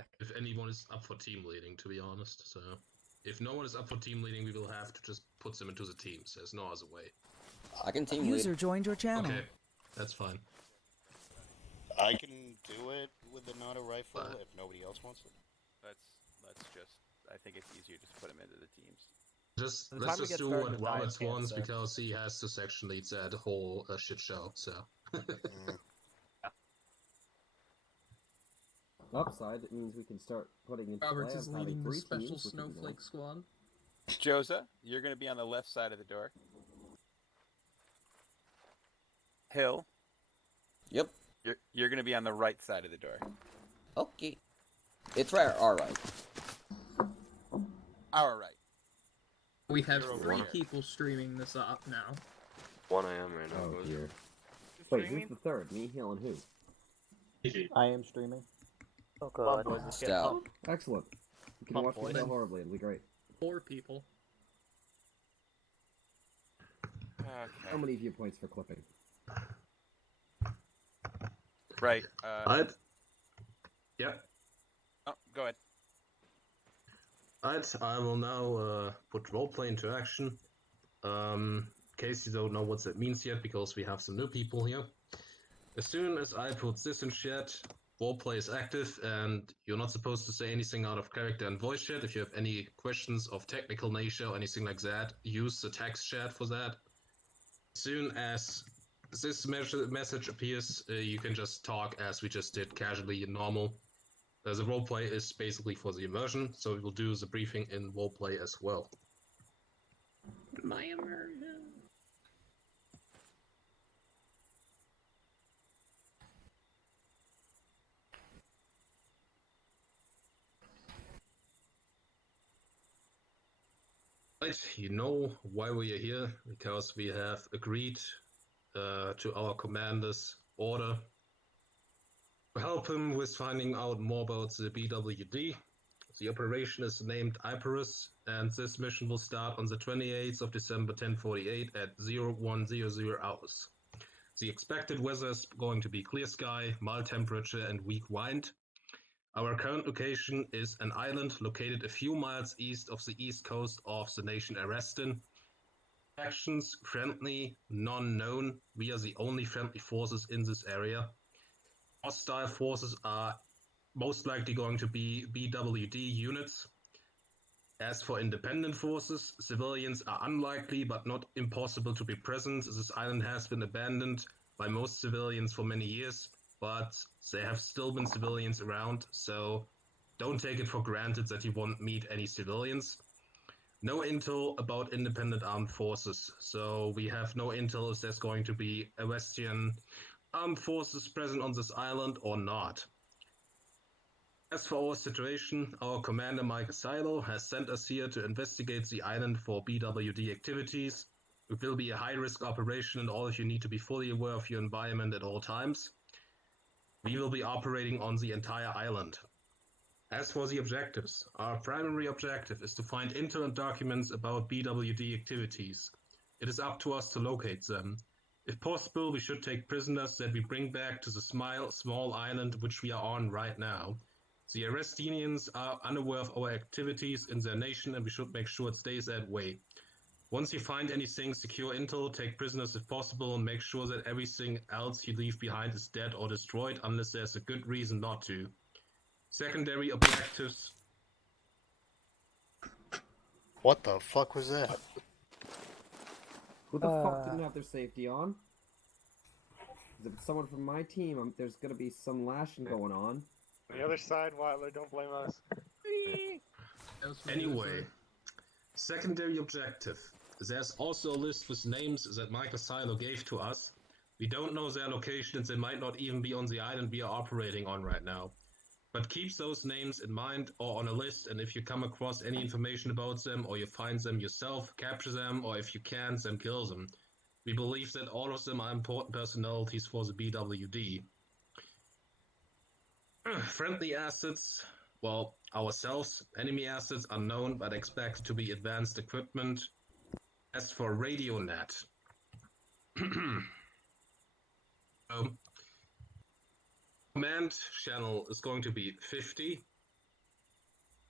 deck. if anyone is up for team leading, to be honest. So, if no one is up for team leading, we will have to just put them into the teams. There's no other way. I can team User lead. joined your channel. Okay, that's fine. I can do it with an auto rifle if nobody else wants it. Let's just. I think it's easier just to put him into the teams. Let's just do what Roberts cancer. wants because he has to section lead that whole shit show. So. Upside, it means we can start putting into Roberts play is of having leading the 3 special teams, which would be snowflake nice. squad. Josa, you're going to be on the left side of the door. Hill. Yep. You're going to be on the right side of the door. Okay. It's right. All right. Our right. We have You're over 3 here. people streaming this up now. 1 a.m. right now. Oh dear. Wait, who's the third? Me, Hill, and who? I am streaming. Oh god. Stout. Excellent. You can Pump watch me boys. fail horribly, it'll be great. 4 people. How many viewpoints for clipping? Right. Yep. Oh, go ahead. Alright, I will now put roleplay into action. In case you don't know what that means yet, because we have some new people here. As soon as I put this in chat, roleplay is active, and you're not supposed to say anything out of character and voice chat. If you have any questions of technical nature or anything like that, use the text chat for that. As soon as this message appears, you can just talk as we just did, casually and normal. The roleplay is basically for the immersion, so we will do the briefing in roleplay as well. My immersion. Right, you know why we are here, because we have agreed to our commander's order to help him with finding out more about the BWD. The operation is named Iparus, and this mission will start on the 28th of December 1048 at 0100 hours. The expected weather is going to be clear sky, mild temperature, and weak wind. Our current location is an island located a few miles east of the east coast of the nation Arestin. Factions, friendly, non-known. We are the only friendly forces in this area. Hostile forces are most likely going to be BWD units. As for independent forces, civilians are unlikely but not impossible to be present. This island has been abandoned by most civilians for many years, but there have still been civilians around, so don't take it for granted that you won't meet any civilians. No intel about independent armed forces, so we have no intel if there's going to be Westian armed forces present on this island or not. As for our situation, our commander Mike Silo has sent us here to investigate the island for BWD activities. It will be a high-risk operation, and all of you need to be fully aware of your environment at all times. We will be operating on the entire island. As for the objectives, our primary objective is to find intel and documents about BWD activities. It is up to us to locate them. If possible, we should take prisoners that we bring back to the small island which we are on right now. The Arestinians are unaware of our activities in their nation, and we should make sure it stays that way. Once you find anything, secure intel, take prisoners if possible, and make sure that everything else you leave behind is dead or destroyed, unless there's a good reason not to. Secondary objectives. What the fuck was that? Who the fuck didn't have their safety on? If it's someone from my team, there's gonna be some lashing going on. On the other side, Watler, don't blame us. Anyway, secondary objective. There's also a list with names that Michael Silo gave to us. We don't know their location, and they might not even be on the island we are operating on right now. But keep those names in mind or on a list, and if you come across any information about them or you find them yourself, capture them, or if you can't, then kill them. We believe that all of them are important personalities for the BWD. Friendly assets, well, ourselves. Enemy assets unknown, but expected to be advanced equipment. As for radio net, command channel is going to be 50.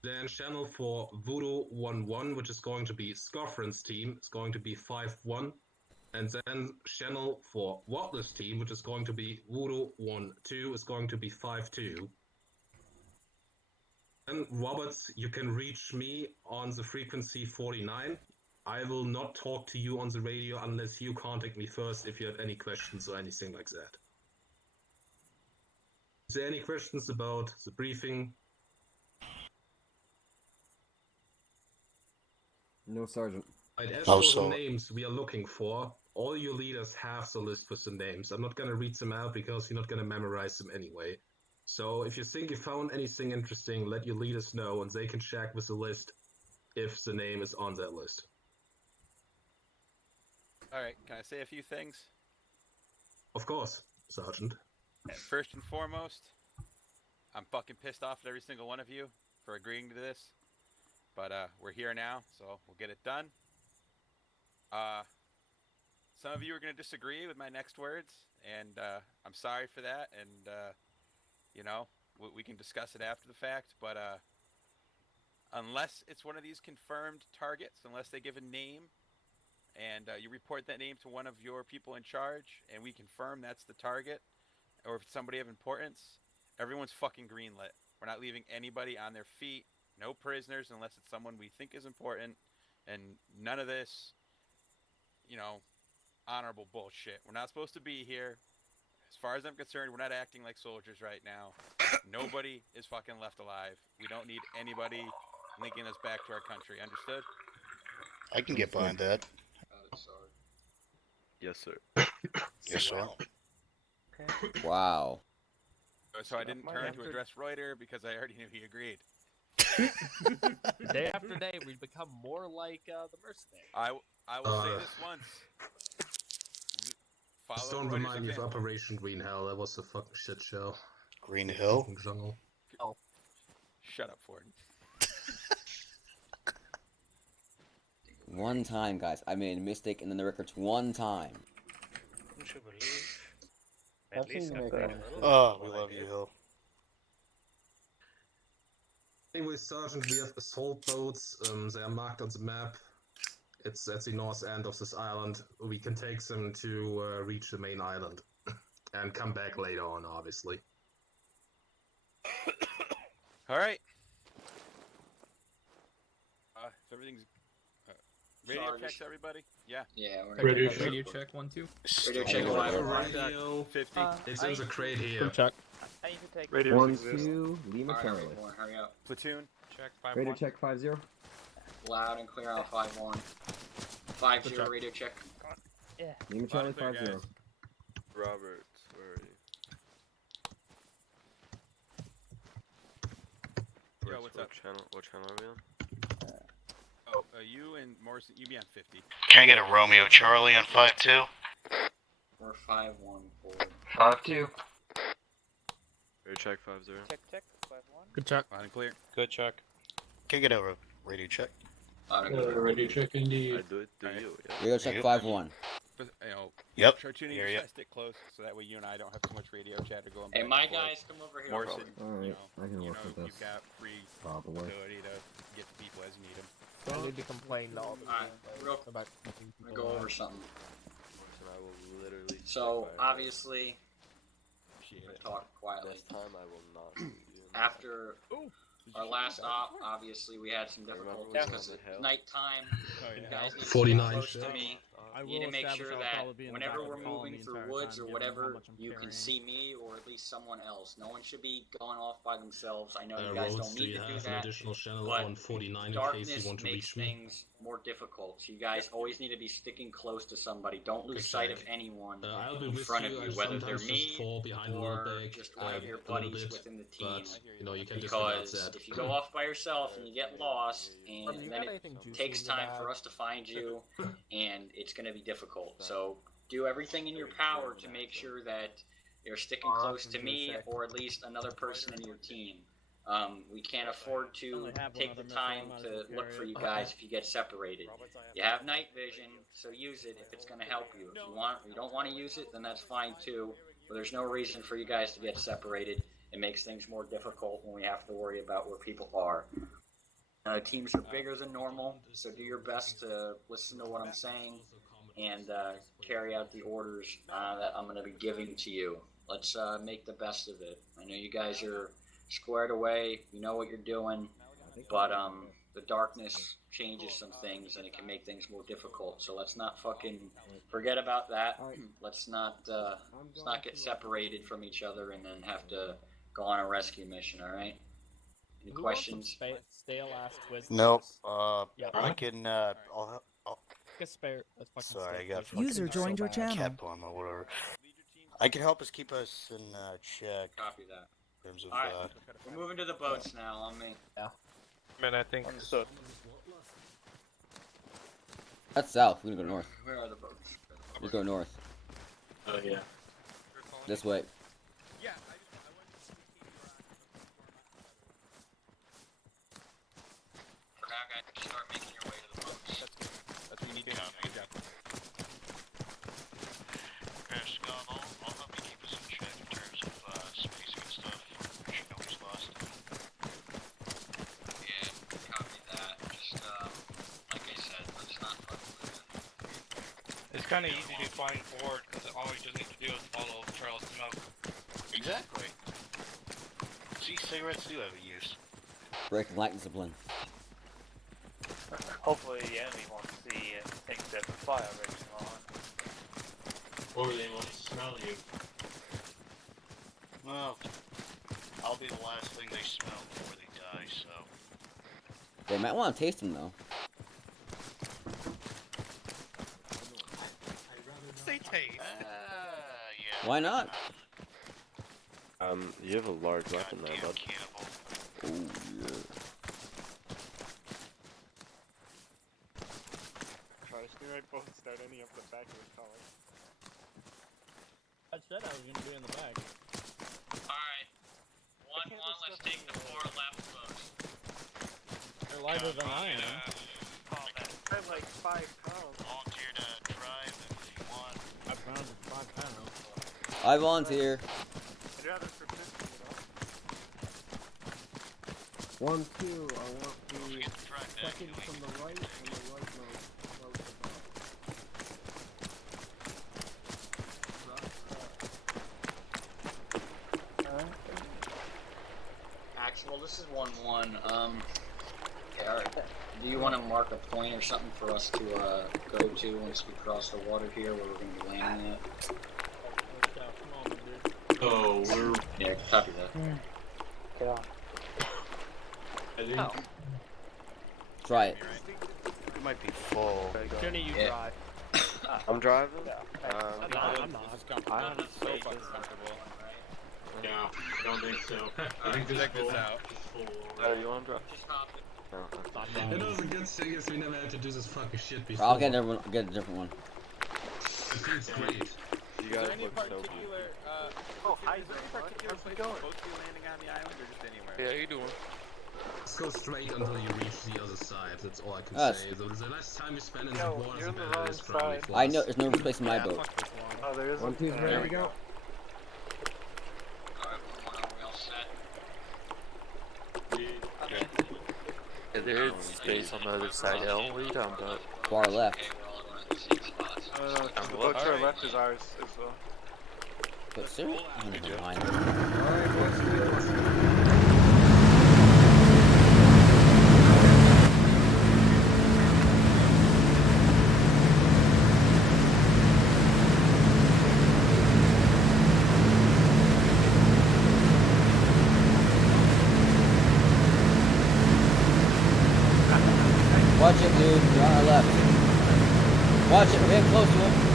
Then channel for Voodoo 1-1, which is going to be Scoffrin's team, is going to be 5-1. And then channel for Watless team, which is going to be Voodoo 1-2, is going to be 5-2. And Roberts, you can reach me on the frequency 49. I will not talk to you on the radio unless you contact me first if you have any questions or anything like that. Is there any questions about the briefing? No, Sergeant. Right, as Oh, for so- the names we are looking for, all your leaders have the list with the names. I'm not going to read them out because you're not going to memorize them anyway. So if you think you found anything interesting, let your leaders know and they can check with the list if the name is on that list. Alright, can I say a few things? Of course, Sergeant. First and foremost, I'm fucking pissed off at every single one of you for agreeing to this. But we're here now, so we'll get it done. Some of you are going to disagree with my next words, and I'm sorry for that. And, you know, we can discuss it after the fact. But unless it's one of these confirmed targets, unless they give a name, and you report that name to one of your people in charge, and we confirm that's the target, or if it's somebody of importance, everyone's fucking greenlit. We're not leaving anybody on their feet. No prisoners unless it's someone we think is important, and none of this, you know, honorable bullshit. We're not supposed to be here. As far as I'm concerned, we're not acting like soldiers right now. Nobody is fucking left alive. We don't need anybody linking us back to our country. Understood? I can get behind that. Yes, sir. Yes, sir. Wow. So I didn't turn to address Reuter because I already knew he agreed. Day after day, we become more like the mercenaries. I will say this once. Just Follow don't Reuter's remind me of example. Operation Green Hell. That was a fucking shit show. Green Hill? Fucking jungle. Shut up, Ford. One time, guys. I made a mistake in the records one time. Don't you believe? I've At seen least you I'm make better. one. Oh, we love you, Hill. Anyway, Sergeant, we have assault boats. They are marked on the map. It's at the north end of this island. We can take them to reach the main island and come back later on, obviously. All right. If everything's radio Sarge. checks, everybody. Yeah. Yeah, we're Radio gonna check. Radio check 1-2. Radio check Oh, live. radio. 50. It's in the crate here. Check. I need to take Radios 1-2, exist. Lima Alright, Charlie. everyone, hurry up. Platoon. check Radio check 5-0. Loud and clear out 5-1. 5-0 check. radio check. Lima Charlie clear, 5-0. guys. Roberts, where are you? Yo, what's up? What channel are we on? Oh, you and Morrison, you be on 50. Can I get a Romeo Charlie on 5-2? We're 5-1 forward. 5-2. Radio check 5-0. check. Good check. Loud and clear. Good check. Can I get a radio check? Loud and clear. Radio check I indeed. do it to Alright. you, yeah. Radio check Yep. 5-1. But, you know, Yep. try tuning Hear your ya. chest stick close so that way you and I don't have too much radio chatter going Hey, back my and forth. guys, come over here. Morrison, Alright, you know, I can work with this. you've got free Probably. ability to get to people as you need them. Don't need to complain to all the Alright, real about I'm gonna go over something. And I will literally. So, check my- obviously, Shit. I'm gonna talk quietly. This time I will not shoot you. After Did our you last shoot that op, before? obviously, we had some I remember difficulties when because we it's was on the hill. nighttime. Oh, You yeah. guys need to 49 stay close shot. to me. I You need to will make establish sure I'll that probably be in the whenever back we're of the column moving the through entire woods time, or given how whatever, much I'm you can carrying. see me or at least someone else. No one should be going off by themselves. I know you guys Roads, don't do need you to do have an that. additional channel but on 49 in case Darkness you want to makes reach me? things more difficult. So you guys always need to be sticking close to somebody. Don't lose Good sight of check. anyone I'll be in with front you. of I you, whether they're sometimes me just fall behind a or little bit, just one of your a little buddies bit, within the team. but you know you can disregard Because that. if you go off by yourself and you get lost, Brother, you and got then it anything juicy takes in your time bag? for us to find you, and it's going to be difficult. So do everything in your power to make sure that you're sticking close to me or at least another person in your team. We can't afford to take the time to look for you guys if you get separated. You have night vision, so use it if it's going to help you. If you don't want to use it, then that's fine too. But there's no reason for you guys to get separated. It makes things more difficult when we have to worry about where people are. Teams are bigger than normal, so do your best to listen to what I'm saying and carry out the orders that I'm going to be giving to you. Let's make the best of it. I know you guys are squared away, you know what you're doing, but the darkness changes some things and it can make things more difficult. So let's not fucking forget about that. Let's not get separated from each other and then have to go on a rescue mission. All right. Any questions? Stale ass wisdom. Nope. Yeah. I can. I'll Get spare. That's fucking sorry, I got User joined your channel. Cap on or whatever. I can help us keep us in check. Copy that. In terms of. All right. We're moving to the boats now. On me. Yeah. Man, I think. Understood. That's south. We're gonna go north. Where are the boats? We go north. Oh yeah. This way. Yeah. For now, guys, start making your way to the boats. That's what you need to do. Good job. Scott, I'll help you keep us in check in terms of spacing and stuff. We should know who's lost. Yeah, copy that. Just like I said, let's not fucking lose it. It's kind of easy to find forward because all you just need to do is follow Charles' smoke. Exactly. See, cigarettes do have a use. Breaking light discipline. Hopefully the enemy won't see and think that the fire raging on. Or they won't smell you. Well, I'll be the last thing they smell before they die, so. They might want to taste them though. Say taste. Yeah. Why not? You have a large weapon there, bud. Cannibal. Oh yeah. Trust me, I both start any of the back of the collar. I said I was gonna be in the back. Alright. 1-1, let's take the 4 left boats. They're lighter than I am. I'm like 5 pounds. Volunteer to drive if you want. 5 pounds is 5 pounds. I volunteer. I'd rather for 50, you know? 1, 2. I want Don't the forget to drive back. second from the right and the rightmost boat above. Actual, this is 1-1. Yeah, do you want to mark a point or something for us to go to once we cross the water here where we're going to be landing at? Oh, we're... Yeah, copy that. Get on. I think... Try it. You might be full. Jenny, you Yeah. drive. I'm driving. I'm not. I'm So fucking comfortable. Yeah, I don't think so. I think Check this out. Oh, you want to drive? Just copy. You know, it's a good thing is we never had to do this fucking shit before. I'll get a different one. I think it's great. You Is guys there any look so cool. particular, hi, is there any particular place you're supposed to be landing on the island or just anywhere? Yeah, you doing? Just go straight until you reach the other side. That's all I can Us. say. The less time you spend in the Yo, water, you're the on the better wrong it is probably side. for I us. know there's no place in my Yeah, boat. fuck this one. Oh, there is 1, 2, 3, there we go. Alright, 1-1, are we all set? Yeah, there is space on the other side, L. What are you talking about? Far left. Okay, we're all going to the same spots. I don't know, the boat to our left is ours as well. But seriously? Oh, never mind. Alright, boys, do it. Watch it, dude. You're on our left. Watch it. We're getting close to him.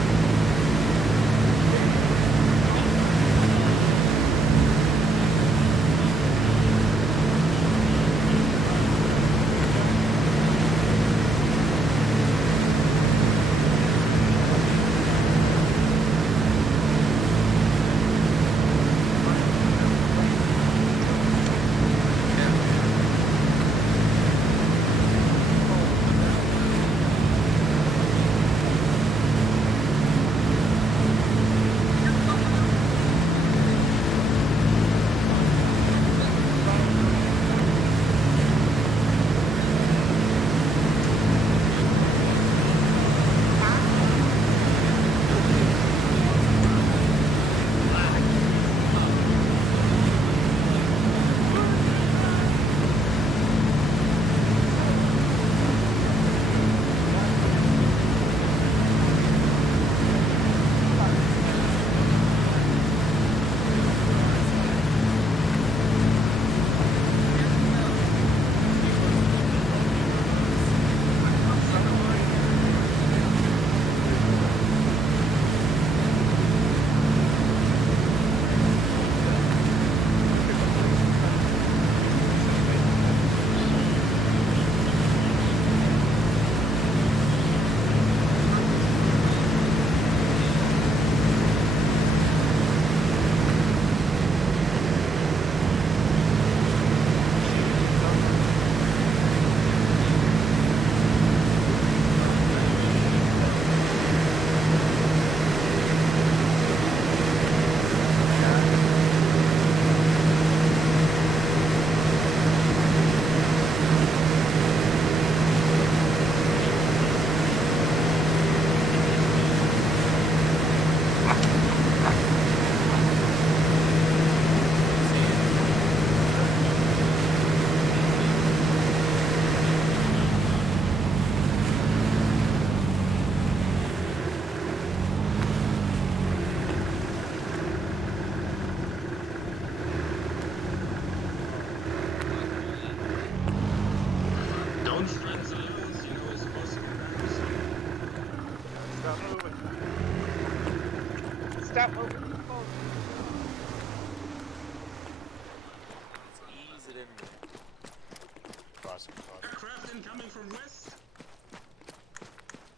from west.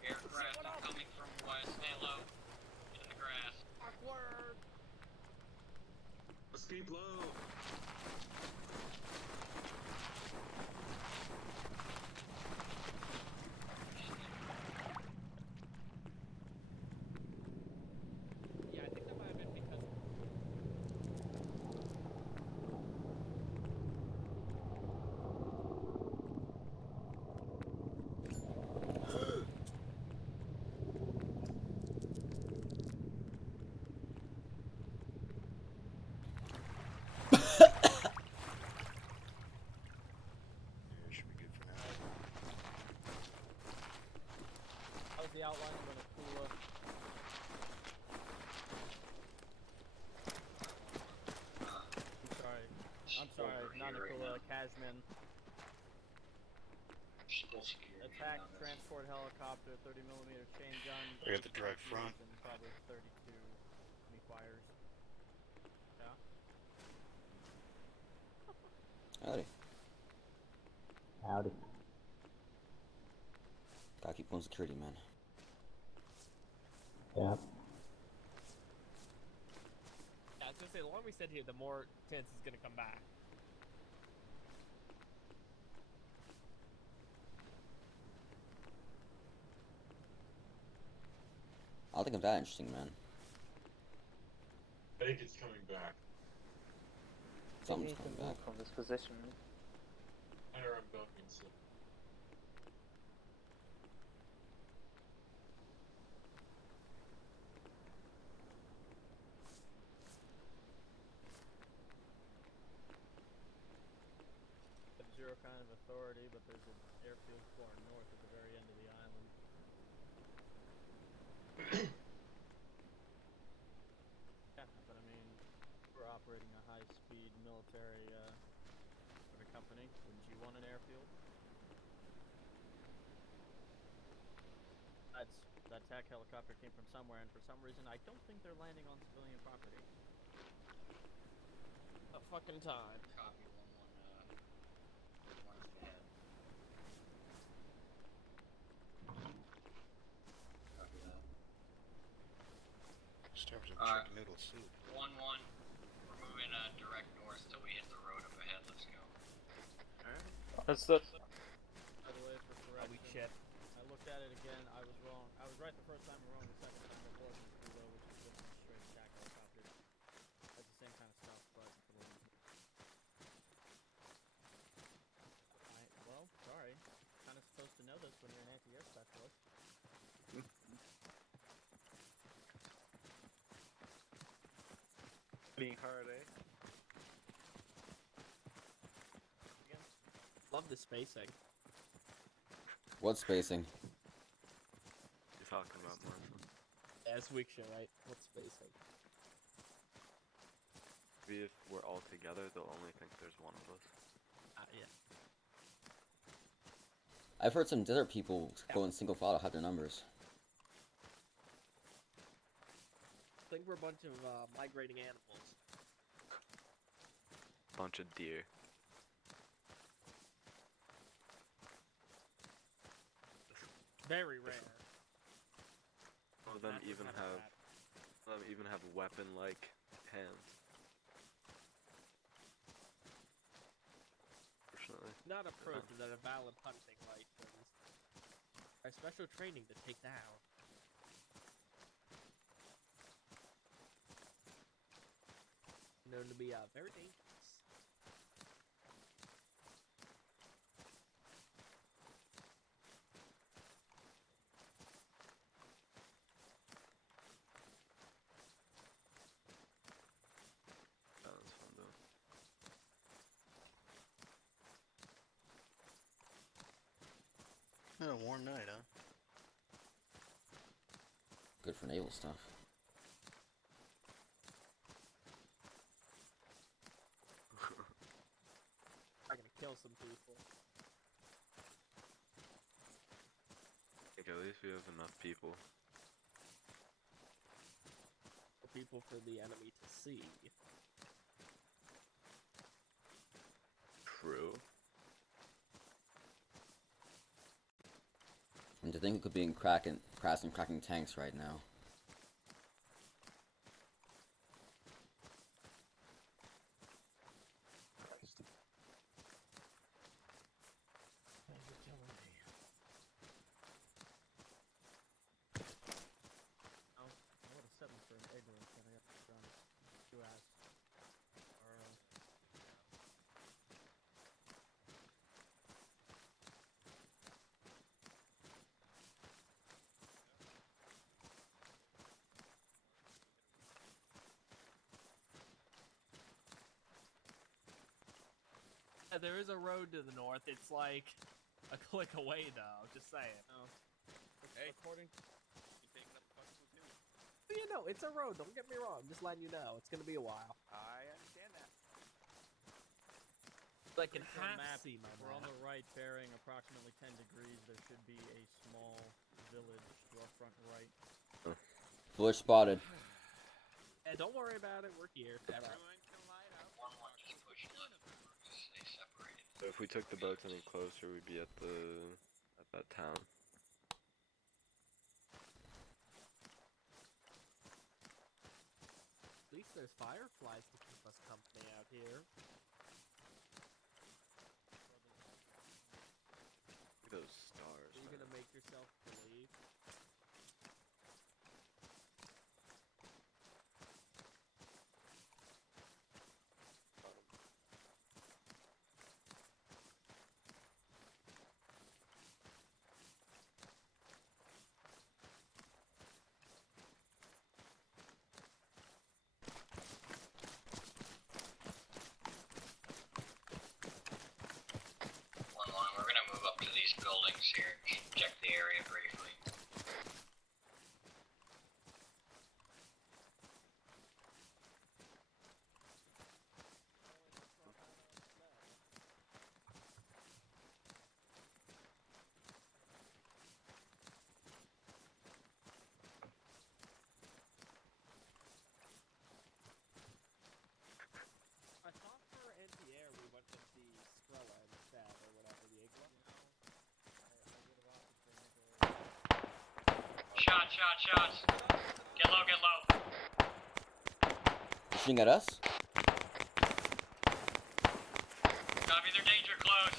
Aircraft are coming from west. Stay low. Get in the grass. Awkward. Let's keep low. Yeah, I think that might have been because. Yeah, should be good for now. How's the outline of an Akula? I'm sorry, not Akula, Cashman. Attack, transport helicopter, 30mm chain gun. I got the direct front. And probably 32 enemy fires. Yeah. Howdy. Howdy. Gotta keep on security, man. Yeah. Yeah, I was gonna say, the longer we sit here, the more chance he's gonna come back. I don't think I'm that interesting, man. I think it's coming back. Something's coming back. From this position. Enter I'm building soon. Have zero kind of authority, but there's an airfield far north at the very end of the island. Yeah, but I mean, we're operating a high-speed military sort of company. Wouldn't you want an airfield? That attack helicopter came from somewhere, and for some reason, I don't think they're landing on civilian property. A fucking time. Copy 1-1, ahead. Copy that. Start with Alright. chicken noodle soup. 1-1. We're moving direct north till we hit the road up ahead. Let's go. That's the. By the way, for correction, Weak shit. I looked at it again. I was wrong. I was right the first time and wrong the second time. It wasn't Kulo, which is just a straight attack helicopter. That's the same kind of stuff, but for the reason. Well, sorry. Kind of supposed to know this when you're an anti-air specialist. Being hard, eh? Love the spacing. What spacing? You're talking about Marshall. Yeah, it's weak shit, right? What spacing? Maybe if we're all together, they'll only think there's one of us. Yeah. I've heard some desert people go in single file to hide their numbers. I think we're a bunch of migrating animals. Bunch of deer. Very rare. Some of them Not even to have. that. Some of them even have weapon-like hands. Fortunately. Not a proof that a valid hunting license. Or special training to take down. Known to be very dangerous. That was fun though. Oh, warm night, huh? Good for naval stuff. I'm gonna kill some people. I think at least we have enough people. For people for the enemy to see. True. And to think it could be cracking tanks right now. You're killing me. Oh, I would have settled for an egg roast, but I got done. Two ass. There is a road to the north. It's like a click away, though. Just saying. No. Hey. According. You're taking up the fucking platoon. You know, it's a road. Don't get me wrong. Just letting you know. It's gonna be a while. I understand that. Like in According to the half see my We're on map. the right, bearing approximately 10 degrees. There should be a small village to our front right. Village spotted. Yeah, don't worry about it. We're here. Everyone can light up. 1-1, just push left. Just stay separated. So if we took the boats any closer, we'd be at that town. At least there's fireflies to keep us company out here. Look at those stars. Are you gonna make yourself believe? We're gonna move up to these buildings here and check the area briefly. I thought for anti-air we went with the Skrilla instead, or whatever, the Igla. Shots! Get low! Shooting at us? Copy, they're danger close.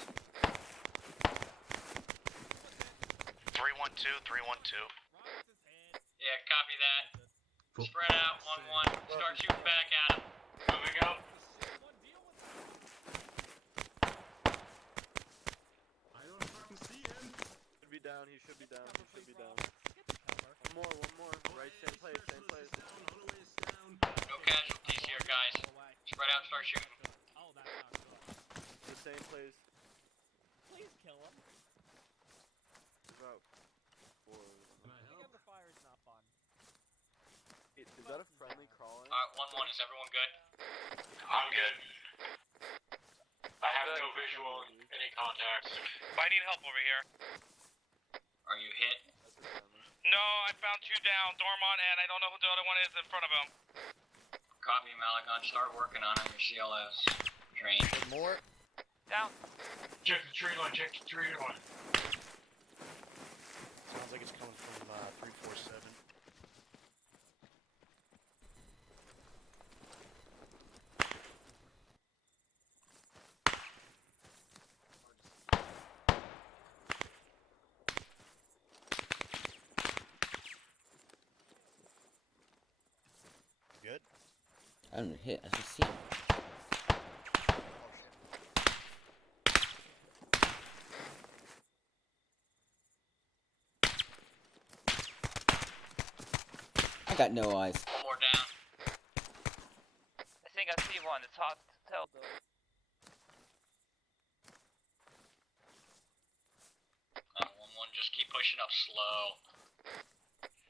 312. Yeah, copy that. Spread out, 1-1. Start shooting back at him. Moving up. I don't fucking see him. Should be down. He should be down. Get the cover. One more. Right, same place. No casualties here, guys. Spread out, start shooting. Oh, that's not good. The same place. Please kill him. About four. Being on the fire is not fun. Is that a friendly crawling? Alright, 1-1, is everyone good? I'm good. I have no visual, any contacts. I need help over here. Are you hit? No, I found two down, Dormont, and I don't know who the other one is in front of him. Copy, Malagon. Start working on your CLS. Train. More. Down. Check the tree line. Sounds like it's coming from 347. Good? I didn't hit. I just see him. I got no eyes. One more down. I think I see one. It's hot to tell though. 1-1, just keep pushing up slow.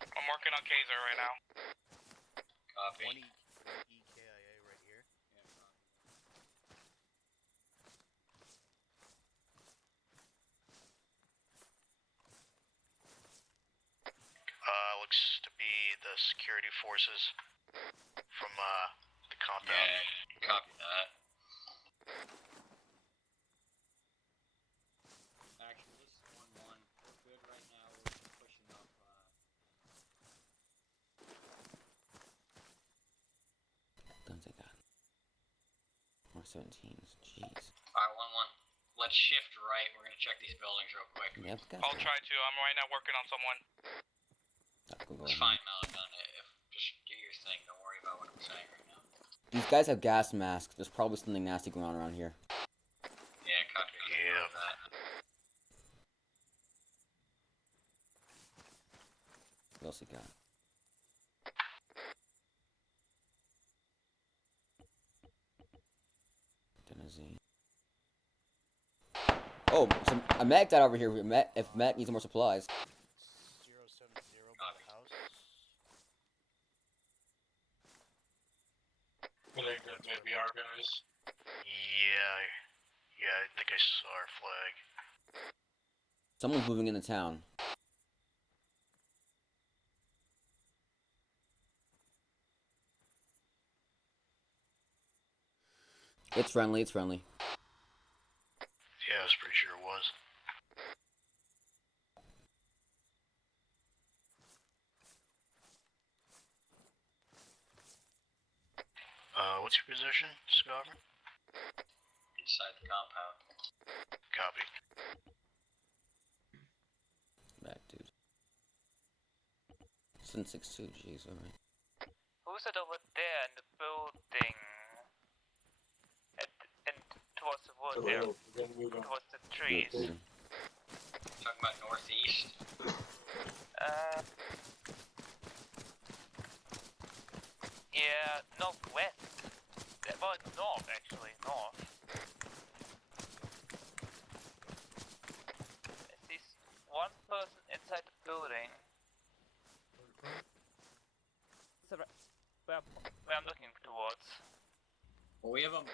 I'm working on Kaiser right now. Copy. 20 EKIA right here. Looks to be the security forces from the compound. Yeah, copy that. Actually, this is 1-1. We're good right now. We're 17s. Jeez. Alright, 1-1. Let's shift right. We're gonna check these buildings real quick. Yep, got I'll that. try to. I'm right now working on someone. It's fine, Malagon. Just do your thing. Don't worry about what I'm saying right now. These guys have gas masks. There's probably something nasty going on around here. Yeah, copy. Yeah. That. What else you got? Denazine. Oh, a Mac died over here. If Mac needs more supplies. 070 by the house. I think that may be our guys. Yeah, I think I saw our flag. Someone's moving into town. It's friendly, it's friendly. Yeah, I was pretty sure it was. What's your position, Sovereign? Inside the compound. Copy. Back, dude. 762, jeez, alright. Who's it over there in the building? And towards the wood there. Towards the trees. Talking about northeast. Yeah, northwest. Well, north actually, north. I see one person inside the building. Where I'm looking towards. Well, we have a...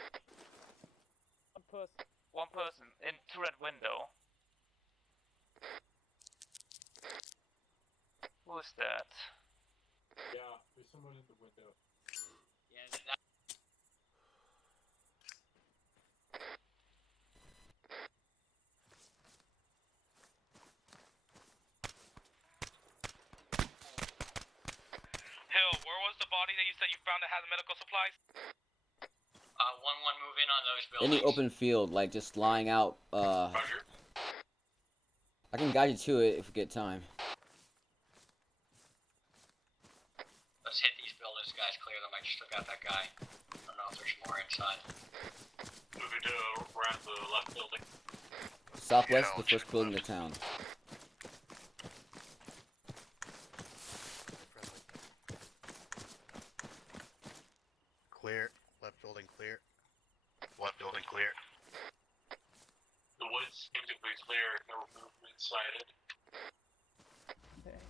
One person in through that window. Who's that? Yeah, there's someone in the window. Yeah, that... Hill, where was the body that you said you found that had the medical supplies? 1-1 move in on those In buildings. the open field, like just lying out, I can guide you to it if we get time. Let's hit these buildings, guys. Clear them. I just took out that guy. I don't know if there's more inside. Moving to around the left building. Southwest, the first building in the town. Clear. Left building clear. Left building clear. The woods seem to be clear. No movement sighted.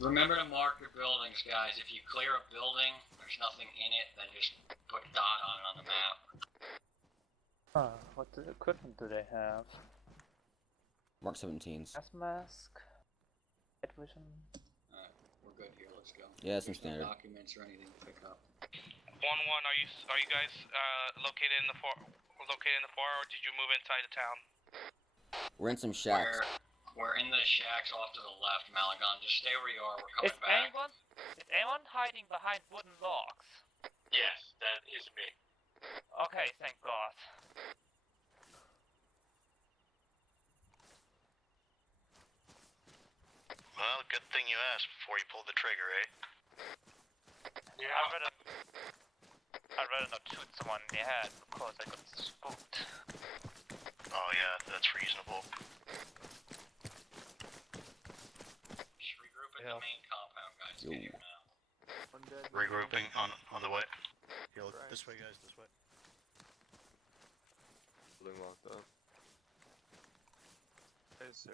Remember to mark your buildings, guys. If you clear a building, there's nothing in it, then just put a dot on it on the map. What equipment do they have? Mark 17s. Gas mask? Night vision? We're good here. Let's go. Yeah, some There's no standard. documents or anything to pick up. 1-1, are you guys located in the far, or did you move inside the town? We're in some shacks. We're in the shacks off to the left, Malagon. Just stay where you are. We're coming back. Is anyone hiding behind wooden logs? Yes, that is me. Okay, thank God. Well, good thing you asked before you pulled the trigger, eh? Yeah. I'd rather not shoot someone in the head because I got spooked. Oh yeah, that's reasonable. Just regroup at the main compound, guys. Yo. Get here now. Regrouping on the way. Yeah, look this way, guys. This way. Building locked up. Hey, sir.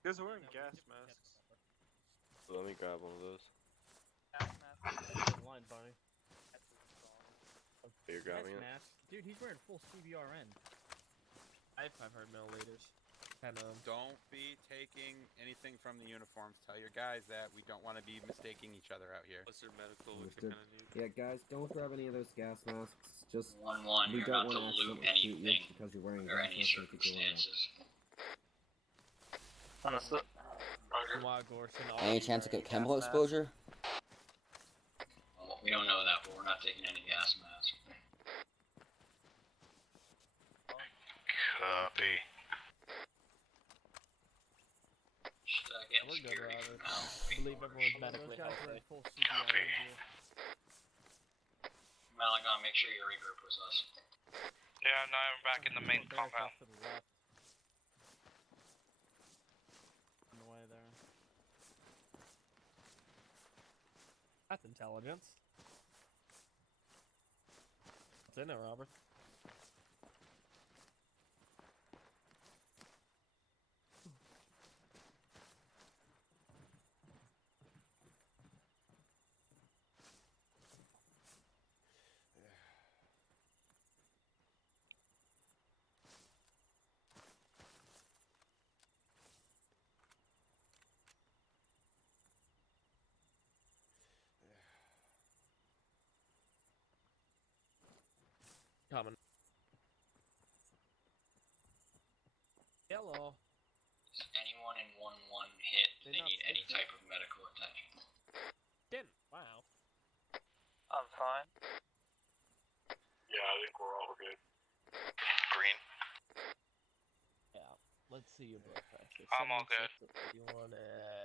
You guys are wearing gas masks. Let me grab one of those. Line, Barney. You're grabbing it? Mask. Dude, he's wearing full CBRN. I've heard milliliters. And Don't be taking anything from the uniforms. Tell your guys that we don't want to be mistaking each other out here. What's their medical? What Understood. you kind of need? Yeah, guys, don't grab any of those gas masks. Just 1-1. we You're don't not to want loot accidentally shoot you anything because you're wearing a under gas any mask. Make it go away. circumstances. Understood. Any chance to get chemical exposure? Well, we don't know that, but we're not taking any gas masks. Copy. Just getting We're good, security Robert. from now. I believe everyone's medically guys are healthy. in full Copy. Malagon, make sure you regroup with us. Yeah, now I'm back in the main Barracks compound. off to the left. On the way there. That's intelligence. What's in it, Robert? Coming. Hello. Is anyone in 1-1 hit? Do they need any type of medical attention? Didn't. Wow. I'm fine. Yeah, I think we're all good. Green. Yeah. Let's see your blood pressure. I'm all good. 81,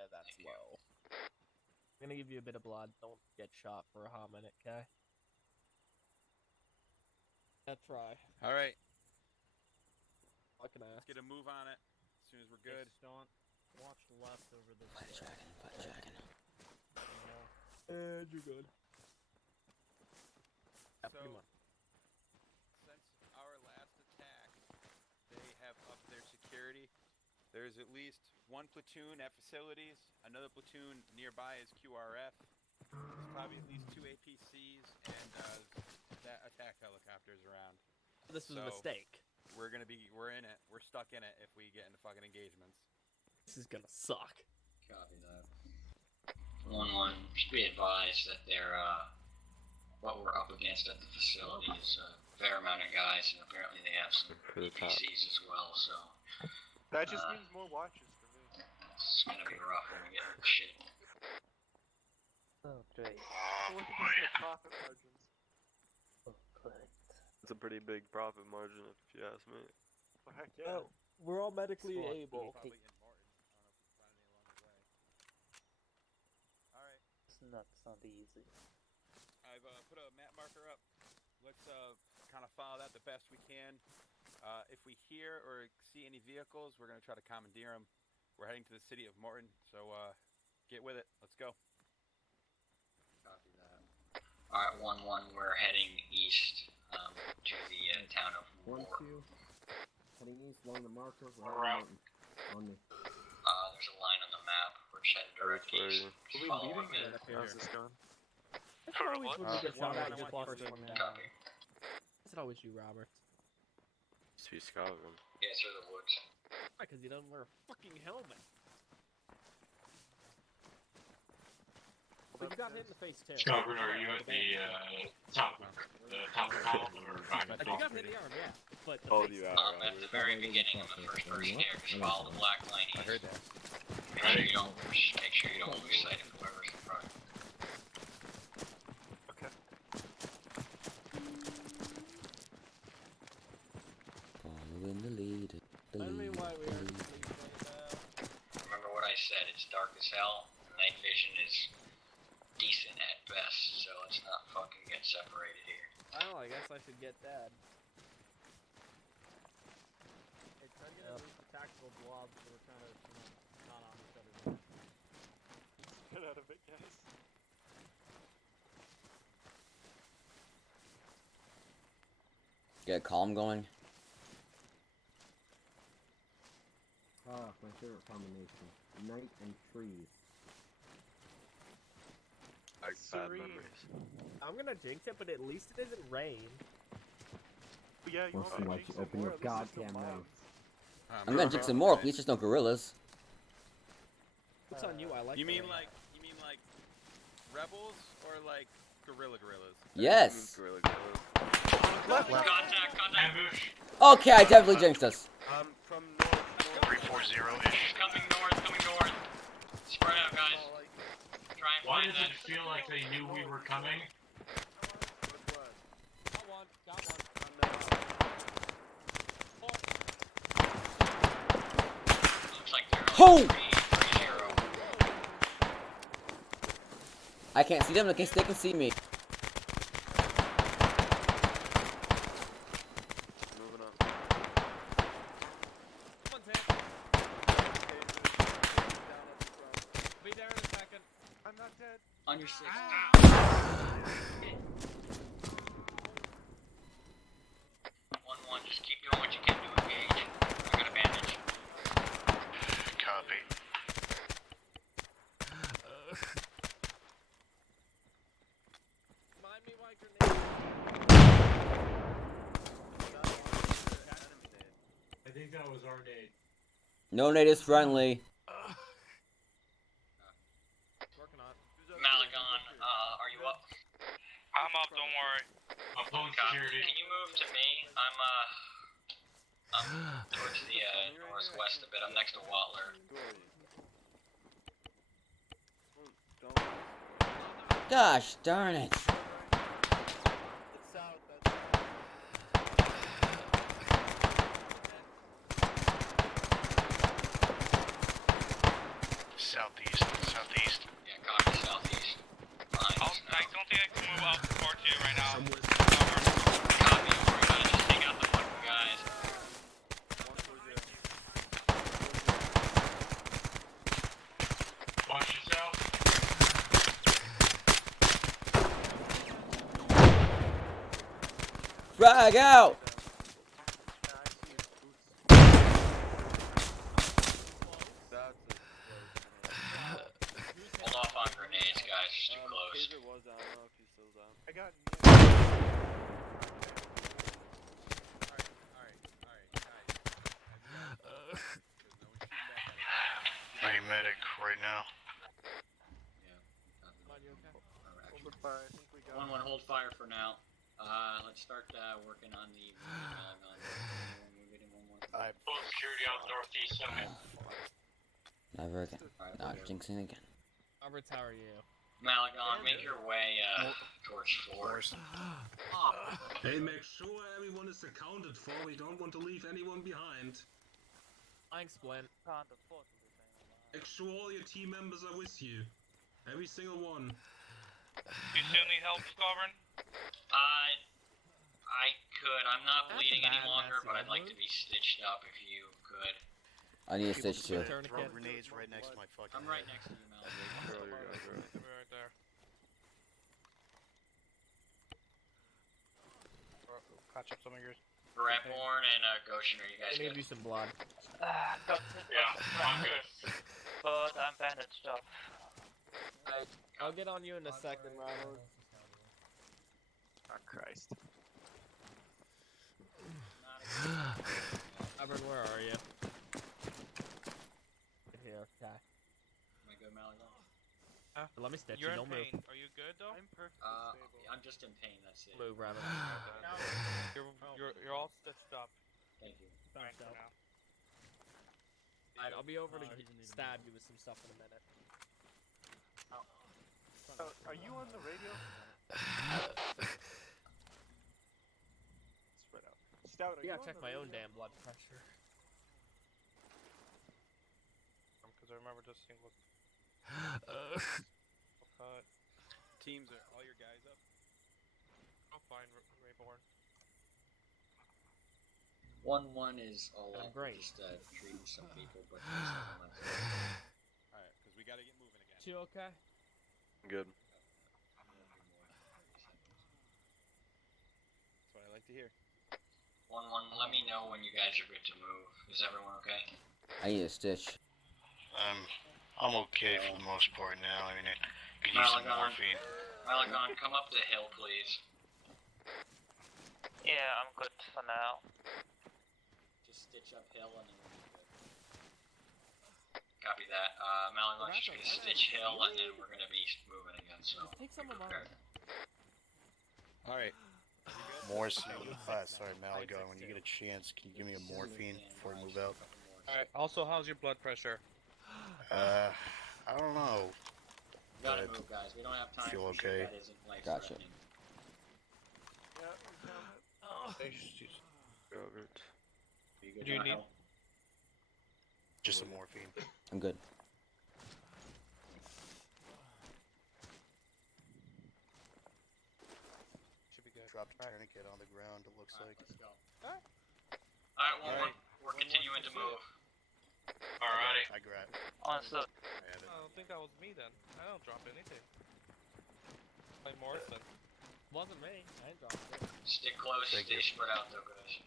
that's low. I'm gonna give you a bit of blood. Don't get shot for a hot minute, okay? That's right. All right. What can I Let's ask? get a move on it as soon as we're good. Don't watch left over this way. And you're good. Yeah, So, pretty much. since our last attack, they have upped their security. There's at least one platoon at facilities, another platoon nearby is QRF. There's probably at least 2 APCs and that attack helicopters around. This was a mistake. We're in it. We're stuck in it if we get into fucking engagements. This is gonna suck. Copy that. 1-1, should be advised that they're, what we're up against at the facility is a fair amount of guys, and apparently they have some APCs as well, so That just means more watches for me. it's gonna be rough when we get into shit. Oh, great. Look at the profit margins. Oh, great. It's a pretty big profit margin, if you ask me. Well, heck yeah. We're all medically Smart able. Probably in Morton. I don't know if we can find any along the way. All right. It's not easy. I've put a map marker up. Let's kind of follow that the best we can. If we hear or see any vehicles, we're going to try to commandeer them. We're heading to the city of Morton, so get with it. Let's go. Copy that. Alright, 1-1, we're heading east to the town of 1-2. Morton. Heading east along the marker. We're out. On me. There's a line on the map. We're just heading direct east. Are we Follow leaving? them in. How's this going? That's always when we get shot at, I just want first first one one down. Copy. That's always you, Robert. Just be scouting. Yeah, through the woods. Why? Because he doesn't wear a fucking helmet. But you got hit in the face too. Scoggin, are you at the top of the column or behind the You got hit in the arm, yeah. But the Oh, face. you out, At the very beginning, I'm the first person here. Just follow the black line east. I heard that. Make sure you don't lose sight of whoever's in front. Okay. Following the lead. I mean, why we are sleeping about. Remember what I said, it's dark as hell. Night vision is decent at best, so let's not fucking get separated here. Well, I guess I should get that. Hey, try to get at least the tactical blobs so we're kind of, not on each other's back. Get out of it, guys. Get calm going. My favorite combination. Night and trees. Like bad memories. I'm gonna jinx it, but at least it isn't rain. But yeah, you We'll want see to what jinx you it open more, your at least it's goddamn still mouth. I'm gonna jinx some more, at least there's no gorillas. What's on you? I like You the mean rain. like rebels or like gorillas? Yes! Gorilla. Contact! Ambush. Okay, I definitely jinxed us. From north. 340-ish. Coming north. Spread out, guys. Try and Why find does that. it feel like they knew we were coming? Got one. Ho! I can't see them. They can see me. Moving up. Come on, Tank. Be there in a second. I'm not dead. On your 6. Just keep doing what you can to engage. I got a bandage. Copy. Mind me why grenade. I think that was our nade. No nade is friendly. Working on. Malagon, are you up? I'm up, don't worry. I'm pulling Copy. security. Can you move to me? I'm towards the northwest a bit. I'm next to Watler. Gosh darn it. Southeast. Yeah, copy southeast. I don't think I can move up towards you right now. Copy, we're gonna just take out the fucking guys. Watch yourself. Frag out! Hold off on grenades, guys. It's too close. Taser was down. I don't know if he's still down. I got Hey, medic, right now. Open fire. I think we got 1-1, hold fire for now. Let's start working on the I Full security on the northeast side. Never again. Not jinxing again. Albert, how are you? Malagon, make your way towards 4. Hey, make sure everyone is accounted for. We don't want to leave anyone behind. Thanks, Splint. Make sure all your team members are with you. Every single one. You still need help, Sovereign? I could. I'm not That's bleeding a any bad longer, messy but I'd like move. to be stitched up if you could. I need a stitch too. Throw grenades right next to my fucking I'm right next to you, Malagon. Sure, you guys are. I'll be right there. patch up some of yours. Ratborn and Goshen, are you guys I need good? you some blood. Yeah, I'm good. But I'm bandaged up. I'll get on you in a second, Ronald. Oh, Christ. Albert, where are you? Right here, okay. Am I good, Malagon? Let me stitch You're you, in don't pain. move. Are you good though? I'm perfectly stable. I'm just in pain, that's it. Move, Rabbit. You're all stitched up. Thank you. Thanks, for Al. now. Alright, I'll be over to stab you with some stuff in a minute. So, are you on the radio? Spread out. Stout, are I you gotta on check the my own radio? damn blood pressure. Because I remember just seeing what. Teams are all your guys up. I'll find Rayborn. 1-1 is all up. Great. Just treating some people, but there's nothing left. Alright, because we gotta get moving again. You okay? Good. That's what I like to hear. 1-1, let me know when you guys are good to move. Is everyone okay? I need a stitch. I'm okay for the most part now. I mean, I could use some morphine. Malagon, come up the hill, please. Yeah, I'm good for now. Just stitch uphill and then we'll be good. Copy that. Malagon's just gonna stitch hill and then we're gonna be moving again, so Take some be of prepared. Alright. Morphine. Sorry, Malagon. When you get a chance, can you give me a morphine before we move out? Alright, also, how's your blood pressure? I don't know. We gotta But move, guys. We don't have time feel for shit okay. that isn't Gotcha. life-threatening. Yeah, we found it. Yogurt. Are you good, Do you John need- Hill? Just some morphine. I'm good. Should be good. Dropped a tourniquet on the ground, it looks like. Let's go. Alright, we're continuing to move. Alrighty. I grabbed. Honestly, I don't think that was me then. I don't drop anything. Like Morrison. Wasn't me. I ain't dropped it. Stick close, Thank stay you. spread out though, guys.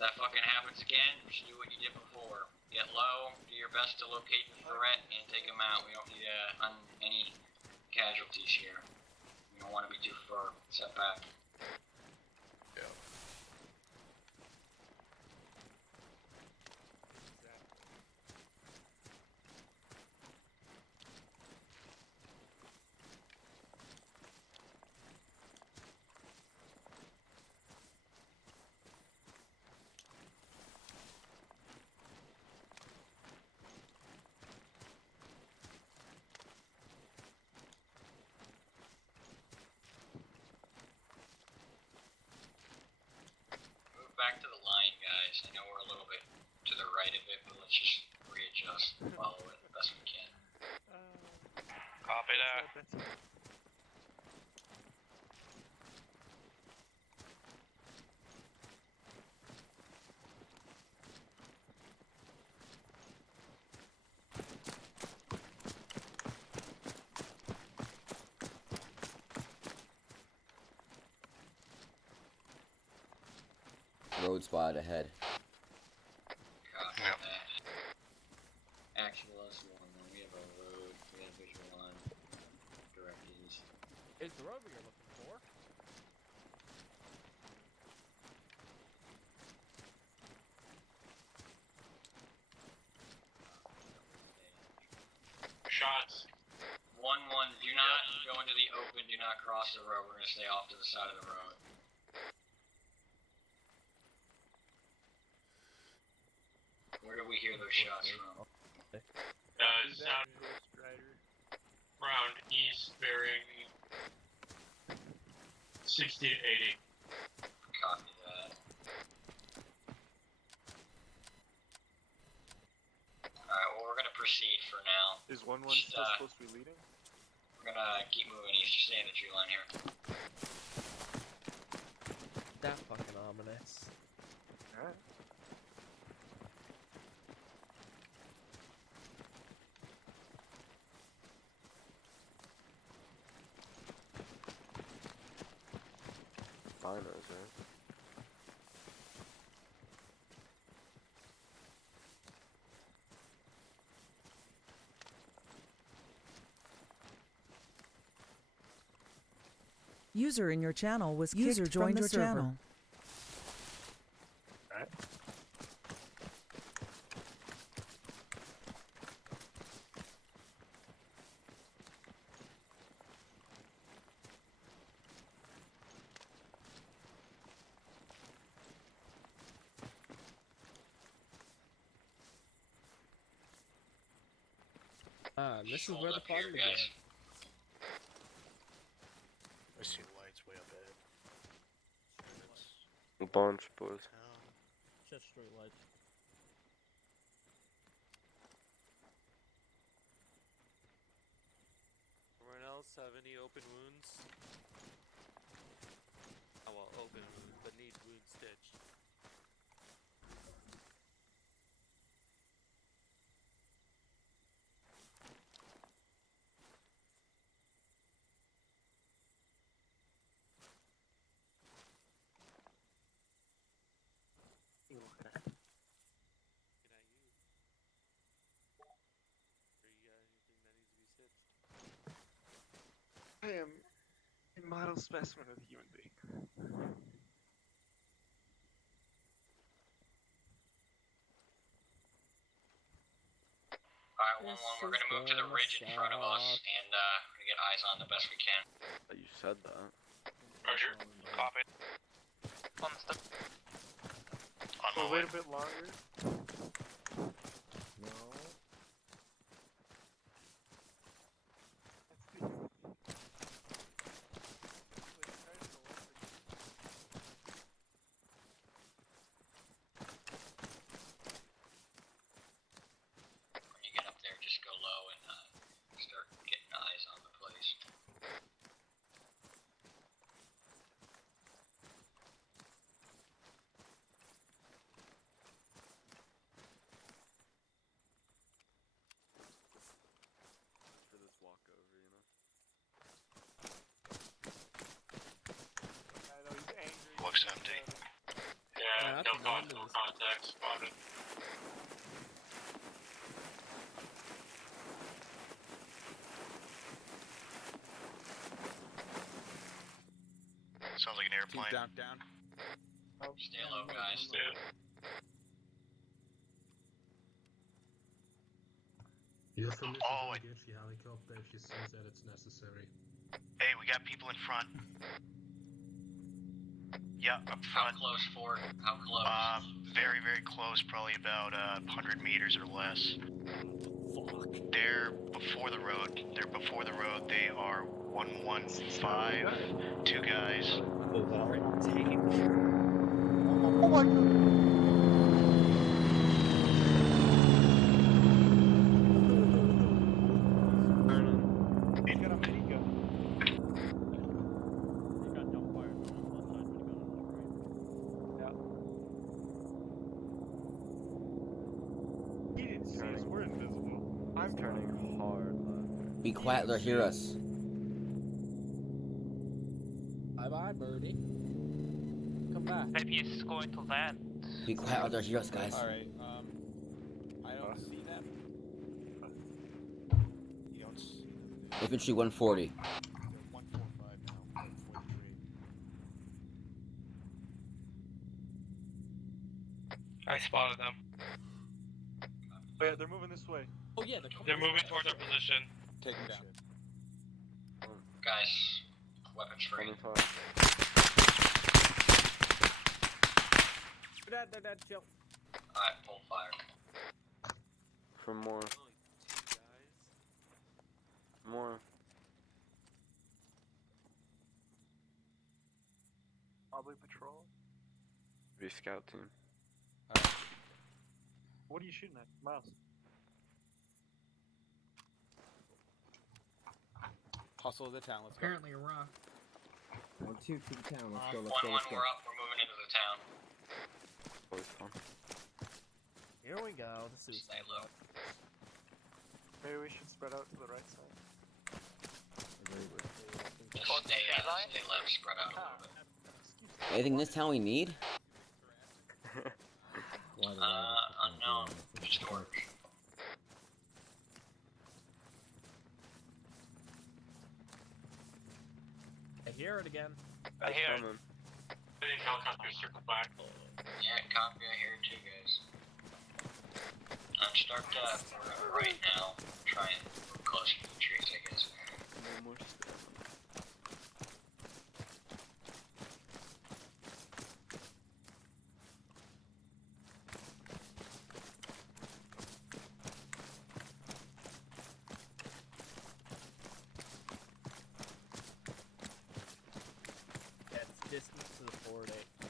If that fucking happens again, just do what you did before. Get low, do your best to locate the threat, and take him out. We don't need any casualties here. We don't want to be too far set back. Yeah. Move back to the line, guys. I know we're a little bit to the right of it, but let's just readjust and follow it the best we can. Copy that. Road spot ahead. Copy that. Actual us one, then we have a road, we have a visual on direct east. Is the rover you're looking for? Shots. 1-1, do not go into the open, do not cross the road, we're gonna stay off to the side of the road. Where do we hear those shots from? Sound round east bearing 60 to 80. Copy that. Alright, well we're gonna proceed for now. Is 1-1 Just, still supposed to be leading? We're gonna keep moving east, just stay in the tree line here. That fucking ominous. Alright. Finals, right? User in your channel was User joined your channel. Alright. This is Hold where the up here, fun guys. began. I see lights way up ahead. A bunch, boys. Just straight lights. Anyone else have any open wounds? Oh well, open wounds, but need wound stitched. I am a model specimen of a human being. Alright, 1-1, we're gonna move to the ridge in front of us and we're gonna get eyes on the best we can. You said that. Roger. Copy. on the step. On my Oh, way. wait a bit longer. No. That's No no contact, no news. contact spotted. Sounds like an airplane. Down. Stay low, guys. You have permission Oh, to engage the helicopter if you see that it's necessary. Hey, we got people in front. Yeah, up How front. close, Ford? How close? Very, very close. Probably about 100 meters or less. Fuck. They're before the road. They are 115. Two guys. Oh my god. He's got a minigun. You got jump fire from the left side when you go to the right. He didn't see us. We're invisible. I'm turning hard, bud. Be quiet, they'll hear us. Bye-bye, birdie. Come back. Maybe it's going to land. Be quiet, or they'll hear us, guys. Alright, I don't see them. You don't see them. Infantry 140. They're 145 now, before the tree. I spotted them. Oh yeah, they're moving this way. Oh yeah, they're coming. They're moving towards our position. Take them down. Guys, weapons free. 25. They're dead, chill. Alright, pull fire. From more. More. Probably patrol. Be scout team. What are you shooting at? Miles. Hustle of the town, let's go. Apparently a rock. 1-2 to the town. Let's go. 1-1, Let's go. Let's go. we're up. We're moving into the town. Always fun. Here we go. The suicide. Stay low. Maybe we should spread out to the right side. Just stay left, spread out a little bit. Anything in this town we need? Unknown. Storage. I hear it again. I hear it. I think helicopters circle back. Yeah, copy. I hear it too, guys. I'm start right now. Try and move closer to the trees, I guess. No more stuff. Yeah, it's distance to the Ford 8.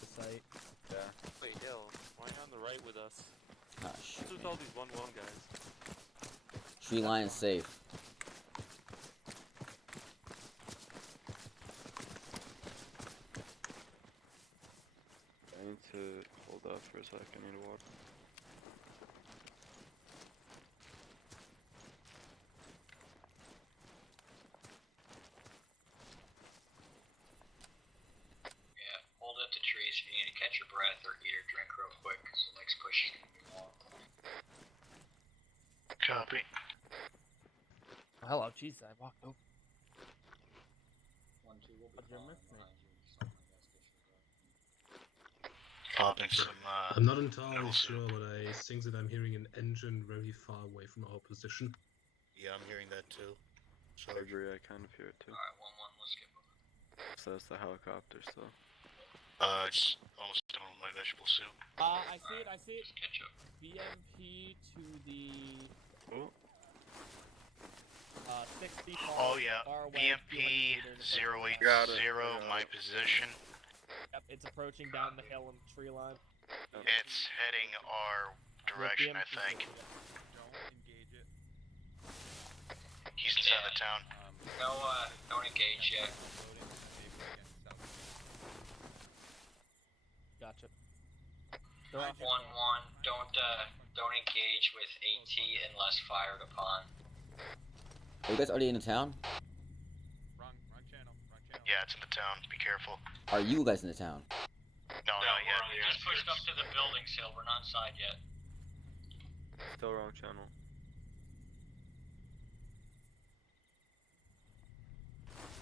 The site. Yeah. Wait, yo, why not on the right with us? Ah, shit, What's with man. all these 1-1 guys? Tree line is safe. I need to hold up for a sec. I need water. Yeah, hold up the trees if you need to catch your breath or eat or drink real quick, because the next push is going to be long. Copy. Oh, hello, jeez, I walked over. 1-2 will be What'd you calling miss me? behind you. Something like that's disregard. Popping some, I'm not entirely no, sure, but I think that I'm hearing an engine very far away from our position. Yeah, I'm hearing that too. So, I agree, I kind of hear it too. Alright, 1-1, let's get moving. So that's the helicopter still. it's almost done with my vegetable soup. I see it, I see it. Just catch up. BMP to the Oh, 60 Oh yeah, far away. BMP 080, Got it. my position. Yep, it's approaching down the hill in the tree line. It's heading our direction, I think. Don't engage it. He's inside the town. No, don't engage yet. Loading, maybe against south. Gotcha. 1-1, don't engage with AT unless fired upon. Are you guys already in the town? Wrong channel, Yeah, it's in the town. Be careful. Are you guys in the town? No, not yet. We just pushed up to the building still. We're not inside yet. Still wrong channel.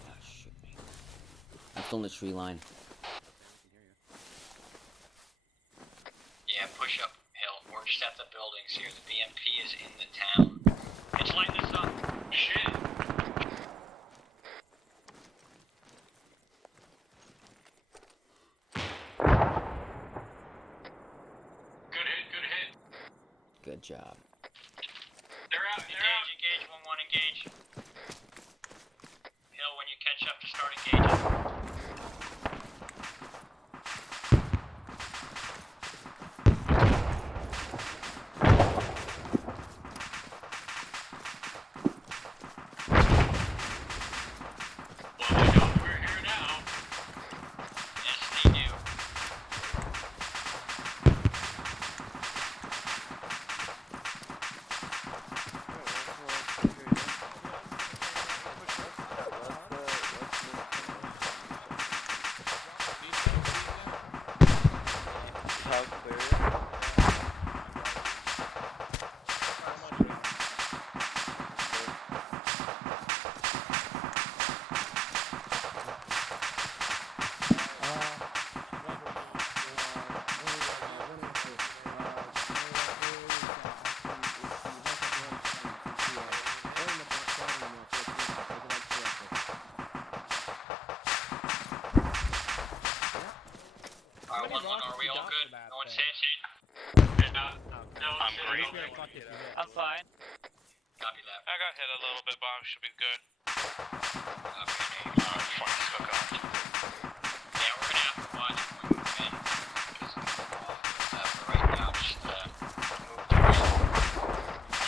Ah, shoot me. I'm still in the tree line. Yeah, push up hill. We're just at the buildings here. The BMP is in the town. It's lighting us up. Shit. Good hit, good hit. Good job. They're out, engage, 1-1, engage. Hill, when you catch up, just start engaging. Alright, 1-1, are we all good? No one's hit? I'm great. I'm fine. Copy that. I got hit a little bit, but I should be good. Fine, hook on. Yeah, we're gonna have to watch when we move in. Because for right now, just move to I'm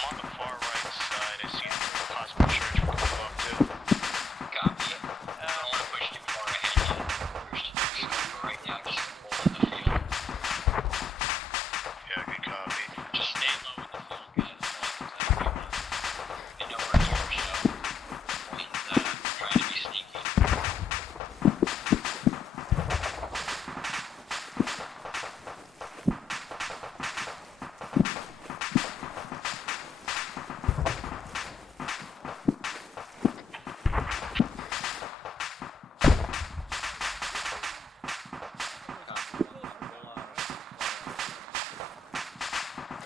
on the far right side. I see a possible church we'll go up to. Copy. I don't want to push too far ahead yet. Push to do so, but right now, just hold in the field. Yeah, good copy. Just stay low in the field, guys. I know we're here, so point trying to be sneaky.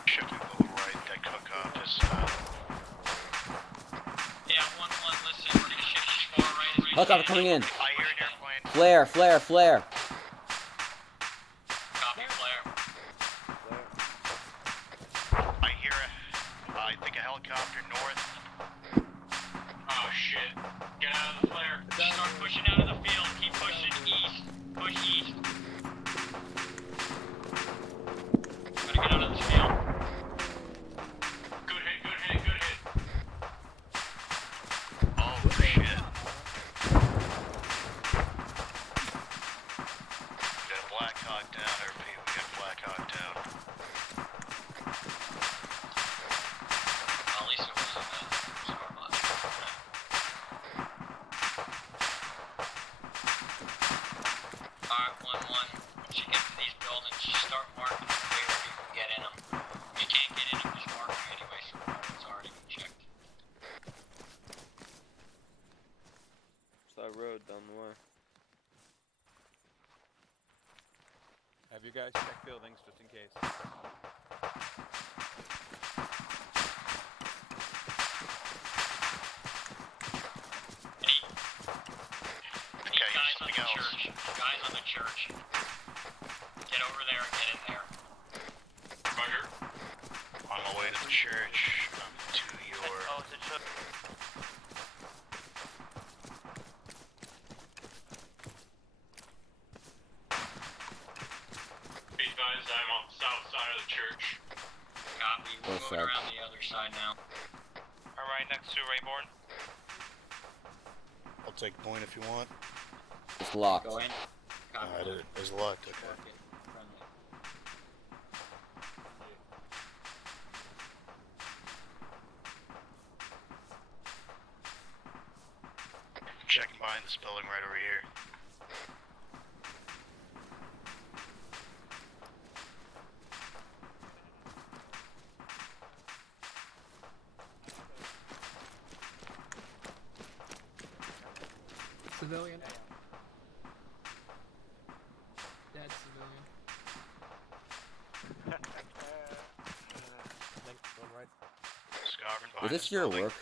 Shifting a little right. That cook up is Yeah, 1-1, listen, we're gonna shift as far right as we Helicopter can. coming in. I hear an airplane. Flare, flare, flare. Copy, flare. I hear I think a helicopter north. Oh shit. Get out of the flare. Start pushing out of the field. Keep pushing east. Push east. Gotta get out of this field. Good hit, good hit, good hit. Oh shit. We got a Black Hawk down, RP. We got a Black Hawk down. Well, at least it wasn't a score bot. Alright, 1-1. Once you get to these buildings, just start marking where you can get in them. If you can't get in them, just mark them anyway so we know it's already been checked. It's that road down the way. Have you guys check buildings just in case? Okay, Guys on something the else. church. Guys on the church. Get over there and get in there. Roger. On my way to the church. To your. Oh, it's a church. Be advised, I'm on the south side of the church. Copy. We're West moving side. around the other side now. Alright, next to Rayborn. I'll take point if you want. It's locked. Go in. Copy. Alright, it is locked. Okay. Mark it. Friendly. Checking behind this building right over here. Civilian. Dead civilian. One right. Is this your work?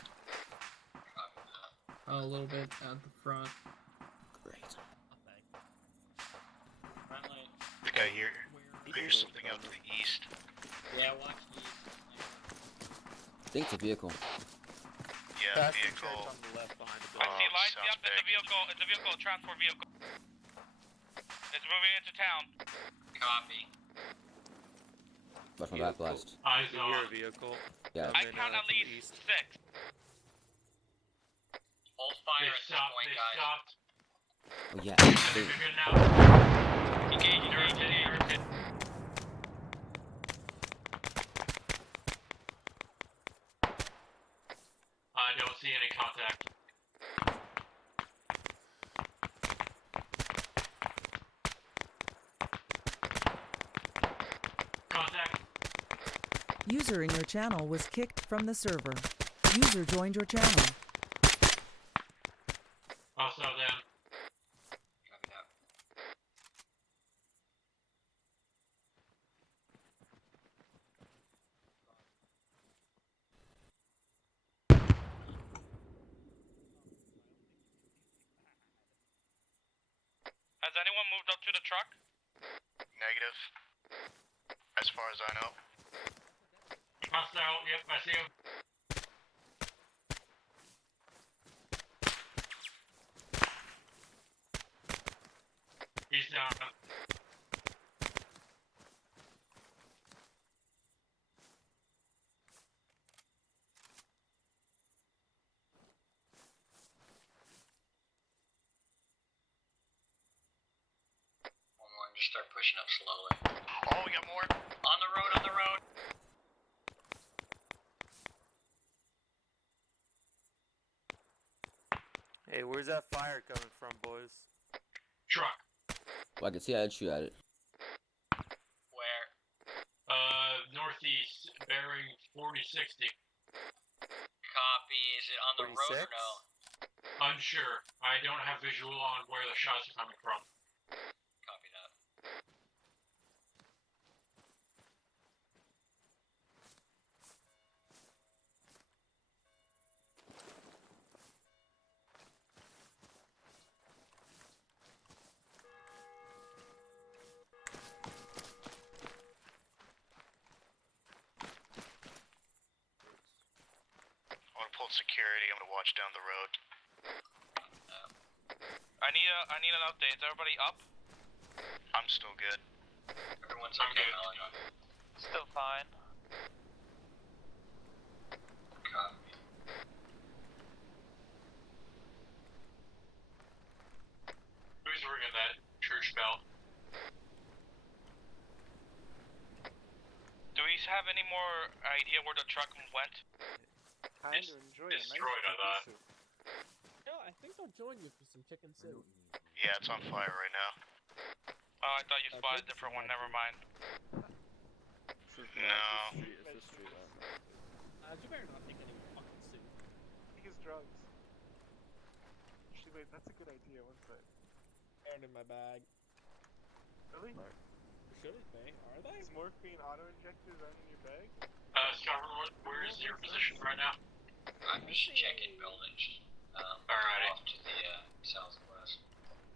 A little bit at the front. Great. Friendly. The guy here. There's something out to the east. Yeah, watch these. I think it's a vehicle. Yeah, vehicle. I see lights. Yep, it's a vehicle. It's a vehicle. Transport vehicle. It's moving into town. Copy. Watch my back blast. Eyes You on. hear a vehicle. Yeah. I count at least 6. Hold fire They at this stopped. point, They guys. stopped. Oh yeah. They're good now. Engage. I don't see any contact. Contact. User in your channel was kicked from the server. User joined your channel. Also them. Copy that. Has anyone moved up to the truck? Negative. As far as I know. Hostile. Yep, I see him. He's down. One more and just start pushing up slowly. Oh, we got more. On the road, on the road. Hey, where's that fire coming from, boys? Truck. Well, I can see I'd shoot at it. Where? Northeast, bearing 4060. Copy. Is it on the road or 46? no? Unsure. I don't have visual on where the shots are coming from. Copy that. I want to pull security. I'm going to watch down the road. I need an update. Is everybody up? I'm still good. Everyone's I'm okay, good. Melanie. Still fine. Copy. Who's ringing that church bell? Do we have any more idea where the truck went? Kind of enjoy it. Destroyed, I thought. Yeah, I think I'll join you for some chicken soup. Yeah, it's on fire right now. Oh, I thought you spotted a different one. Never mind. No. It's the street lamp. You better not take any fucking soup. His drugs. Actually, wait, that's a good idea. One sec. They're in my bag. Really? Should they? Are they? Is morphine auto injectors are in your bag? Scotland, where is your position right now? I'm just checking buildings. Alrighty. Off to the southwest.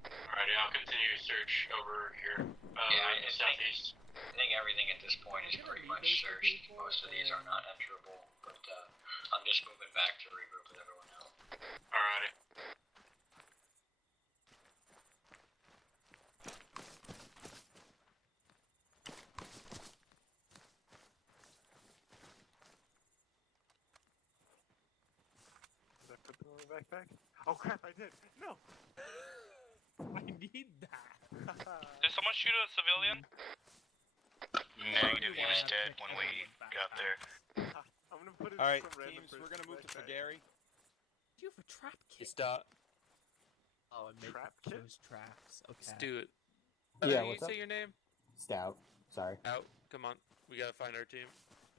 Alrighty, I'll continue search over here. Yeah, I southeast. I think everything at this point is pretty much searched. Most of these are not enterable, but I'm just moving back to regroup with everyone else. Alrighty. Did I put them in my backpack? Oh crap, I did. No. I need that. Did someone shoot a civilian? Negative, he was dead when we got there. I'm gonna put it All right, in some random teams, we're person's gonna move to backpack. Gary. You have a trap kit. Stop. Oh, and make Trap kit? those traps. Okay. Let's do it. Yeah, How do you what's up? say your name? Stout. Sorry. Out. Come on. We gotta find our team.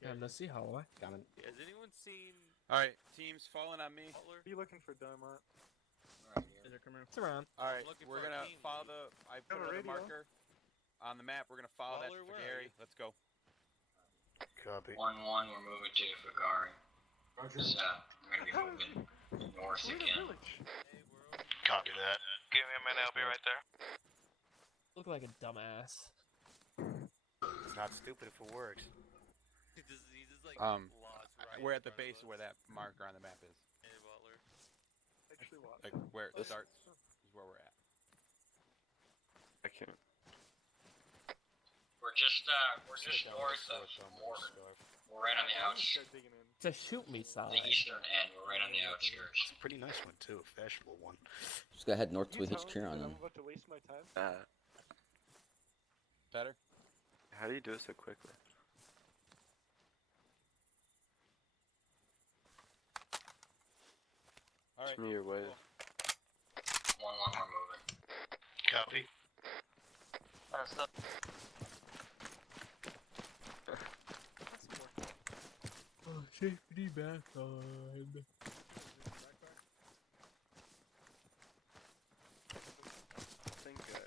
I'm gonna see Holloway. Coming. Has anyone seen All right, teams falling on me. Butler? Be looking for Dynamite. Is it coming? It's around. All right, looking we're for a gonna team follow lead. the. I Have put a another radio? marker on the map. We're gonna follow Butler, that where are Gary. you? Let's go. Copy. 1-1, we're moving to Fagari. So, we're gonna be moving north We're in a again. village. Copy that. Give me a minute, I'll be right there. Look like a dumbass. It's not stupid if it works. He just like lost right We're in at the front of base of where that marker on the map is. Hey, Butler. Actually, what? Like where it starts is where we're at. I can't. We're just north of Morgan. We're right on the outskirts. Start digging in. It's a shoot me sign. The eastern end. We're right on the outskirts. It's a pretty nice one too, a fashionable one. Just go head north to You a hitch tell cure them on that them. I'm about to waste my time. Better. How do you do it so quickly? All right. Show me your way. 1-1, we're moving. Copy. Oh, safety back on.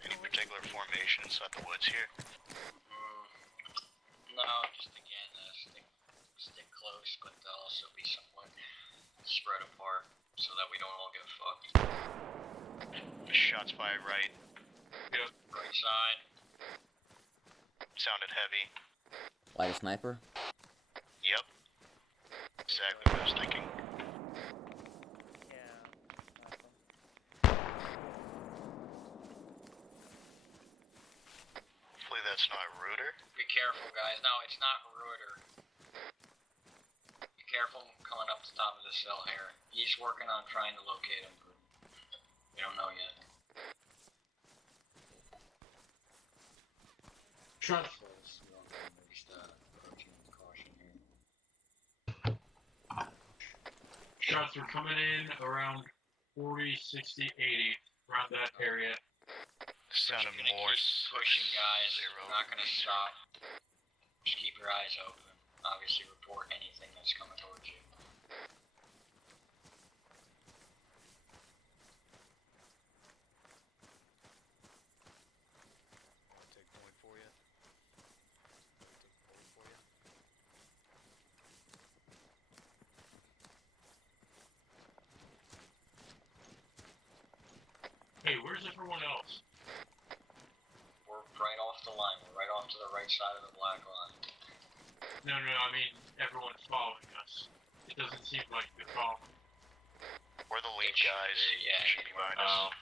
Any particular formation inside the woods here? No, just again, stick close, but also be somewhat spread apart so that we don't all get fucked. Shots by right. Yep. Right side. Sounded heavy. Light a sniper. Yep. Exactly what I was thinking. Hopefully that's not Reuter. Be careful, guys. No, it's not Reuter. Be careful coming up the top of this hill here. He's working on trying to locate him, but we don't know yet. Shot. Shots are coming in around 40, 60, 80, around that area. Sounded more Pushing, guys. We're not gonna stop. Just keep your eyes open. Obviously, report anything that's coming towards you. I'll take point for you. Take point for you. Hey, where's everyone else? We're right off the line. We're right off to the right side of the black line. No, I mean everyone's following us. It doesn't seem like they're following. We're the lead guys. Yeah, should be behind us.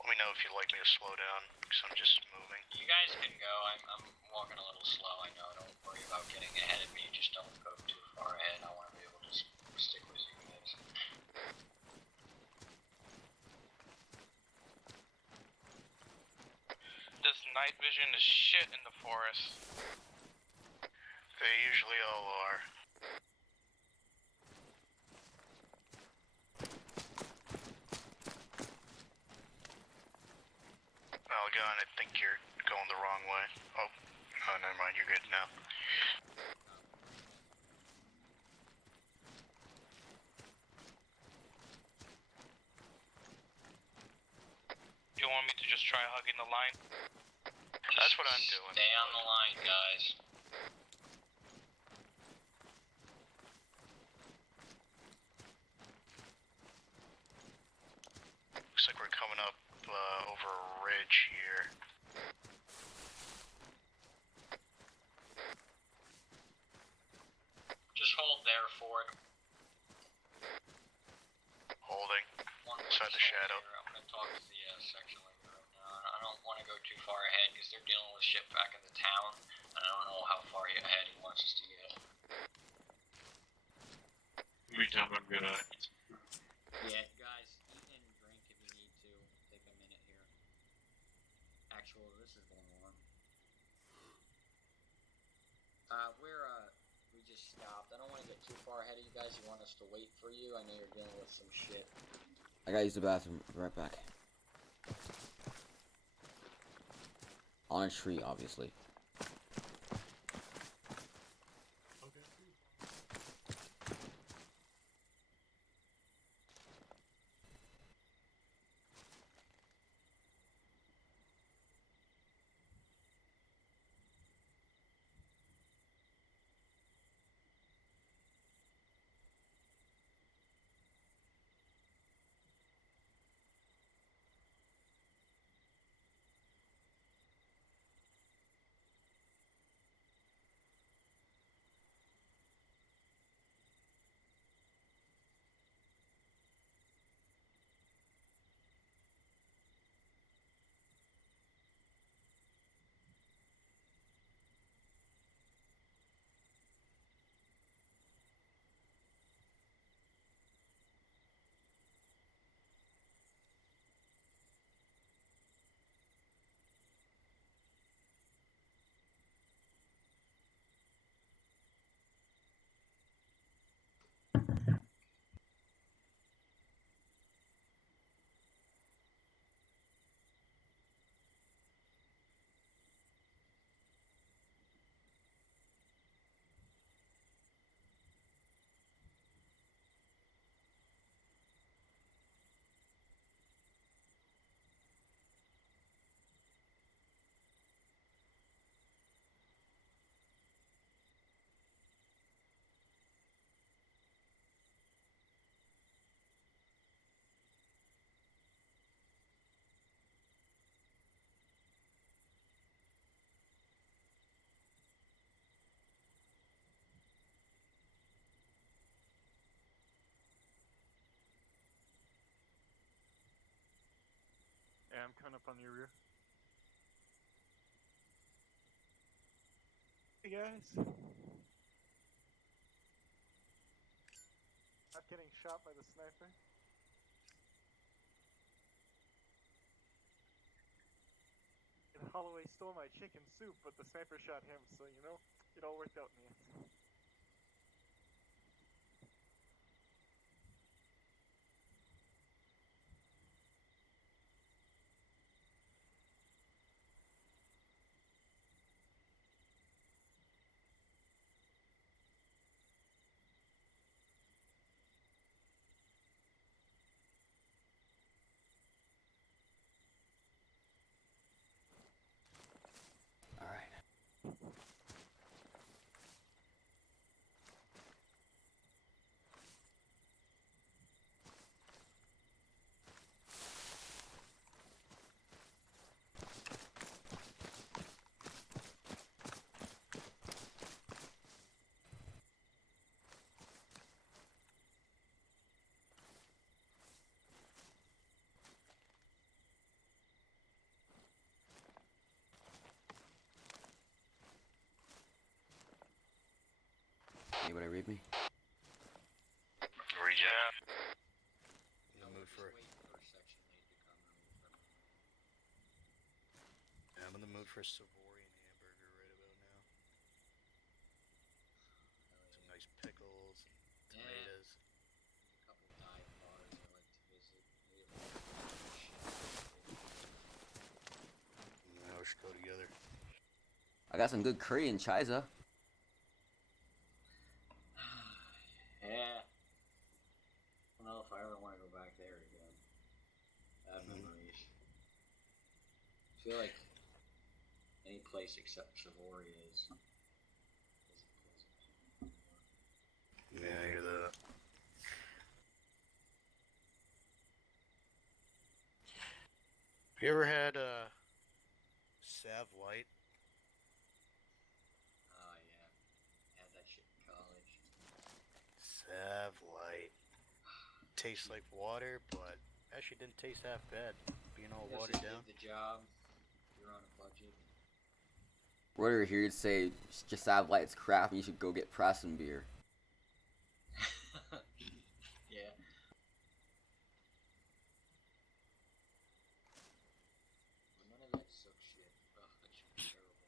Let me know if you'd like me to slow down, because I'm just moving. You guys can go. I'm walking a little slow. I know. Don't worry about getting ahead of me. Just don't go too far ahead. I want to be able to stick with you guys. This night vision is shit in the forest. They usually all are. Algon, I think you're going the wrong way. Oh, never mind, you're good now. You want me to just try hugging the line? That's what I'm doing. Stay on the line, guys. Looks like we're coming up over a ridge here. Just hold there for it. Holding. One Inside the hold shadow. here. I'm gonna talk to the section leader right now. I don't want to go too far ahead because they're dealing with shit back in the town, and I don't know how far ahead he wants us to get. Meantime, I'm gonna. Yeah, guys, eat and drink if you need to. Take a minute here. Actual, this is going on. We just stopped. I don't want to get too far ahead of you guys. You want us to wait for you? I know you're dealing with some shit. I gotta use the bathroom. Be right back. On a tree, obviously. Yeah, I'm coming up on your rear. Hey guys. Not getting shot by the sniper. And Holloway stole my chicken soup, but the sniper shot him, so you know, it all worked out in the end. Anybody read me? Read ya. In the mood for. Yeah, I'm in the mood for a Savorian hamburger right about now. Some nice pickles and tomatoes. A couple dive bars I like to visit. Yeah, we should go together. I got some good curry in Chiza. Yeah. I don't know if I ever want to go back there again. Bad memories. I feel like any place except Savoria is Yeah, I hear that. Have you ever had Sav Light? Oh yeah. Had that shit in college. Sav Light. Tastes like water, but actually didn't taste half bad. Being all You watered just down. did the job. You're on a budget. We're here to say just have light's crap and you should go get Preston beer. Yeah. None of that suck shit. Ugh, that should be terrible.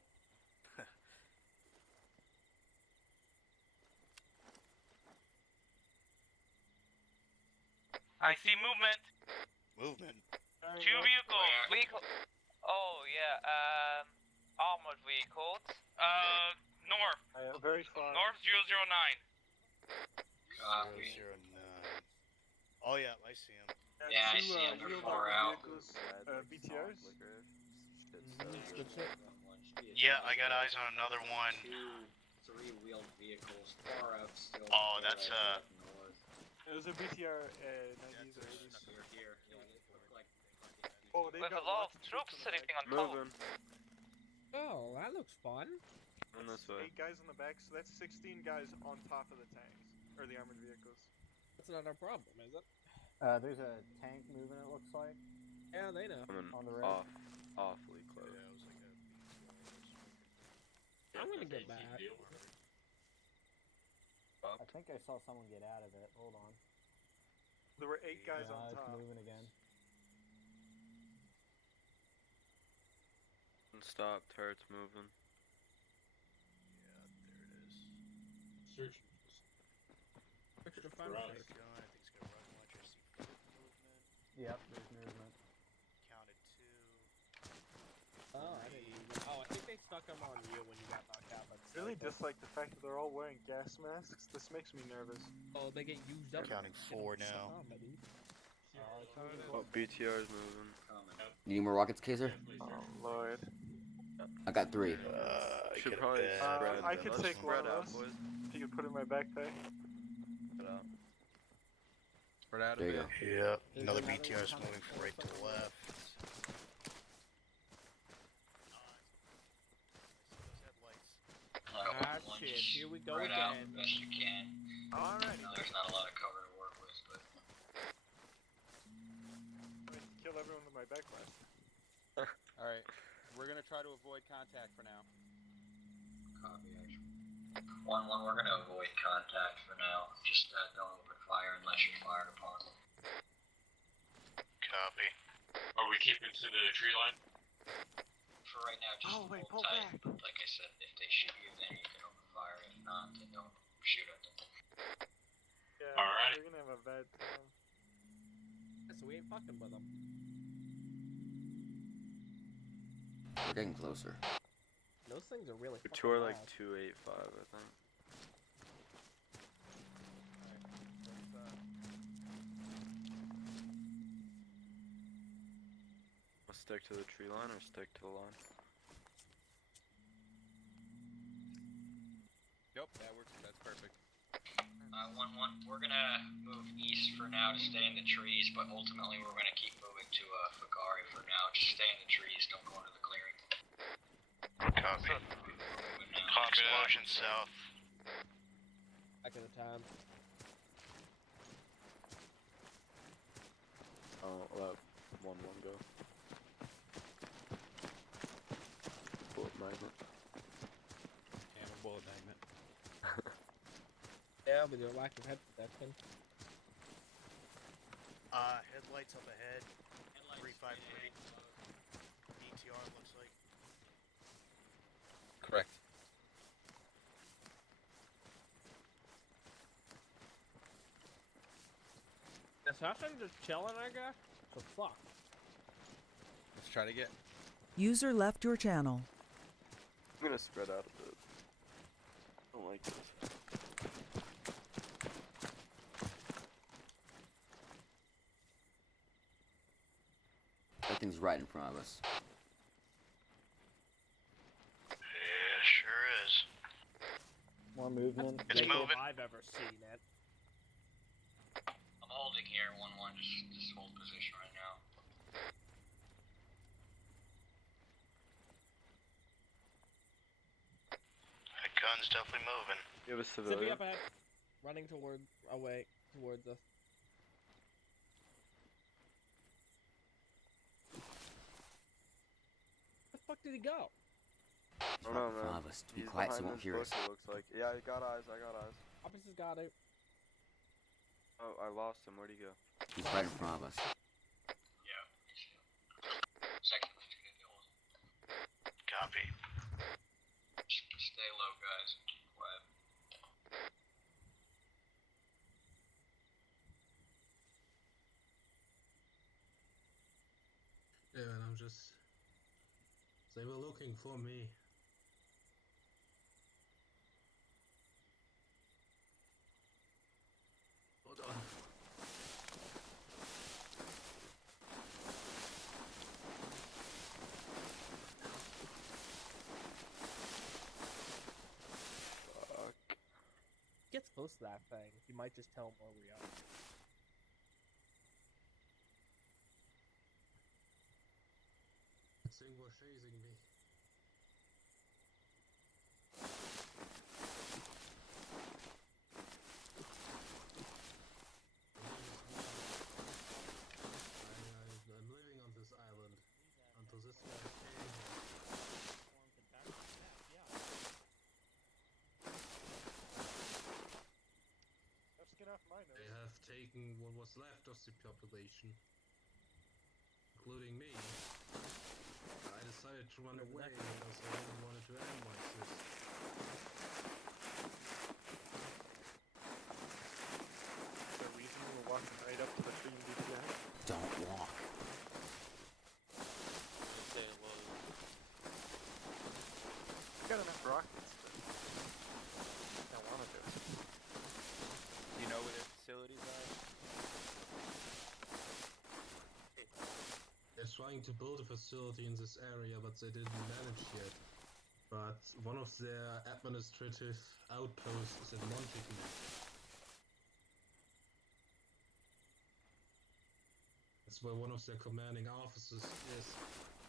I see movement. Movement. Two vehicles. Vehicle. Oh yeah. Armored vehicles. North. Very far. North 009. Copy. 009. Oh yeah, I see him. Yeah, I see him. They're far out. BTRs. Good shit. Yeah, I got eyes on another one. 2 3-wheeled vehicles far out still. Oh, that's It was a BTR 90s or 80s. Here. Yeah, they look like Oh, they With got a lot of lots troops on the sitting back. on top. Moving. Oh, that looks fun. On this way. 8 guys on the back, so that's 16 guys on top of the tanks or the armored vehicles. That's not our problem, is it? There's a tank moving, it looks like. Yeah, they know. Coming On the road. awfully close. Yeah, it was like a I'm gonna get back. I think I saw someone get out of it. Hold on. There were 8 guys on It's top. moving again. Stop, turret's moving. Search. Extra fun. I think it's got rocket launcher. I see foot movement. Yep, there's movement. Counted 2. Oh, I didn't even. Oh, I think they stuck them on you when you got knocked out. But Really dislike the fact that they're all wearing gas masks. This makes me nervous. Oh, they get used up. Counting 4 now. Oh, BTR is moving. You need more rockets, Kaiser? Oh lord. I got 3. Should probably spread. I could Let's take one spread of out, those. boys. If you could put it in my backpack. Spread out. Spread out a There you bit. go. Yep. Another BTR is moving from right to left. Ah, shit. Here we go Spread out again. the best you can. Alright. I know there's not a lot of cover to work with, but I kill everyone with my backpack. Alright. We're gonna try to avoid contact for now. copy actually. 1-1, we're gonna avoid contact for now. Just don't open fire unless you're fired upon. Copy. Are we keeping to the tree line? For right now, just hold tight. But like I said, if they shoot you, then you can open fire. If not, then don't shoot at them. Yeah, Alright. we're gonna have a bad time. So we ain't fucking with them. We're getting closer. Those things are really The fucking two are like loud. 285, I think. I'll stick to the tree line or stick to the line? Yep, that works. That's perfect. 1-1, we're gonna move east for now to stay in the trees, but ultimately we're gonna keep moving to Fagari for now. Just stay in the trees, don't go into the clearing. Copy. Explosion south. Back at the time. Oh, let 1-1 go. Bullet magnet. Damn, a bullet magnet. Yeah, with your lack of head protection. Headlights up ahead. 353. BTR looks like. Correct. The Assassin just chilling, I guess? So fuck. Let's try to get. User left your channel. I'm gonna spread out a bit. I don't like this. Everything's right in front of us. Yeah, sure is. More movement. It's moving. I've ever seen it. I'm holding here, 1-1, just hold position right now. That gun's definitely moving. You have a Zippy civilian? up ahead. Running towards us. Where the fuck did he go? Oh no, in front man. of us. Be He's quiet so he behind won't this hear us. bush, it looks like. Yeah, I got eyes, I got eyes. Officer's got it. Oh, I lost him. Where'd he go? He's right in front of us. Yeah. Second, Copy. stay low, guys. Keep quiet. just... They were looking for me. Hold on. Fuck. Gets close to that thing. You might just tell him where we are. That thing was chasing me. I'm living on this island until this guy came. Get off my nose. They have taken what was left of the population, including me. I decided to run away because I didn't want it to end like this. Is there a reason we're walking right up to the tree and DPI? Don't walk. Say hello. We got enough rockets to... I want to do it. Do you know where their facilities are? They're trying to build a facility in this area, but they didn't manage yet. But one of their administrative outposts is in Montigny. That's where one of their commanding officers is.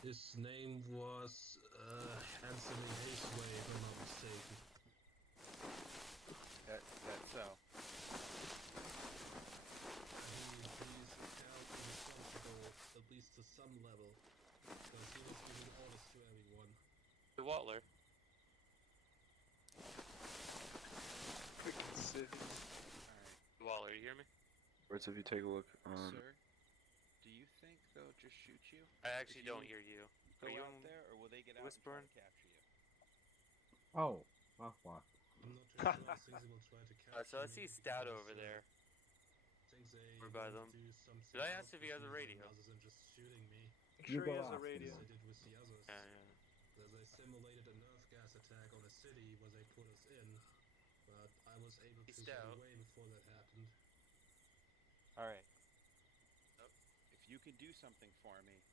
His name was Anthony Haseway, if I'm not mistaken. That's so. He's apparently responsible, at least to some level, because he was giving orders to everyone. The Watler. Freaking city. Alright. Waller, you hear me? Whereas if you take a look on... Sir, do you think they'll just shoot you? I actually don't hear you. Go Are you out in there, or will they get out Whispering? and try to capture you? Oh, well, fuck. I'm not too sure. I think they will try to capture So I see me Stout because, over there. I think they We're by will them. do something Did I else ask if he has a with me radio? Other than just shooting me. Make You sure he go has a after radio. As they did with the others. Yeah. They simulated a nerve gas attack on a city where they put us in, but I was able to He's get Stout. away before that happened. Alright. If you can do something for me,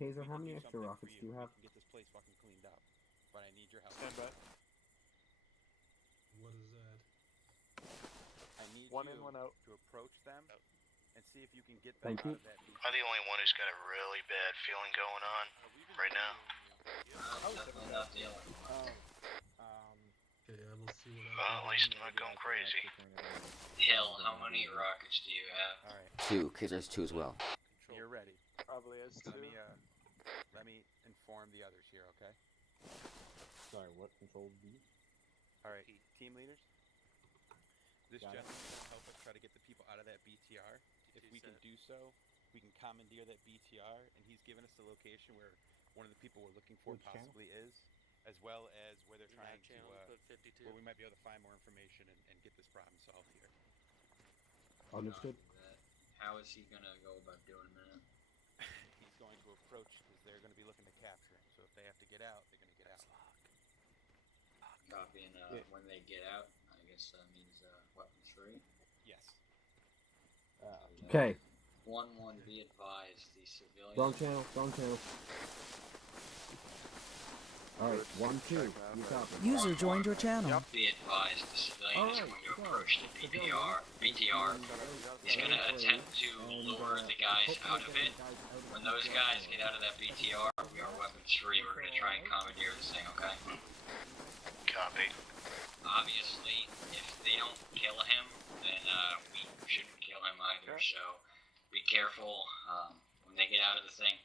Taser, we how can many do extra something rockets for do you have? We can get this place fucking cleaned up. But I need your help. Stand by. What is that? I need One you in, one out. to approach them and see if you can get them Thank out you. of that beach. Am I the only one who's got a really bad feeling going on right now? Definitely not the only one. Okay, I will see what Well, at least I'm not going crazy. Hill, how many rockets do you have? Alright. 2, because there's 2 as well. You're ready. Probably has two. Let me inform the others here, okay? Sorry, what controlled B? Alright, team leaders. This Got it. gentleman's going to help us try to get the people out of that BTR. If we can do so, we can commandeer that BTR, and he's given us the location where one of the people we're looking for Which channel? possibly is, as well as where they're Map trying channel, to, code 52. where we might be able to find more information and get this problem solved here. Understood. How is he gonna go about doing that? He's going to approach, because they're going to be looking to capture him, so if they have to get out, they're going to get out. Copy, and when they get out, I guess that means weapons free. Yes. Okay. 1-1, be advised, the civilian... Wrong channel, wrong channel. Alright, 1-2. You copy. User joined your channel. Be advised, the civilian is going to approach the BTR. He's going to attempt to lure the guys out of it. When those guys get out of that BTR, we are weapons free. We're going to try and commandeer this thing, okay? Copy. Obviously, if they don't kill him, then we shouldn't kill him either, so be careful. When they get out of the thing,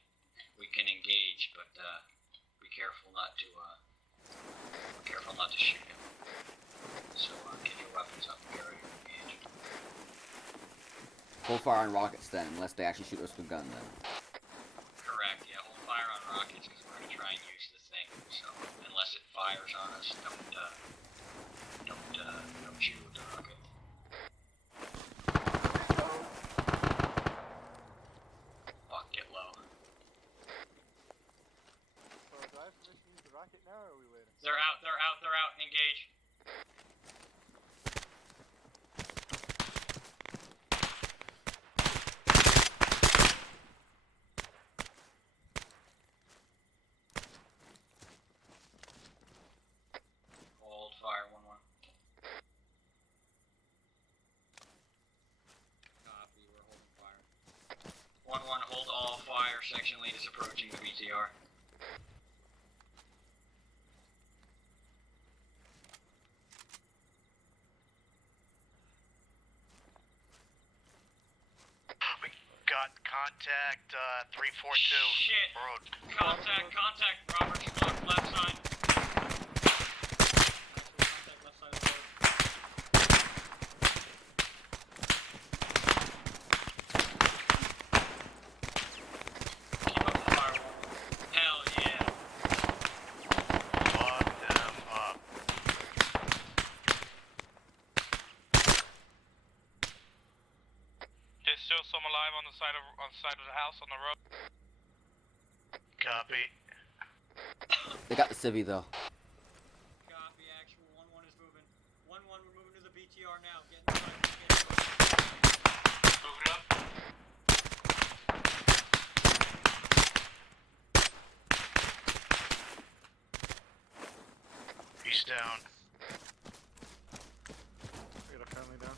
we can engage, but be careful not to shoot him. So get your weapons up and get ready to engage. Full fire on rockets then, unless they actually shoot us with a gun then. Correct, yeah, hold fire on rockets because we're going to try and use the thing. So unless it fires on us, don't shoot with the rocket. Fuck, get low. right now, or are we waiting? They're out. Engage. Hold fire, 1-1. Copy, we're holding fire. 1-1, hold all fire. Section lead is approaching the BTR. Got contact 342. Shit. Road. Contact, Roberts, left side. Contact left side of the road. Keep up the fire. Hell yeah. Lock them up. There's still some alive on the side of the house on the road. Copy. They got the civvy though. Copy, actual. 1-1 is moving. 1-1, we're moving to the BTR now. Get inside. Moving up. He's down. We got a friendly down.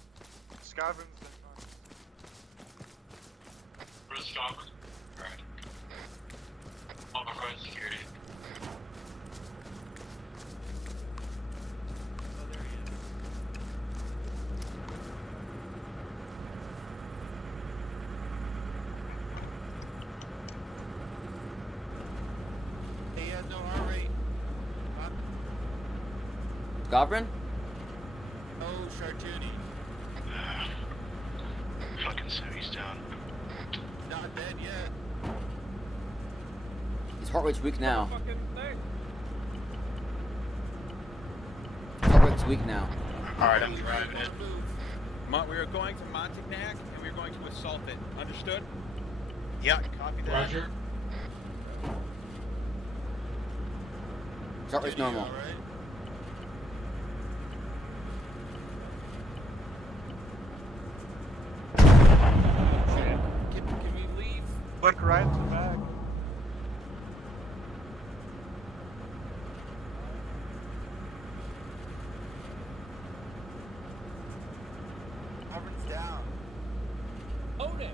Scaven's been fine. Where's Scotland? Alright. On my front security. Oh, there he is. He has no heart rate. Govern? No Chartuni. Fucking Civi's down. Not dead yet. His heart rate's weak now. Fucking thing. His heart rate's weak now. Alright, I'm driving it. We are going to Montignac and we are going to assault it. Understood? Yeah, copy that. Roger. His heart rate's normal. Alright. Can we leave? Click right to the back. Hubbard's down. Own it.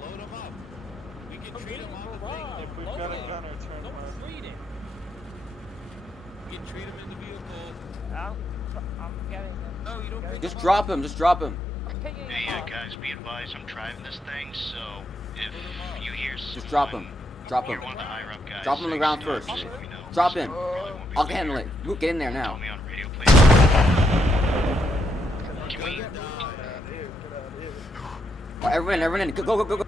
Load him up. We can I'm treat him waiting on for the thing. Rob. If we've Load got a it. gunner, turn Don't him on. treat it. We can treat him in the vehicle. I'm getting them. No, you don't pick Just him drop up. him, just drop him. I'm picking Hey, him up. guys, be advised, I'm driving this thing, so if you hear Just drop him. Drop him. you're one of the higher up guys, Drop him on the ground thanks, first. let me know. Drop him. Probably won't be I'll able to handle hear. it. Luke, get in there now. Tell me on radio, please. Can we? Oh, everyone in. Go, go, go, go.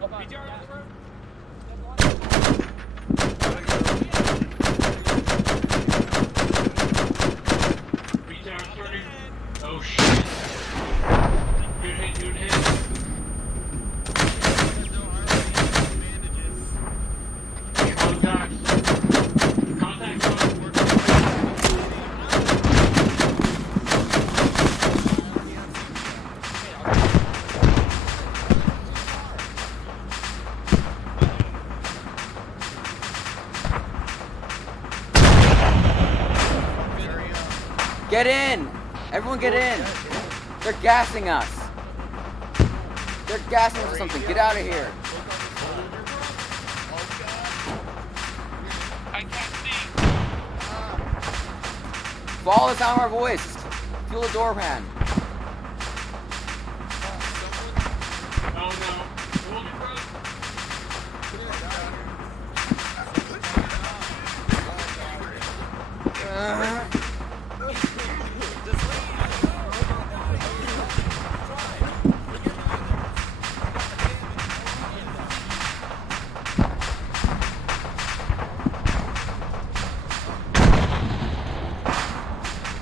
BTR on the road. BTR turning. Oh shit. Good hit. Contact. Get in! Everyone get in! They're gassing us! They're gassing us or something. Get out of here! I can't see. Follow the sound of our voice. Feel the door man. Oh no. Hold it, bro.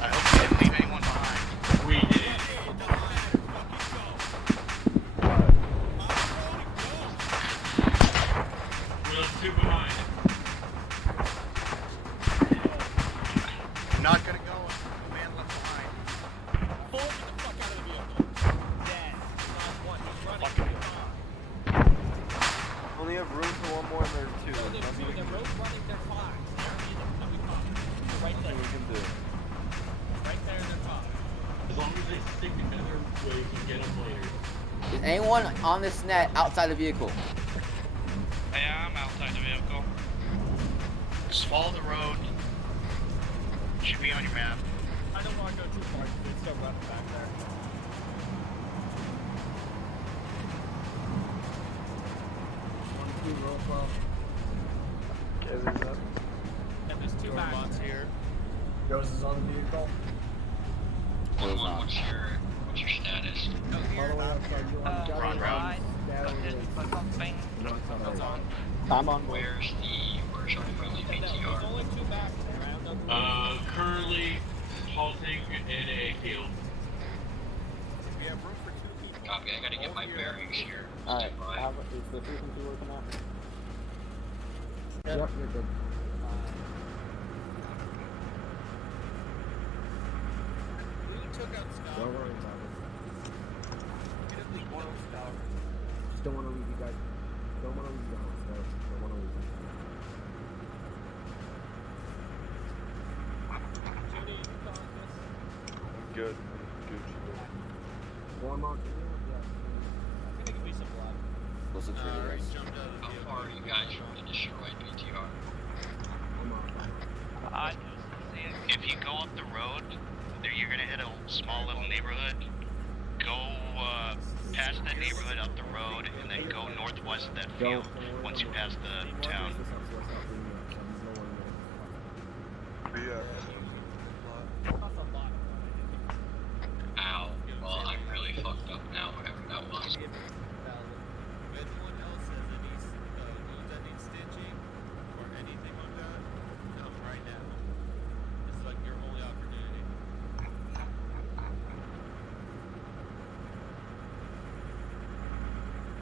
I hope you didn't leave anyone behind. We did. there too. No, there's two. They're both running their cars. They're in the car. They're right Nothing there. we can do. Right there in their car. As long as they stick together, we can get them later. Is anyone on this net outside the vehicle? Yeah, I'm outside the vehicle. Just follow the road. Should be on your map. I don't want to go too far because it's still running back there. Roll call. And there's two bots here. Ghost is on the vehicle. Goes on. What's your status? All the way outside. You want to Run, run. I'm on. Where's our friendly There's PTR? only two bats around. Currently halting in a field. We have room for 2 people. Copy, I gotta get my bearings here. Alright, Stand by. is the frequency working out? Yep, you're good. Who took out Scott? Don't worry about it. We didn't leave one of Scott. Just don't want to leave you guys. Don't want to leave you guys. Don't want to leave you. Judy, you calling this? I'm good. I'm Gucci. Warm on. Yeah. I'm gonna give me some blood. Full security, right? Jumped out of the How vehicle. far are you guys from the destroyed PTR? I'm on. If you go up the road, there you're gonna hit a small little neighborhood. Go past that neighborhood up the road, and then go northwest of that field once you pass the town. Ow. Well, I'm really fucked up now, whatever that was. If anyone else has any wounds that need stitching or anything like that, come right now. This is like your only opportunity.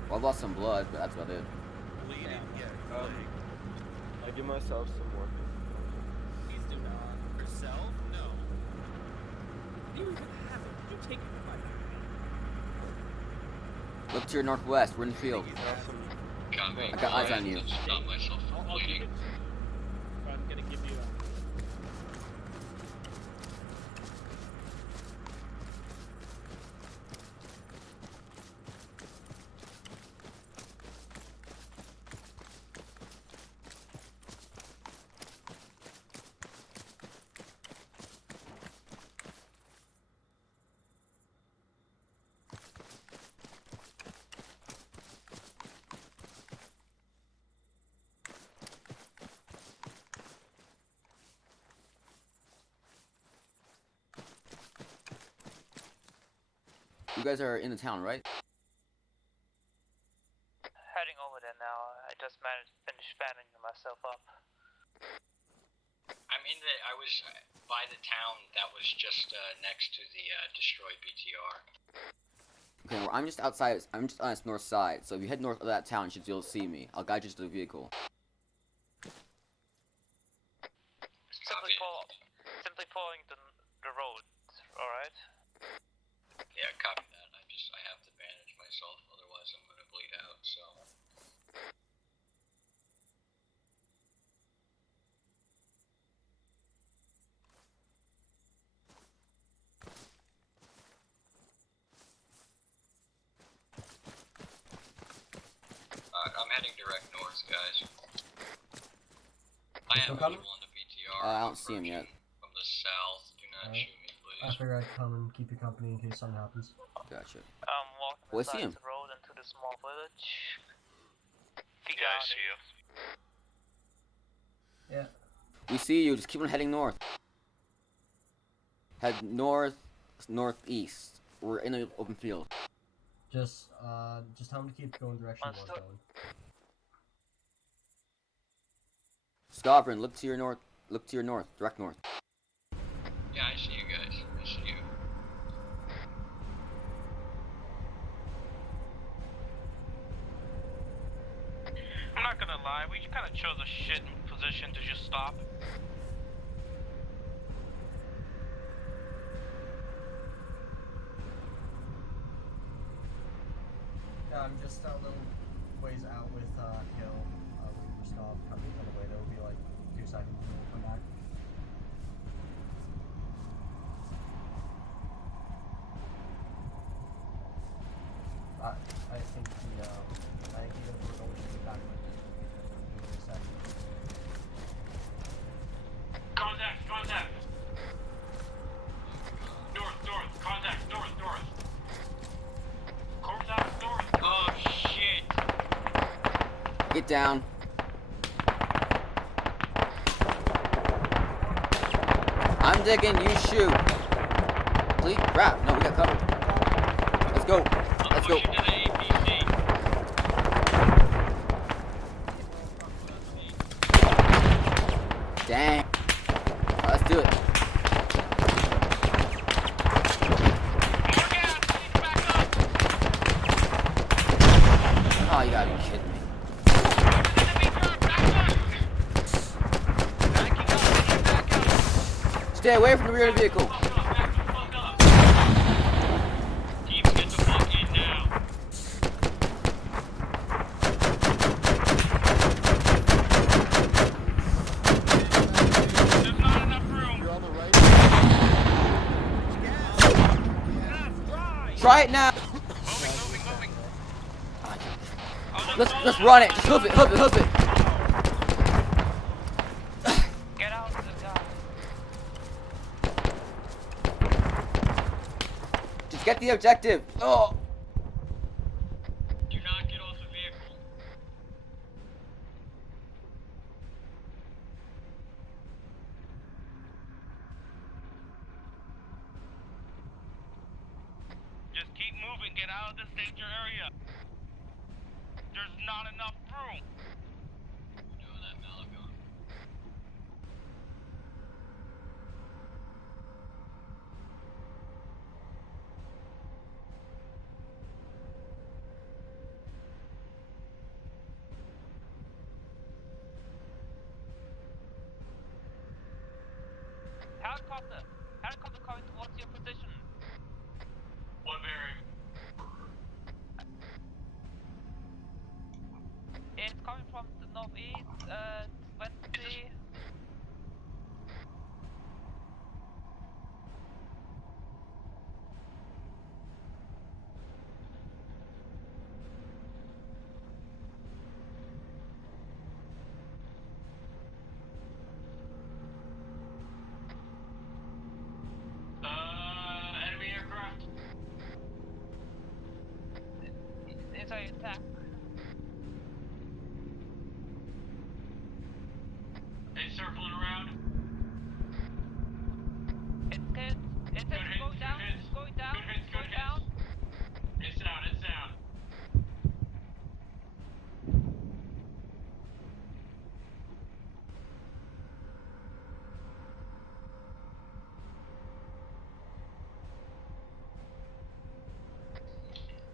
Well, I've lost some blood, but that's about it. Bleeding, yeah. I give myself some more. Please do not. Yourself? No. You even have it. You take it from my back. Look to your northwest. We're in the field. Copy. I got eyes on you. Stop myself from I'll give bleeding. it to you. I'm gonna give you a... You guys are in the town, right? Heading over there now. I just managed to finish fanning myself up. I was by the town that was just next to the destroyed BTR. Okay, well, I'm just outside. I'm just on its north side. So if you head north of that town, you should be able to see me. I'll guide you to the vehicle. Simply following the road, alright? Yeah, copy that. I have to bandage myself, otherwise I'm gonna bleed out, so. I'm heading direct north, guys. I have people on the BTR. I don't see him yet. From the south. Do not shoot me, please. I figured I'd come and keep you company in case something happens. Gotcha. Walking Well, I see beside him. the road into the small village. Yeah, I see you. Yeah. We see you. Just keep on heading north. Head north, northeast. We're in an open field. Just tell him to keep going direction you want going. Scotland, look to your north. Look to your north. Direct north. Yeah, I see you guys. I see you. I'm not gonna lie, we kind of chose a shit position to just stop. Yeah, I'm just a little ways out with Hill. We just stop, company's on the way, there will be like 2 seconds and we'll come back. I think even if we're going to get back in a second. Contact! North, contact, north. Contact, north. Oh shit! Get down. I'm digging, you shoot. Please, crap. No, we got covered. Let's go. Let's go. Dang. Let's do it. Oh, you gotta be kidding me. Stay away from the rear of the vehicle. Try it now. Let's run it. Just hoof it. Get out of the car. Just get the objective. Oh. Do not get off the vehicle. Just keep moving. Get out of this danger area. There's not enough room. You know that, Malagon. Helicopter coming towards your position. What bearing? It's coming from the northeast, 20. Enemy aircraft. It's an attack. It's circling around. It's going down. It's going down. It's going down. It's down.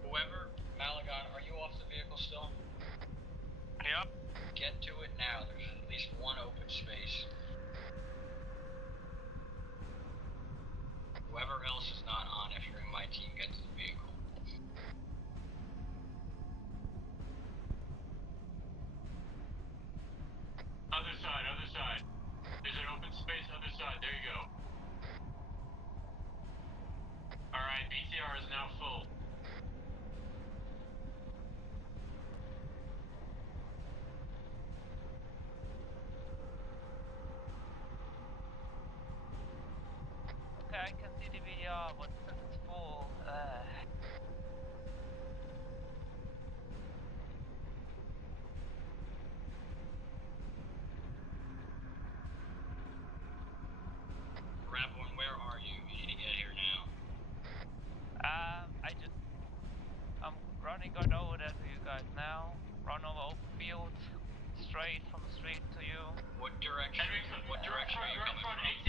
Whoever, Malagon, are you off the vehicle still? Yep. Get to it now. There's at least one open space. Whoever else is not on, if you're in my team, get to the vehicle. Other side. There's an open space, other side. There you go. Alright, BTR is now full. Okay, I can see the VR, but since it's full, Rav1, where are you? You need to get here now. I'm running on over there to you guys now. Run over open field, straight from the street to you. What direction? What direction are you coming from? AT.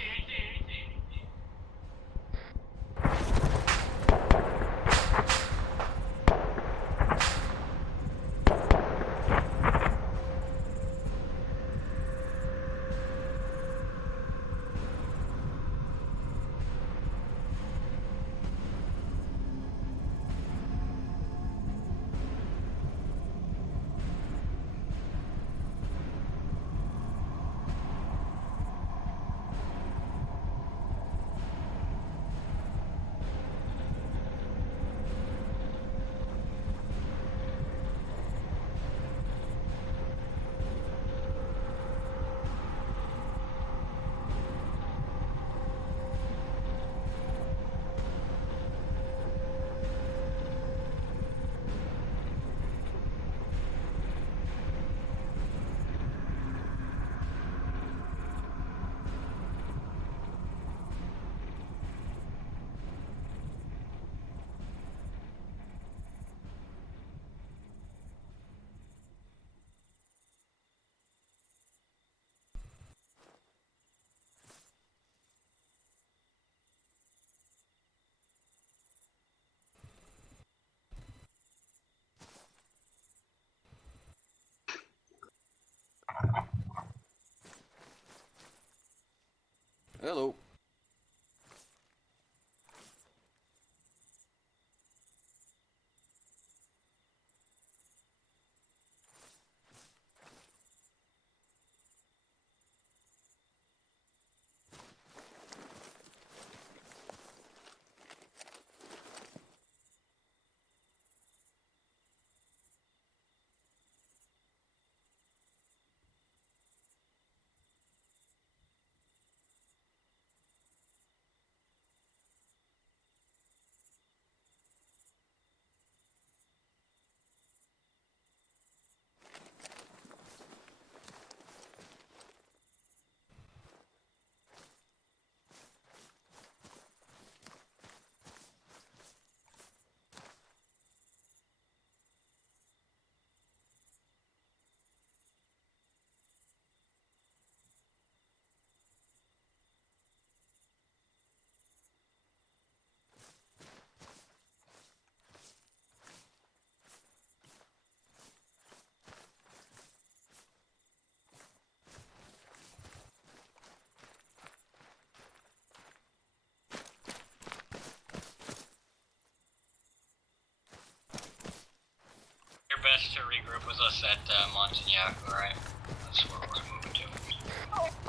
best to regroup with us at Montagnac, alright? That's where we're moving to.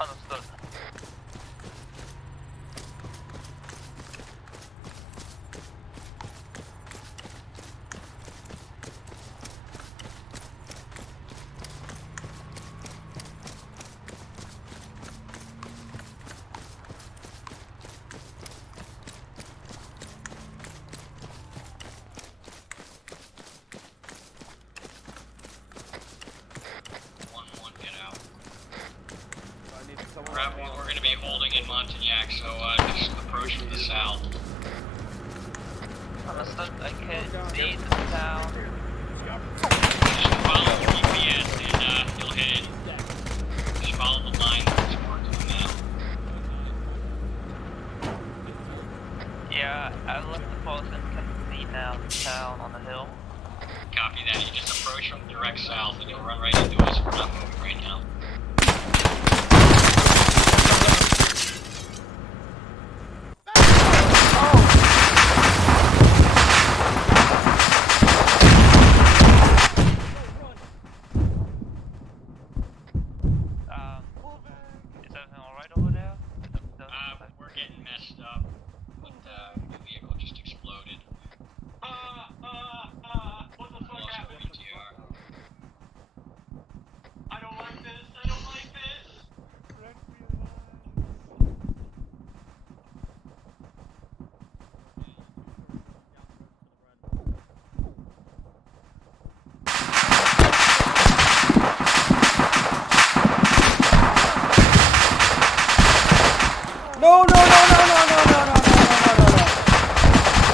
Understood. We're going to be holding in Montagnac, so just approach from the south. Understood. I can see the town. Just follow the GPS and you'll hit it. Just follow the line that's marked on the map. Yeah, I left the post and can see now the town on the hill. Copy that. You just approach from direct south and you'll run right into us. We're not moving right now. Is everything alright over there? We're getting messed up, but the vehicle just exploded. What the fuck happened? BTR. I don't like this. I don't like this. No, no, no, no, no, no, no, no, no, no, no, no, no.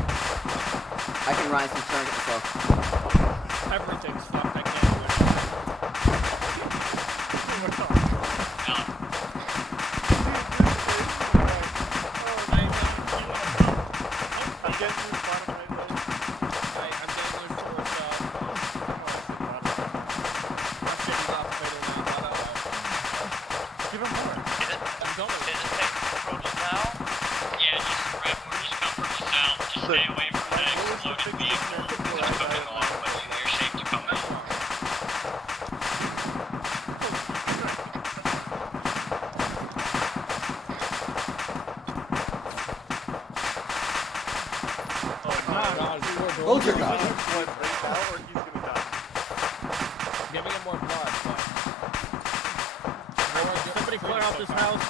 I can rise and turn it myself. Everything's fucked. I can't do I'm getting to the bottom right leg. I'm getting loose towards, I'm getting off middle now, Give him more. I'm going. Is it safe to approach now? Yeah, just come from the south. Just stay away from that exploded vehicle that's coming on, but you're safe to come out. Hold your gun. Giving him more blood. Somebody clear out this house.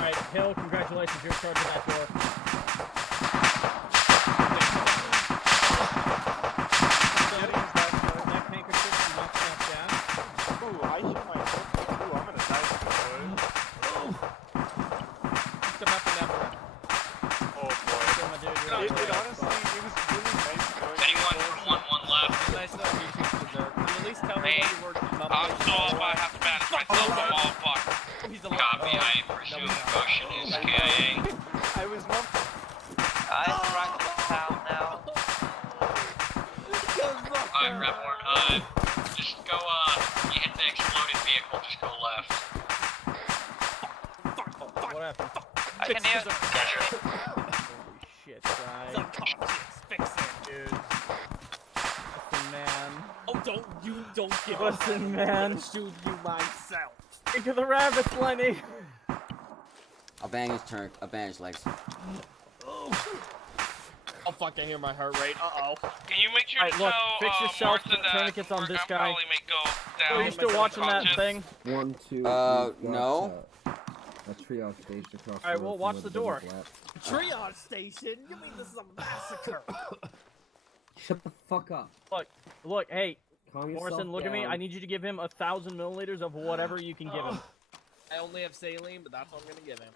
Alright, Hill, congratulations. You're in charge of that door. Neck handkerchief, you knock that down. Ooh, I hit myself. Ooh, I'm gonna die from this, boy. Come up and down. Oh boy. It honestly, it was really nice knowing Anyone from 1-1 left? It's nice knowing you shoot dessert. Can you at least tell me Me. what you worked on? I'm still I have to manage myself. I'm all fucked. He's alive. Copy. I presume motion is KIA. I was mumping. I tracked the town now. Alright, Repmore, just go, you hit the exploded vehicle, just go left. What happened? I can hear them. Holy shit, guys. Fix it, dude. Listen, man. Oh, don't give up. Listen, man. Shoot you myself. Into the rabbits, Lenny. I'll bang his turn. I'll bang his legs. Oh fuck! I hear my heart rate. Uh oh. Can you make sure Alright, to look. tell Fix yourself. Martha that Tourniquets on we're this gonna guy. probably make go down. Are you still watching that conscious. thing? 1, 2. No. A triage station across. Alright, the well, road watch from the where door. building's Triage station? You mean this is a massacre? Shut the fuck up. Look, hey, Calm yourself Morrison, look at me. down. I need you to give him 1,000 milliliters of whatever you can give him. I only have saline, but that's what I'm gonna give him.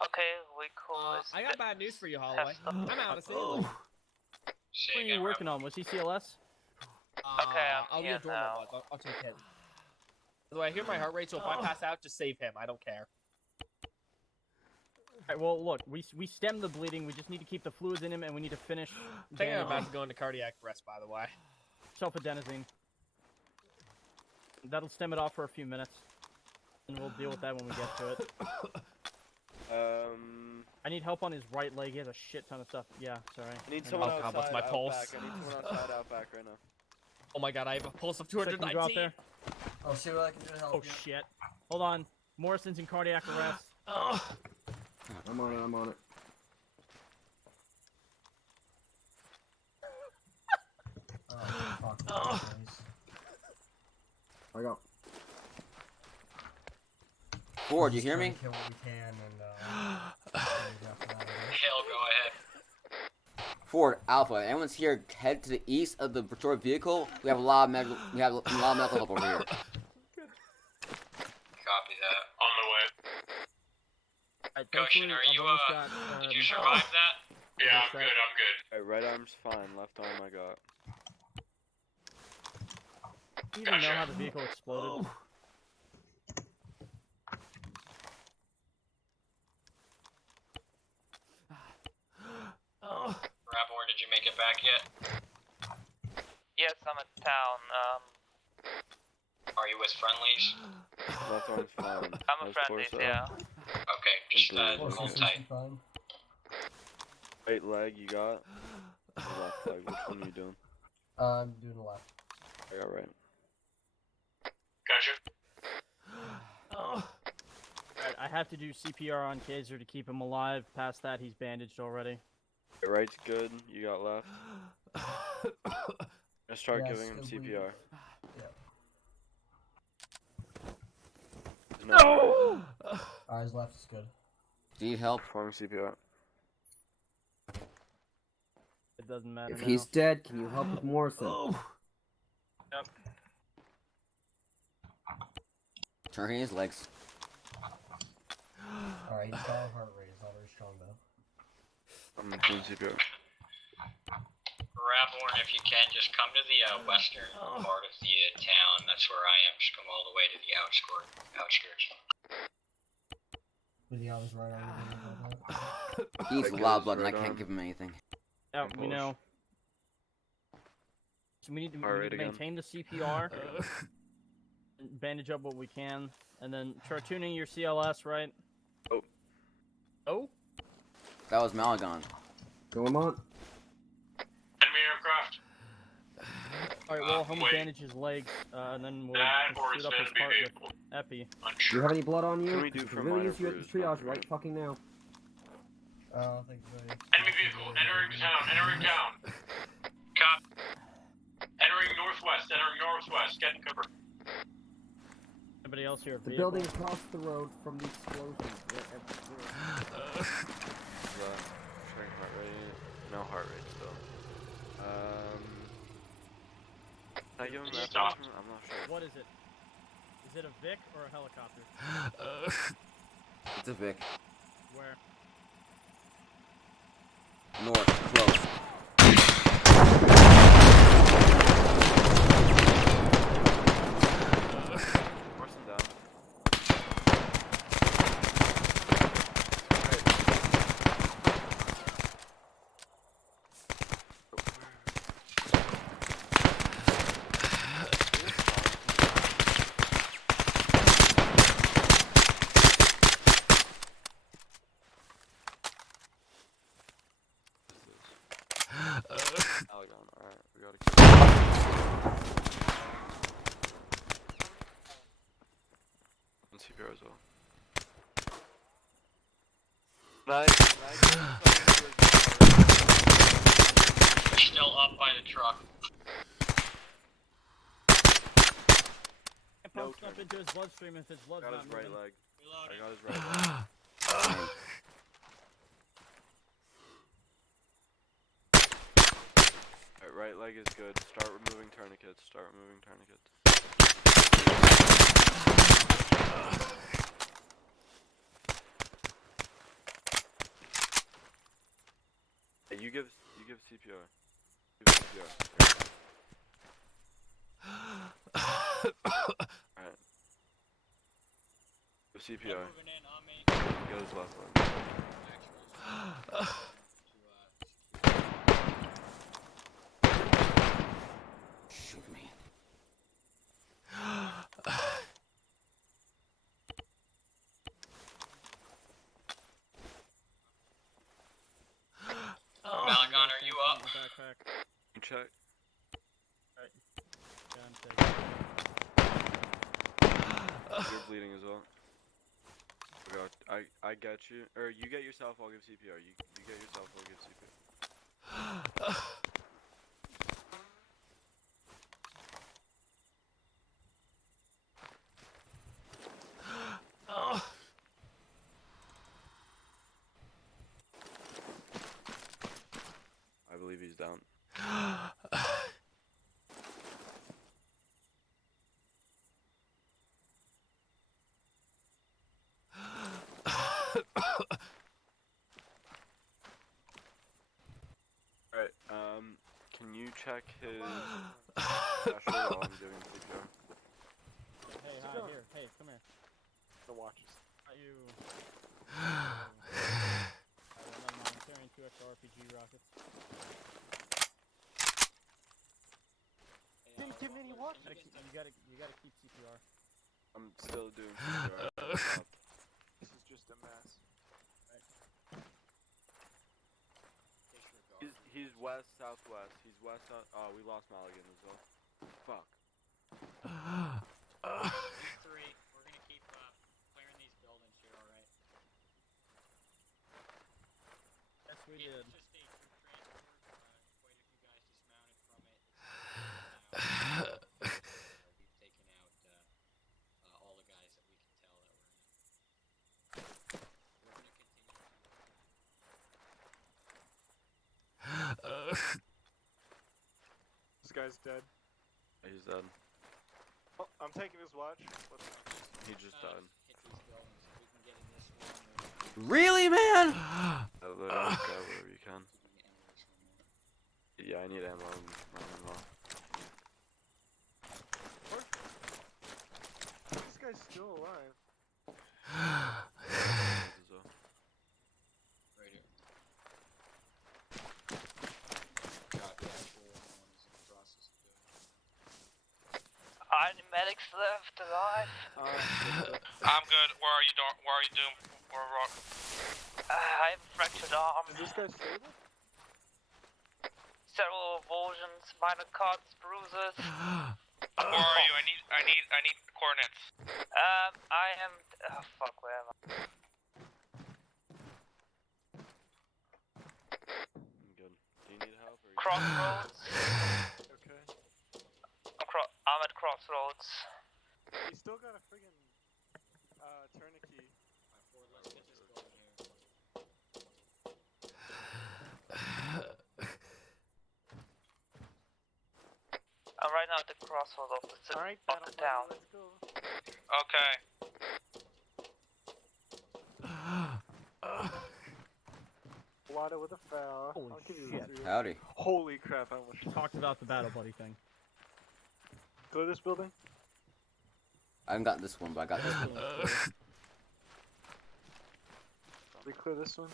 Okay, we call this. I got bad news for you, Holloway. I'm out of saline. What are you working on? Was he CLS? Okay, I'm I'll here get a now. dormant one. I'll take it. the way, I hear my heart rate, so if I pass out, just save him. I don't care. Alright, well, look, we stem the bleeding. We just need to keep the fluids in him, and we need to finish. I think I'm about to go into cardiac arrest, by the way. Self-adenosine. That'll stem it off for a few minutes, and we'll deal with that when we get to it. I need help on his right leg. He has a shit ton of stuff. Yeah, sorry. I need someone outside. What's my pulse? Outback. I need someone outside Outback right now. Oh my god, I have a pulse of Can you go out 219. there? I'll see what I can do to help Oh you. shit. Hold on. Morrison's in cardiac arrest. I'm on it. I'm on it. Oh, fuck. I got. Ford, you hear me? Kill what we can and Hale, go ahead. Ford, Alpha, everyone's here. Head to the east of the patrol vehicle. We have a lot of medical. We have a lot of medical help over here. Copy that. On the way. Goshen, are you, did you survive that? Yeah, I'm good, I'm good. Alright, right arm's fine. Left arm I got. Do you even know how the vehicle exploded? Raborn, did you make it back yet? Yes, I'm at town. Are you with friendlies? Left arm's fine. I'm a How's friendlies, torso? yeah. Okay, just hold tight. Right leg you got? Or left leg, which one are you doing? I'm doing the left. I got right. Gotcha. Alright, I have to do CPR on Kaiser to keep him alive. Past that, he's bandaged already. Your right's good, you got left. Let's start Yes, giving him if we- CPR. Yeah. No! Eyes left is good. Need help? Performing CPR. It doesn't matter. If now. he's dead, can you help with Morrison? Yep. Turning his legs. Alright, he's got a heart rate. It's not very strong though. I'm doing CPR. Raborn, if you can, just come to the western part of the town. That's where I am. Just come all the way to the outskirts. With the arms right on. He needs a lot of blood, and I can't give him anything. Yeah, we know. So we need to maintain the CPR. Bandage up what we can, and then start tuning your CLS, right? Oh. Oh? That was Malagon. Going on. Enemy aircraft. Alright, well, help me wait. bandage his legs, and then we'll That just or shoot it's up his enemy heart vehicle. with Epi. Do you have any blood on you? Can we do We for can really minor use you at the bruise, triage not right fucking now. Thank you very much. Enemy vehicle, entering town, entering town. Cop. Entering northwest, get in cover. Anybody else here? The building across the road from the explosion. Shrink heart rate. No heart rate still. Can I give him that? Stop. I'm not sure. What is it? Is it a Vic or a helicopter? It's a Vic. Where? North, close. Force him down. Algon, alright, we gotta keep and CPR as well. Nice. They're still up by the truck. I pumped up into his bloodstream if his blood's Got not his right moving. leg. I got his right leg. Alright, right leg is good. Start removing tourniquets. Hey, you give CPR. Give CPR. Alright. CPR. He goes left one. Shoot me. Malagon, are you up? Check. You're bleeding as well. I get you. Or you get yourself, I'll give CPR. You get yourself, I'll give CPR. I believe he's down. Alright, can you check his pressure while I'm doing CPR? Hey, hi, here. Hey, come here. The watches. Are you... I'm carrying 2 extra RPG rockets. Didn't give me any watches. You gotta keep CPR. I'm still doing CPR. This is just a mess. He's west, southwest. He's west, south. Oh, we lost Mulligan as well. Fuck. 3, we're gonna keep clearing these buildings here, alright? Yes, we did. It's just a troop transport. Quite a few guys dismounted from it. We've taken out all the guys that we can tell that were in it. We're gonna continue. This guy's dead. He's dead. Oh, I'm taking his watch. He just died. Hit these buildings. If we can get in this one. Really, man? Grab whatever you can. Yeah, I need ammo. This guy's still alive. Right here. Got the actual ones in the process of doing it. Are the medics left alive? I'm good. Where are you, Doom? I have a fractured arm. Is this guy stable? Several avulsions, minor cuts, bruises. Where are you? I need coordinates. I am. Oh fuck, where am I? I'm good. Do you need help? Or Crossroads. Okay. I'm at Crossroads. He's still got a friggin' tourniquet. Let's get this building here. I'm right now at the crossroads of the city, Alright, of the town. let's go. Okay. Water with a foul. Holy I'll give you shit. 3. Howdy. Holy crap, how much? Talked about the battle buddy thing. Clear this building? I haven't got this one, but I got this one. We clear this one?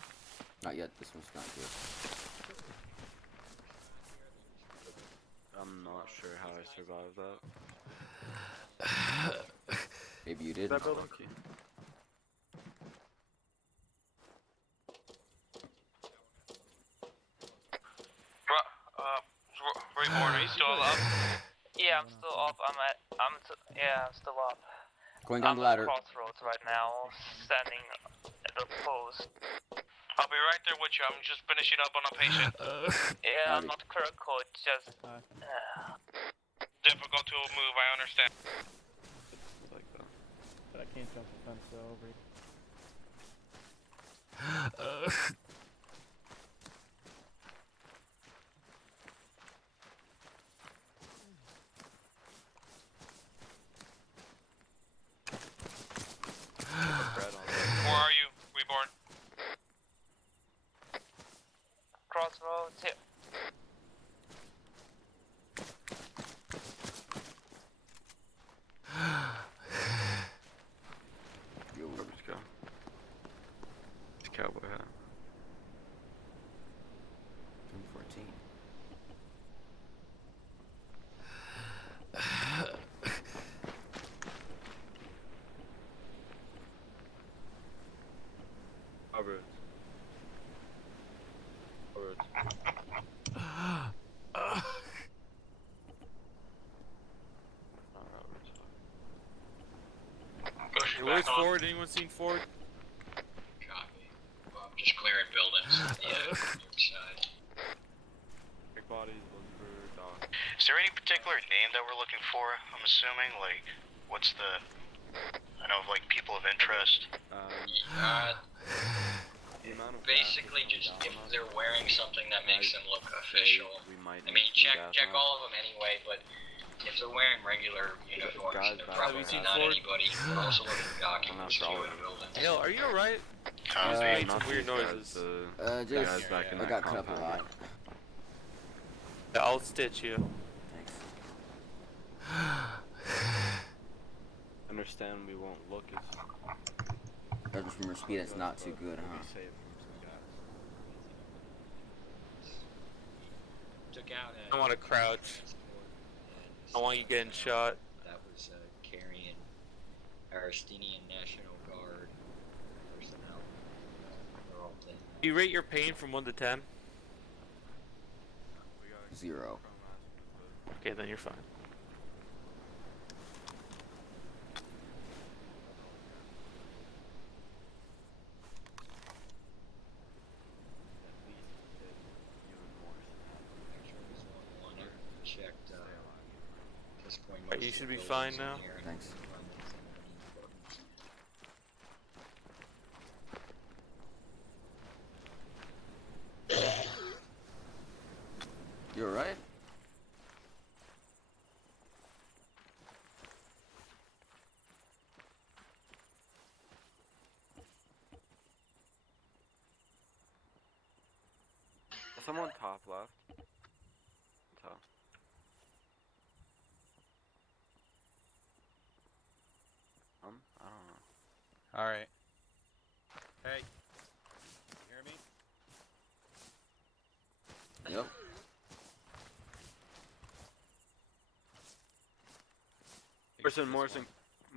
Not yet. This one's not good. I'm not sure how I survived that. Maybe you did. That building? Reborn, are you still up? Yeah, I'm still up. I'm still up. Going down the ladder. I'm at Crossroads right now, standing at the post. I'll be right there with you. I'm just finishing up on a patient. Yeah, I'm not Kirkwood, just... Difficult to move, I understand. Like that. But I can't jump the fence over. Where are you, Reborn? Crossroads, here. Robert. Robert. Not Robert. Push Hey, it where's back on. Ford? Anyone seen Ford? Copy. Well, I'm just clearing buildings on the New York side. Big bodies, looking for Doc. Is there any particular name that we're looking for? I'm assuming, like, what's the... I know, like, people of interest. Basically, just if they're wearing something that makes them look official. We might I mean, check all of them anyway, but if they're wearing regular uniforms, they're probably not anybody. We're also looking at documents too in the building. Yo, are you alright? Not made some these weird guys, noises. the guys Just, back in I that got cut up a compound. lot. Yeah, I'll stitch you. Thanks. Understand we won't look as... Judging from your speed, it's not too good, huh? Safe from some guys. Took out I want to crouch. I want you getting shot. That was carrying Aristinian National Guard personnel. They're all dead. Do you rate your pain from 1 to 10? 0. Okay, then you're fine. Checked, this point, Alright, you most of should the be fine buildings in now. here and Thanks. You alright? Someone top left. Top. I don't know. Alright. Hey. You hear me? Yep.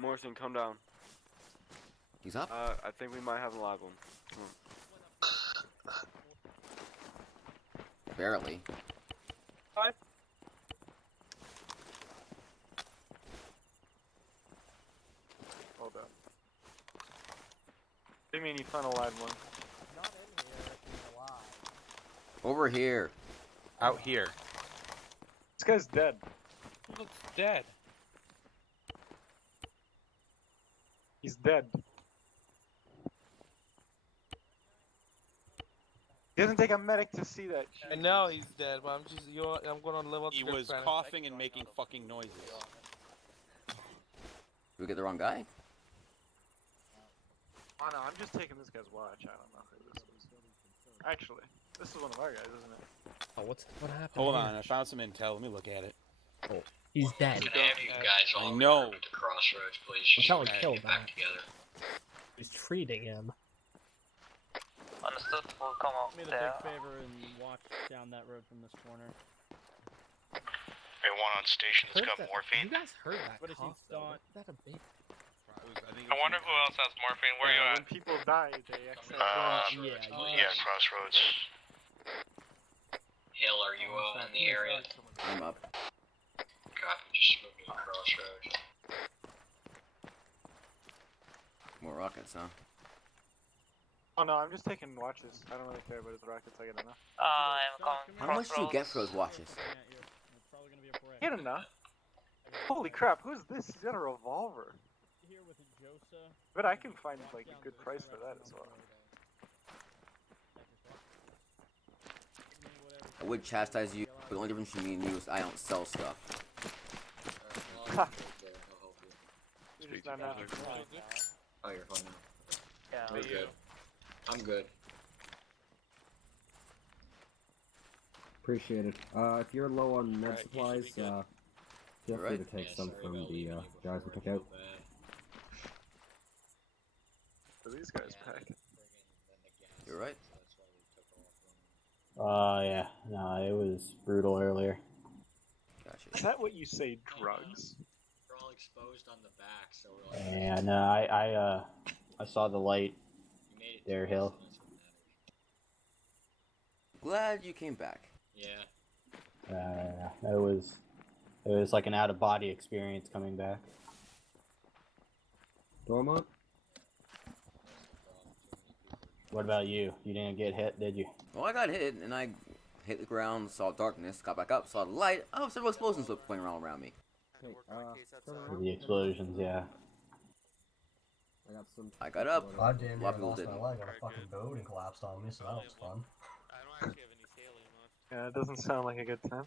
Morrison, come down. He's up? I think we might have a live one. Come on. Barely. Hi. Hold up. What do you mean you found a live one? Not in here if he's alive. Over here. Out here. This guy's dead. He looks dead. He's dead. It doesn't take a medic to see that. I know he's dead, but I'm gonna live up He to was coughing and making fucking noises. Did we get the wrong guy? Oh no, I'm just taking this guy's watch. I don't know who this is. Actually, this is one of our guys, isn't it? Oh, what happened? Hold on, I found some intel. Let me look at it. Oh, he's dead. Can I have you guys all I know. report to Crossroads, please? I'm Just telling so we Kill can get back that. together. He's treating him. Understood, we'll come out Do me the there. big favor and watch down that road from this corner. Hey, one on station that's got morphine. You guys heard that What is he cough, though? thought? Is that a big? I wonder who else has morphine. Where you When at? people die, they exhale. Crossroads. Hill, are you in the area? I'm up. Copy, just move me to Crossroads. More rockets, huh? Oh no, I'm just taking watches. I don't really care about his rockets. I get enough. I'm going How much do you get for those watches? Probably gonna be a parade. Get enough. Holy crap! Who's this? He's got a revolver. Here with Josa. But I can find like a good price for that as well. I would chastise you, but the only difference between me and you is I don't sell stuff. You're just not natural. Oh, you're fine now. Yeah. We're good. I'm good. Appreciate it. If you're low on med Alright, you supplies, should be good. feel free Alright. to take Yeah, some sorry from about the leaving you guys we before. took out. So these guys back. You're right. Yeah. No, it was brutal earlier. Gotcha. Is that what you say, drugs? We're all exposed on the back, so we're like, Yeah, no, I saw the light you made it there, to us, Hill. and that's what Glad you came back. Yeah. It was like an out of body experience coming back. Dormont? What about you? You didn't get hit, did you? Well, I got hit, and I hit the ground, saw darkness, got back up, saw the light. Oh, several explosions were playing around me. Hey, The explosions, yeah. I got some. I got up. I damn A near lot of people lost my didn't. leg on a fucking boat and collapsed on me, so that was fun. I don't actually have any sailing left. Yeah, it doesn't sound like a good time.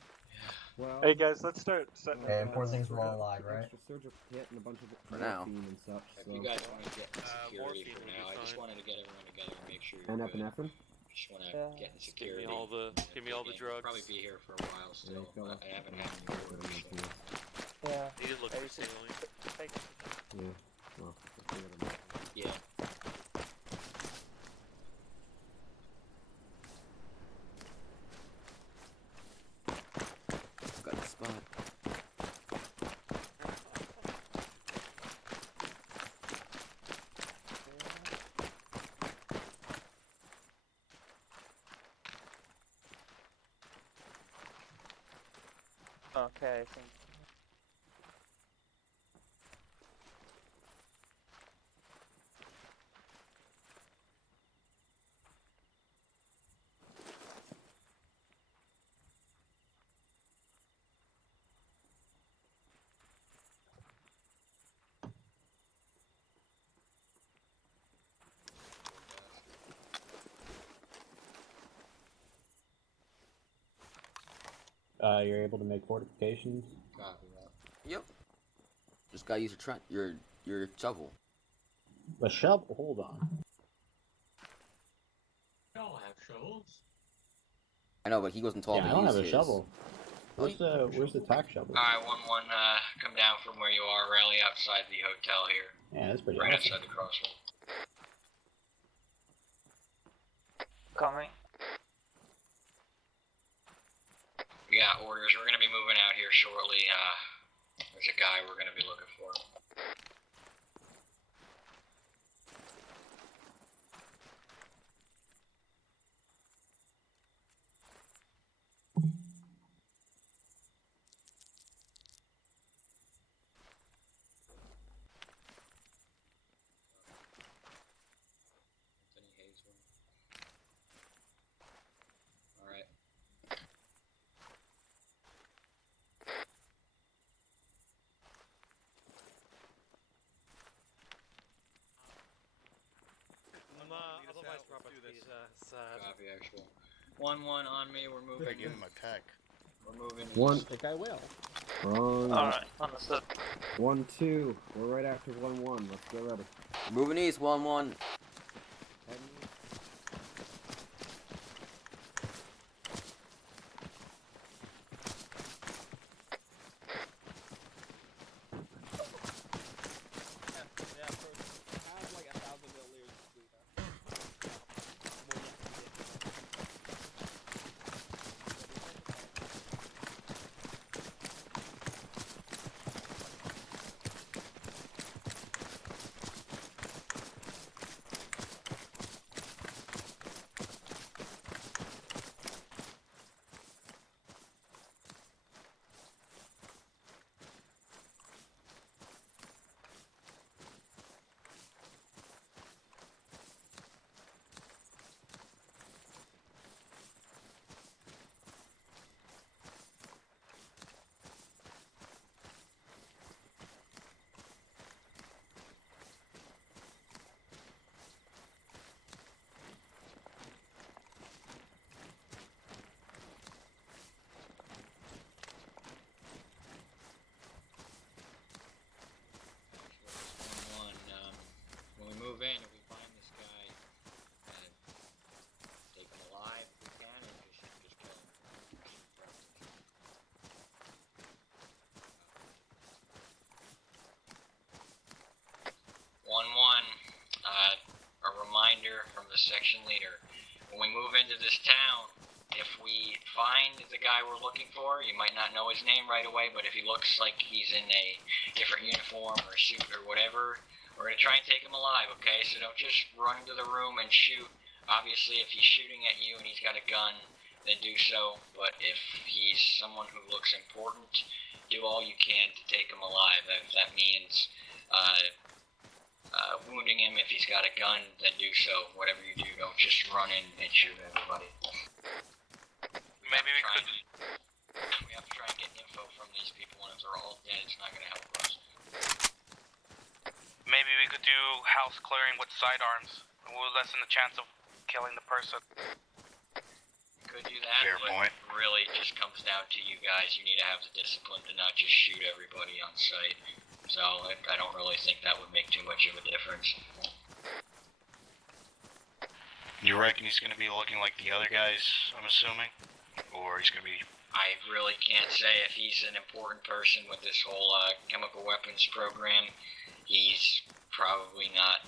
Well, Hey guys, let's start setting Hey, up. important things we're all alive, right? Extra surgical kit and a bunch of For now. morphine and such. If So. you guys want to get in security for now, I just wanted to get everyone together and make sure you're And good. epinephrine? Just want to get in Just security. give me all the drugs. Probably be here for a while still. I haven't had any orders. So. Yeah. He did look for sailing. Yeah. Well, Yeah. Got the spot. Okay, I think. You're able to make fortifications. Copy that. Yep. Just gotta use your shovel. A shovel? Hold on. We all have shovels. I know, but he wasn't told Yeah, I to don't use have a his. shovel. Where's the tack shovel? Alright, 1-1, come down from where you are, rally outside the hotel here. Yeah, that's pretty Right awesome. outside the crossroad. Coming. We got orders. We're gonna be moving out here shortly. There's a guy we're gonna be looking for. Anthony Hazel. Alright. Otherwise, properties, Copy, actual. 1-1 on me. We're moving. I give him my pack. We're moving. One. east. I think I will. Wrong. Alright, understood. 1-2. We're right after 1-1. Let's get ready. Moving east, 1-1. When we move in, if we find this guy, take him alive if we can, or just kill him. 1-1, a reminder from the section leader. When we move into this town, if we find the guy we're looking for, you might not know his name right away, but if he looks like he's in a different uniform or suit or whatever, we're going to try and take him alive, okay? So don't just run into the room and shoot. Obviously, if he's shooting at you and he's got a gun, then do so. But if he's someone who looks important, do all you can to take him alive. If that means wounding him, if he's got a gun, then do so. Whatever you do, don't just run in and shoot everybody. Maybe we could. We have to try and get info from these people, and if they're all dead, it's not going to help us. Maybe we could do house clearing with sidearms. It will lessen the chance of killing the person. Could do that, Fair but point. really it just comes down to you guys. You need to have the discipline to not just shoot everybody on sight. So I don't really think that would make too much of a difference. You reckon he's going to be looking like the other guys, I'm assuming? Or he's going to be... I really can't say if he's an important person with this whole chemical weapons program. He's probably not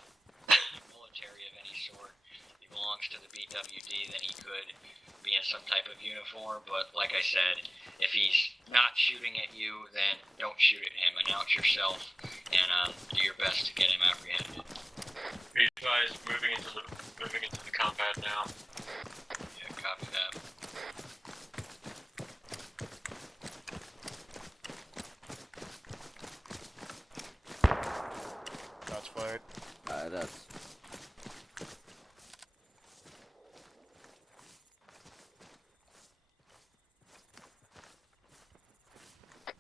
military of any sort. If he belongs to the BWD, then he could be in some type of uniform, but like I said, if he's not shooting at you, then don't shoot at him. Announce yourself and do your best to get him apprehended. Be advised, moving into the compound now. Yeah, copy that. Shots fired. That's...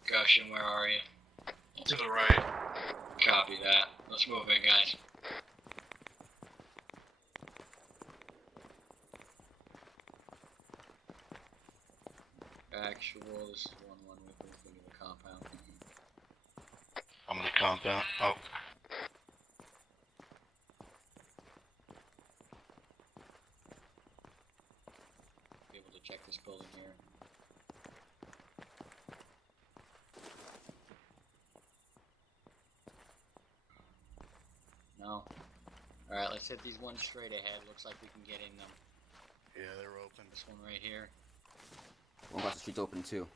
Gushin, where are you? To the right. Copy that. Let's move in, guys. Actual, this is 1-1 with moving to the compound. I'm in the compound. Oh. Be able to check this building here. No. Alright, let's hit these ones straight ahead. Looks like we can get in them. Yeah, they're open. This one right here. One across the street's open too.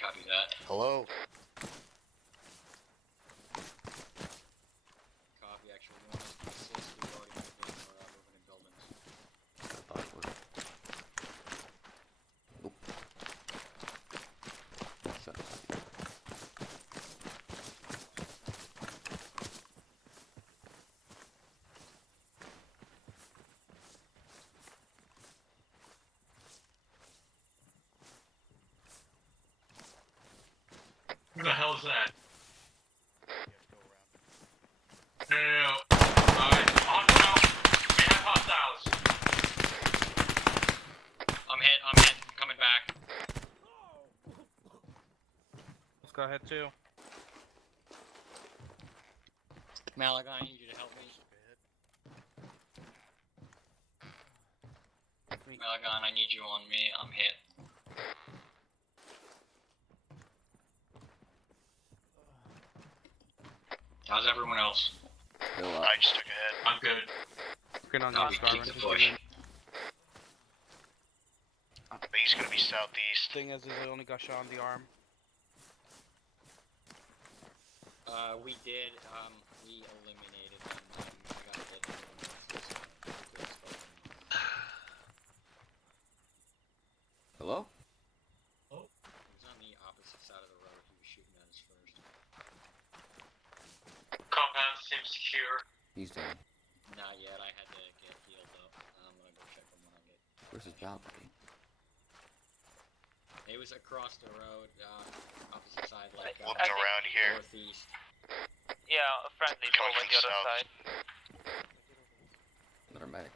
Copy that. Hello? Copy, actually. You want us to assist? We've already moved in. We're moving in buildings. Shut up. Who the hell is that? No. On now. We have hostiles. I'm hit. I'm coming back. Let's go ahead too. Malaga, I need you to help me. Malagon, I need you on me. I'm hit. How's everyone else? I just took a hit. I'm good. Good on Copy, you, keep the push. But he's going to be southeast. Thing is, I only got shot on the arm. We did, we eliminated them. I got hit. Hello? Oh. He was on the opposite side of the road. He was shooting at us first. Compound seems secure. He's dead. Not yet. I had to get healed up. I'm gonna go check him when I get. Where's his job, buddy? He was across the road, opposite side, like Looking around here. northeast. Yeah, a friendly Coming over from the other south. side. Another medic.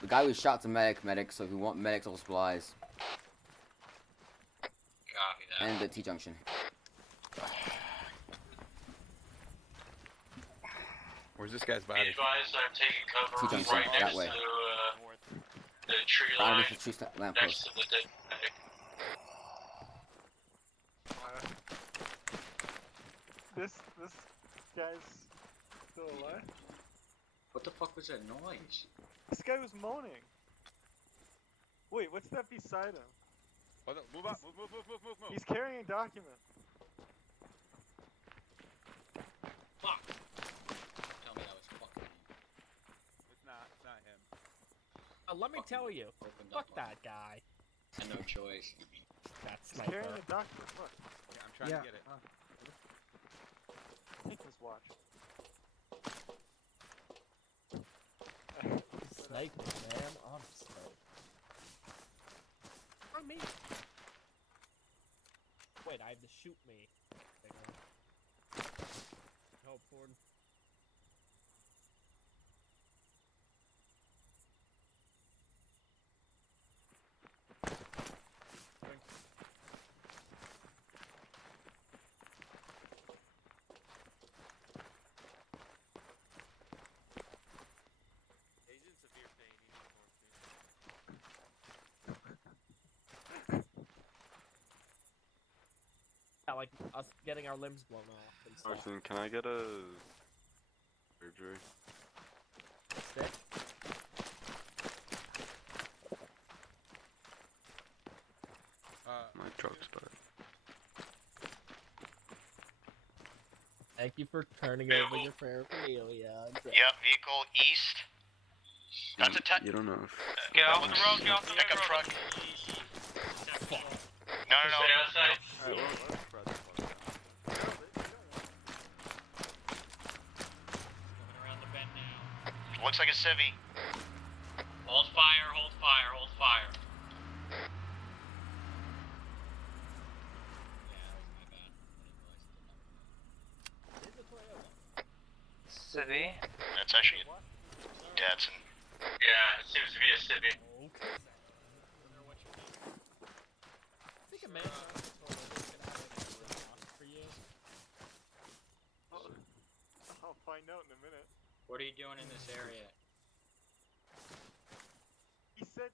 The guy we shot's a medic, so if you want medics or supplies. Copy that. And the T-junction. Where's this guy's Be body? advised, I'm taking cover T-junction, right that next way. to the tree Right line. underneath the tree Next lamppost. to the dead medic. This guy's still alive? What the fuck was that noise? This guy was moaning. Wait, what's that beside him? Hold on, move up, move. He's carrying a document. Fuck! Tell me that was fucking. It's not him. let me tell you. opened Fuck up on that guy. and no choice. That's He's carrying sniper. a doctor. Look. Yeah, I'm trying to get it. Take his watch. Sniper, man. Honestly. On me. Wait, I have to shoot me. Help, Ford. He's in severe pain. He needs morphine. Yeah, like us getting our limbs blown off and stuff. Martin, can I get a surgery? Stick? My truck's back. Thank you for turning over your paraphernalia. Yep, vehicle east. That's a You don't know if... Get off the road, get off the pickup road. truck. No. Stay outside. Around the bend now. Looks like a civvy. Hold fire, hold fire, hold fire. Civvy? That's actually a Datsun. Yeah, it seems to be a civvy. I think a man is gonna have for you. I'll find out in a minute. What are you doing in this area? He said.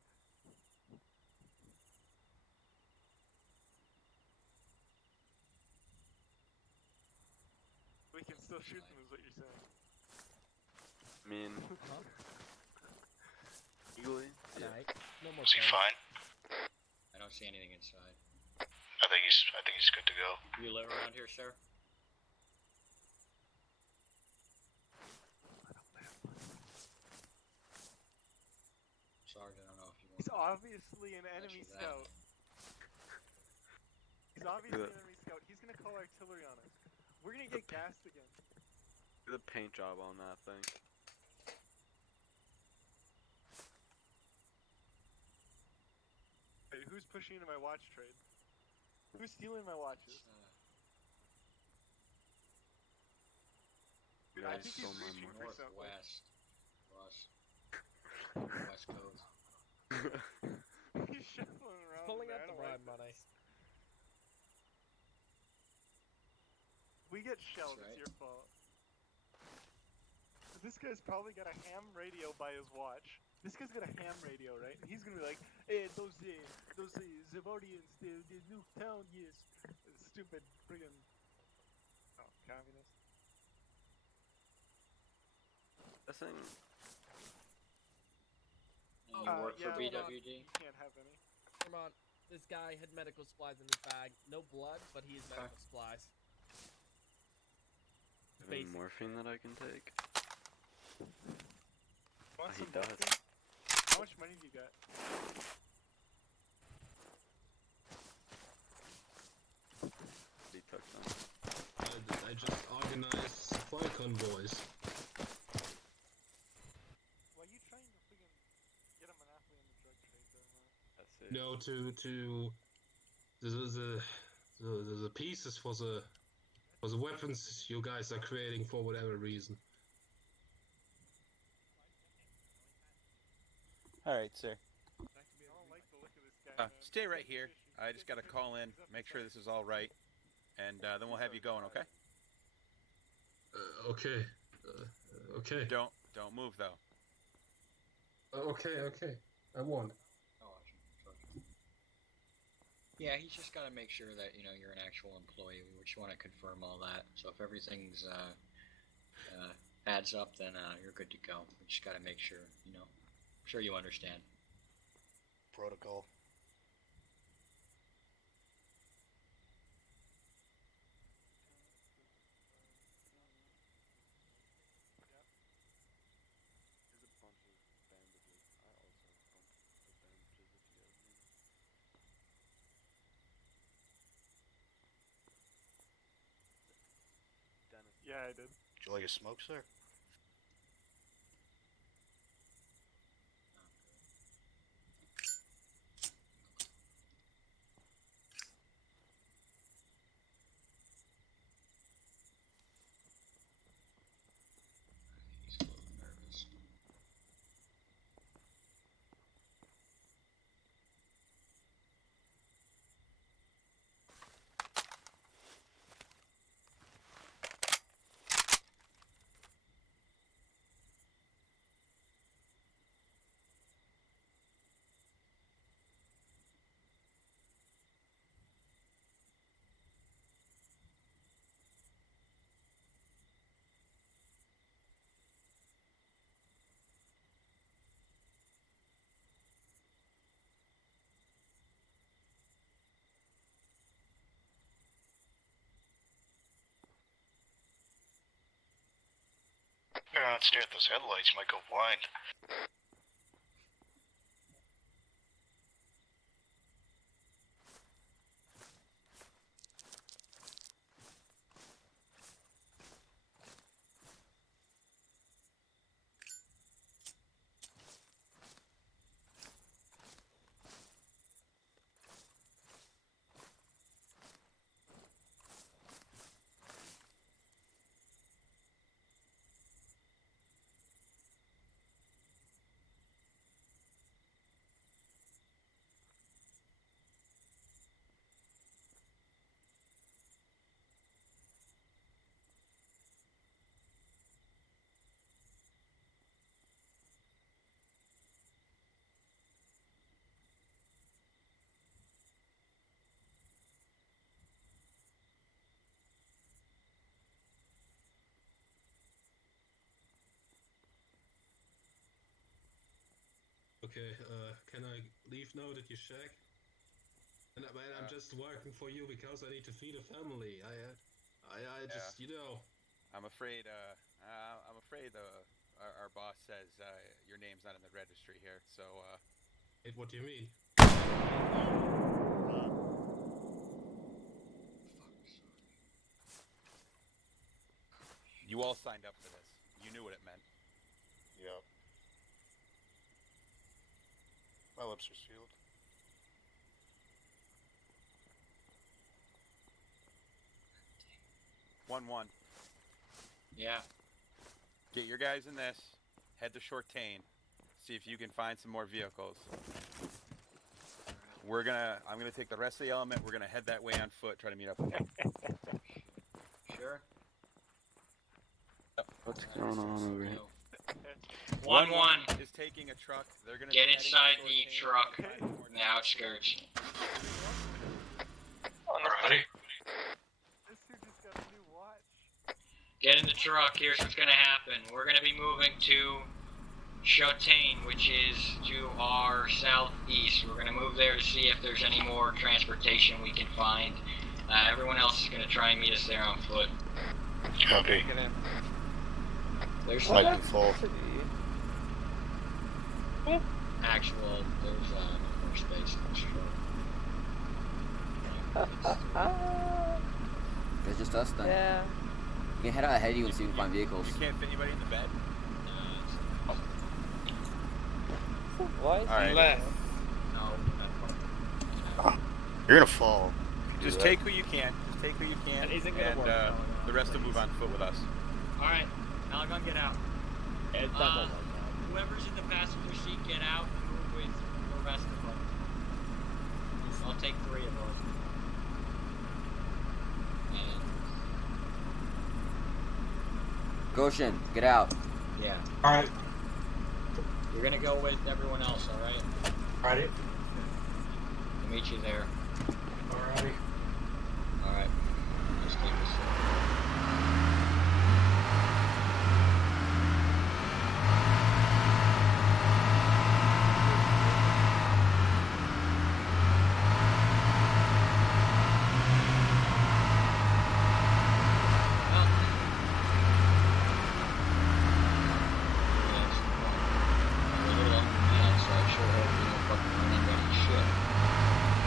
We can still shoot them, is what you're saying. I mean... Legally? Yeah. No more Is he fine? I don't see anything inside. I think he's good to go. You live around here, sir? Sarge, I don't know if you want. He's obviously an enemy Mention that. scout. He's obviously an enemy scout. He's gonna call artillery on us. We're gonna get gassed again. Do the paint job on that thing. Wait, who's pushing into my watch trade? Who's stealing my watches? Dude, I think he's stole my reaching for something. Northwest. West Coast. He's shuffling around. Pulling man, out I the don't bribe like money. this. We get shelled, That's it's right. your fault. This guy's probably got a ham radio by his watch. This guy's got a ham radio, right? And he's gonna be like, hey, those Savorians, the new town, yes. Stupid friggin' communist. This thing... And you work for yeah, BWD? You can't have any. Come on. This guy had medical supplies in his bag. No blood, but he has medical supplies. Any Basic. morphine that I can take? Want He some does. morphine? How much money do you got? He took some. I just organized supply convoys. Why are you trying to friggin' get a monopoly on the drug trade, though, man? That's it. No, to the pieces for the weapons you guys are creating for whatever reason. Alright, sir. I don't like the look of this guy, man. Stay right here. I just gotta call in, make sure this is all right, and then we'll have you going, okay? Okay. Okay. Don't move though. Okay. I won't. Yeah, he's just got to make sure that, you're an actual employee. We just want to confirm all that. So if everything's adds up, then you're good to go. We just got to make sure, I'm sure you understand. Protocol. There's a bunch of bandages. I also have a bunch of Yeah, I did. Would you like a smoke, sir? Better not stare at those headlights, you might go blind. Okay, can I leave now that you check? And I'm just working for you because I need to feed a family. I just, you know. I'm afraid our boss says your name's not in the registry here, so What do you mean? you all signed up for this. You knew what it meant. Yep. My lips are sealed. One. Yeah. Get your guys in this. Head to Shortane. See if you can find some more vehicles. I'm gonna take the rest of the element. We're gonna head that way on foot. Try to meet up with you. Sure. What's going on over here? 1-1 is taking a truck. They're gonna get inside the truck in the outskirts. Alrighty. This dude just got a new watch. Get in the truck. Here's what's gonna happen. We're gonna be moving to Shotane, which is to our southeast. We're gonna move there to see if there's any more transportation we can find. Everyone else is gonna try and meet us there on foot. Copy. There's Lightning full. actual. There's more space in this truck. It's just us then. Yeah. You can head out ahead of you and see if we can find vehicles. You can't fit anybody in the bed. Why is Alright. he Left. No. You're gonna fall. Just take who you can. It isn't gonna work. The rest will move on foot with us. Alright, Malagon, get out. It doesn't work. Whoever's in the passenger seat, get out and move with the rest of them. I'll take 3 of those. And Goshen, get out. yeah. Alright. You're gonna go with everyone else, alright? Alrighty. I'll meet you there. Alrighty. Alright. Let's take this.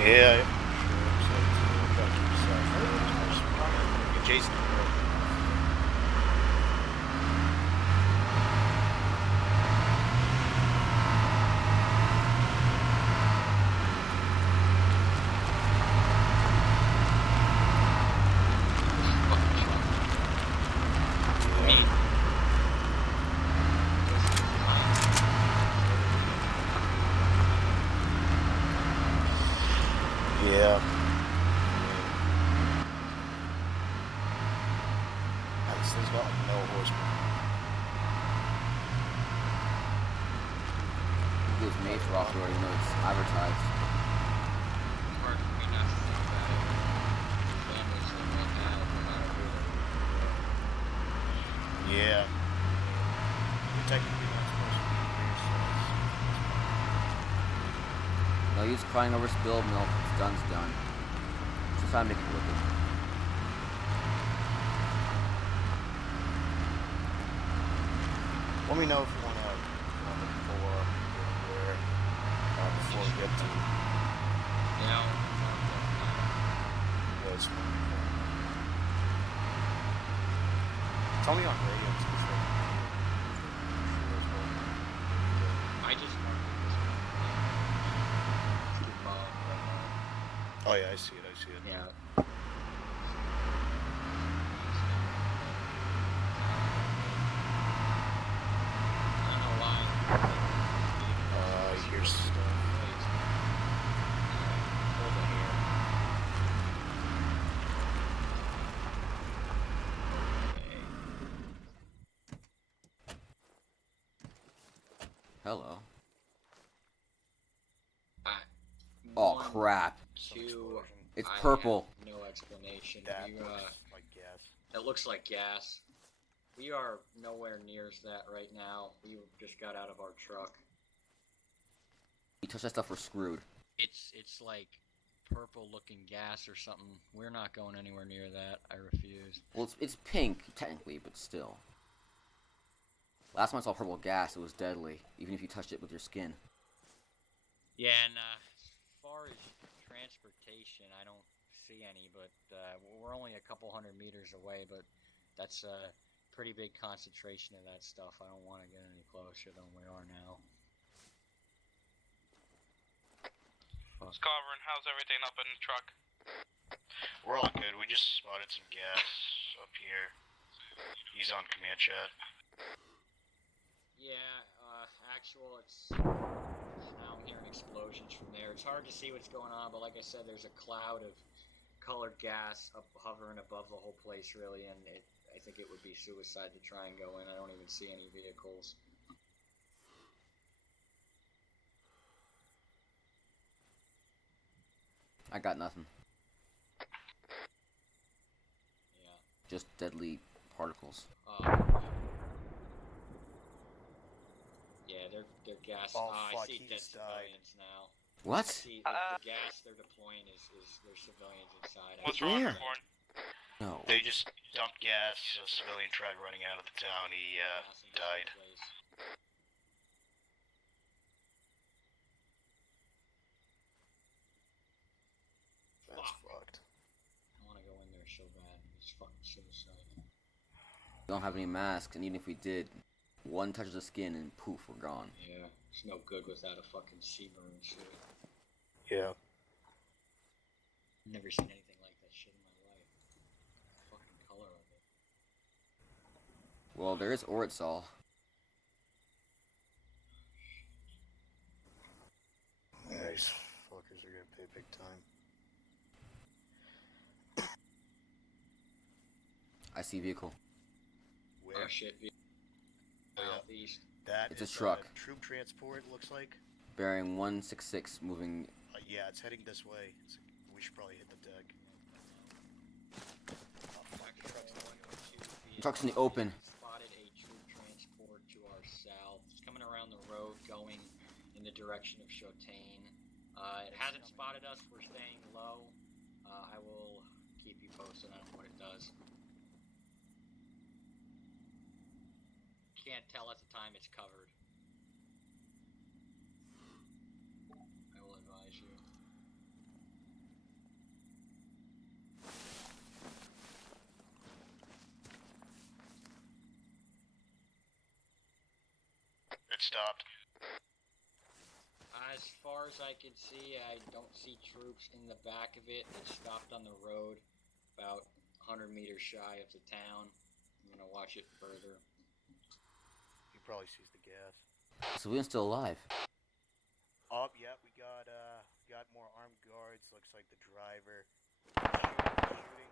Yeah, This thing's got like no horsepower. Those mates are off the road, even though it's advertised. Hard for me not to think about it. Families live right now, no matter who they're. Yeah. You're technically not supposed to be here, so No use crying over spilled milk. It's done's done. Just try to make it look good. let me know if you want to pull up where before we get to was. Tell me on radio. I just marked it this one. Oh yeah, I see it. I see it. Yeah. I don't know why. Here's stuff. Hold it here. Hello. Oh One, crap. Two. It's I purple. have no explanation. That We, looks like gas. It looks like gas. We are nowhere near that right now. We just got out of our truck. You touch that stuff, we're screwed. It's like purple looking gas or something. We're not going anywhere near that. I refuse. Well, it's pink, technically, but still. Last time I saw purple gas, it was deadly, even if you touched it with your skin. Yeah, and as far as transportation, I don't see any, but we're only a couple hundred meters away, but that's a pretty big concentration of that stuff. I don't want to get any closer than we are now. Savorian, how's everything up in the truck? We're all good. We just spotted some gas up here. He's on command chat. Yeah, actual, now I'm hearing explosions from there. It's hard to see what's going on, but like I said, there's a cloud of colored gas up hovering above the whole place, really, and I think it would be suicide to try and go in. I don't even see any vehicles. I got nothing. Yeah. Just deadly particles. Yeah, they're gas. Oh, I fuck, see he dead just died. civilians now. What? See, the gas they're deploying is there's civilians inside. What's wrong, Where? Savorian? No. They just dumped gas. A civilian tried running out of the town. He died. That's fucked. I want to go in there so bad. It's fucking suicide. Don't have any masks, and even if we did, one touch of the skin and poof, we're gone. Yeah, it's no good without a fucking Savorian suit. Yeah. Never seen anything like that shit in my life. The fucking color of it. Well, there is Oritsol. These fuckers are gonna pay big time. I see vehicle. Where? Oh shit. Southeast. That It's a is truck. Troop transport, looks like. Bearing 166, moving. Yeah, it's heading this way. We should probably hit the deck. Oh, fuck, the truck's not Truck's in the open. Spotted a troop transport to our south. It's coming around the road, going in the direction of Chautaine. It hasn't spotted us. We're staying low. I will keep you posted on what it does. Can't tell at the time it's covered. I will advise you. It stopped. As far as I can see, I don't see troops in the back of it. It stopped on the road about 100 meters shy of the town. I'm gonna watch it further. He probably sees the gas. Civilian's still alive. Oh, yeah, we got more armed guards. Looks like the driver shooting.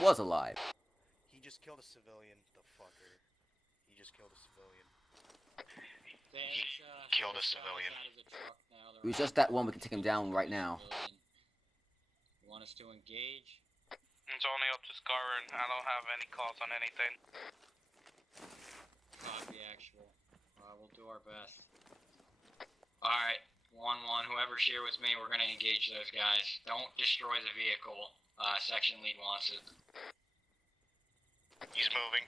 Was alive. He just killed a civilian, the fucker. He just killed a civilian. Killed a civilian. It was just that one. We can take him down right now. You want us to engage? It's only up to Scar, and I don't have any calls on anything. Copy, actual. We'll do our best. Alright, 1-1. Whoever's here with me, we're gonna engage those guys. Don't destroy the vehicle. Section lead wants it. He's moving.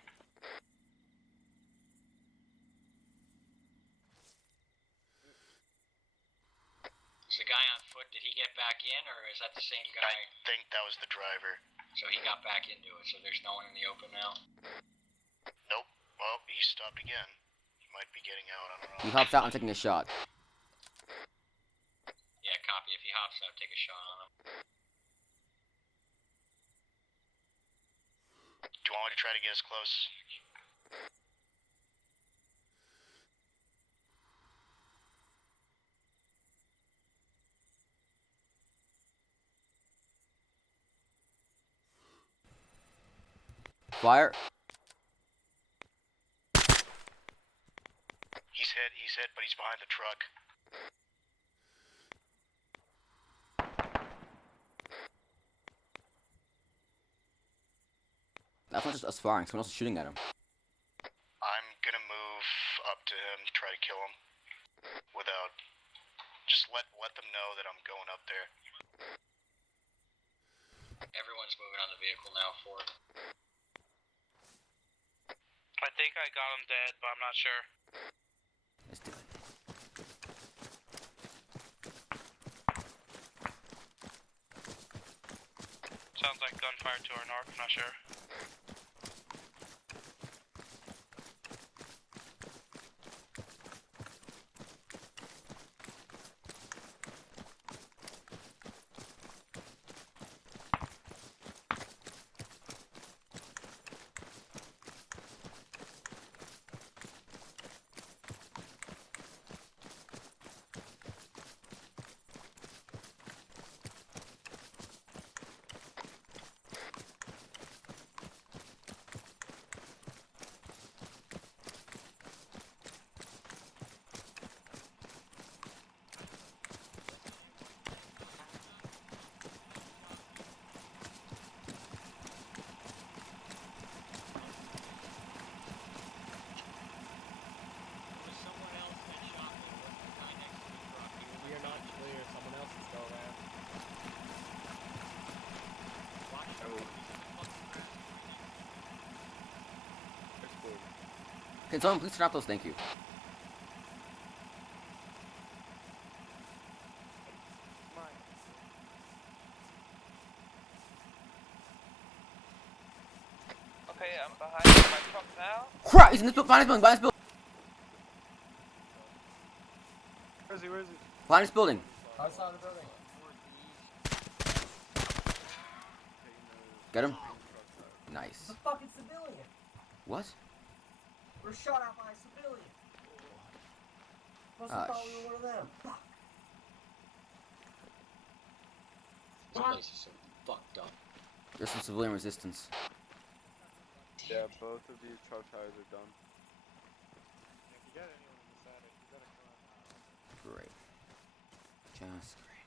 Is the guy on foot, did he get back in, or is that the same guy? I think that was the driver. So he got back into it, so there's no one in the open now? Nope. Well, he stopped again. He might be getting out, I don't know. He hops out and taking a shot. Yeah, copy. If he hops out, take a shot on him. Do you want me to try to get as close? Fire. He's hit, but he's behind the truck. That's not just us firing. Someone else is shooting at him. I'm gonna move up to him, try to kill him. Without... Just let them know that I'm going up there. Everyone's moving on the vehicle now, Ford. I think I got him dead, but I'm not sure. Let's do it. Sounds like gunfire to our north, I'm not sure. We are not clear. Someone else is still there. Can someone please turn off those? Thank you. Okay, I'm behind my truck now. Crap! He's in this building. Behind this building. Where is he? Where is he? Behind this building. Outside the building. Get him. Nice. It's a fucking civilian. What? We're shot at by a civilian. Must have thought we were one of them. Fuck. This place is so fucked up. There's some civilian resistance. Yeah, both of these truck tires are done. If you got anyone on the side, you better come on. Great. Just great.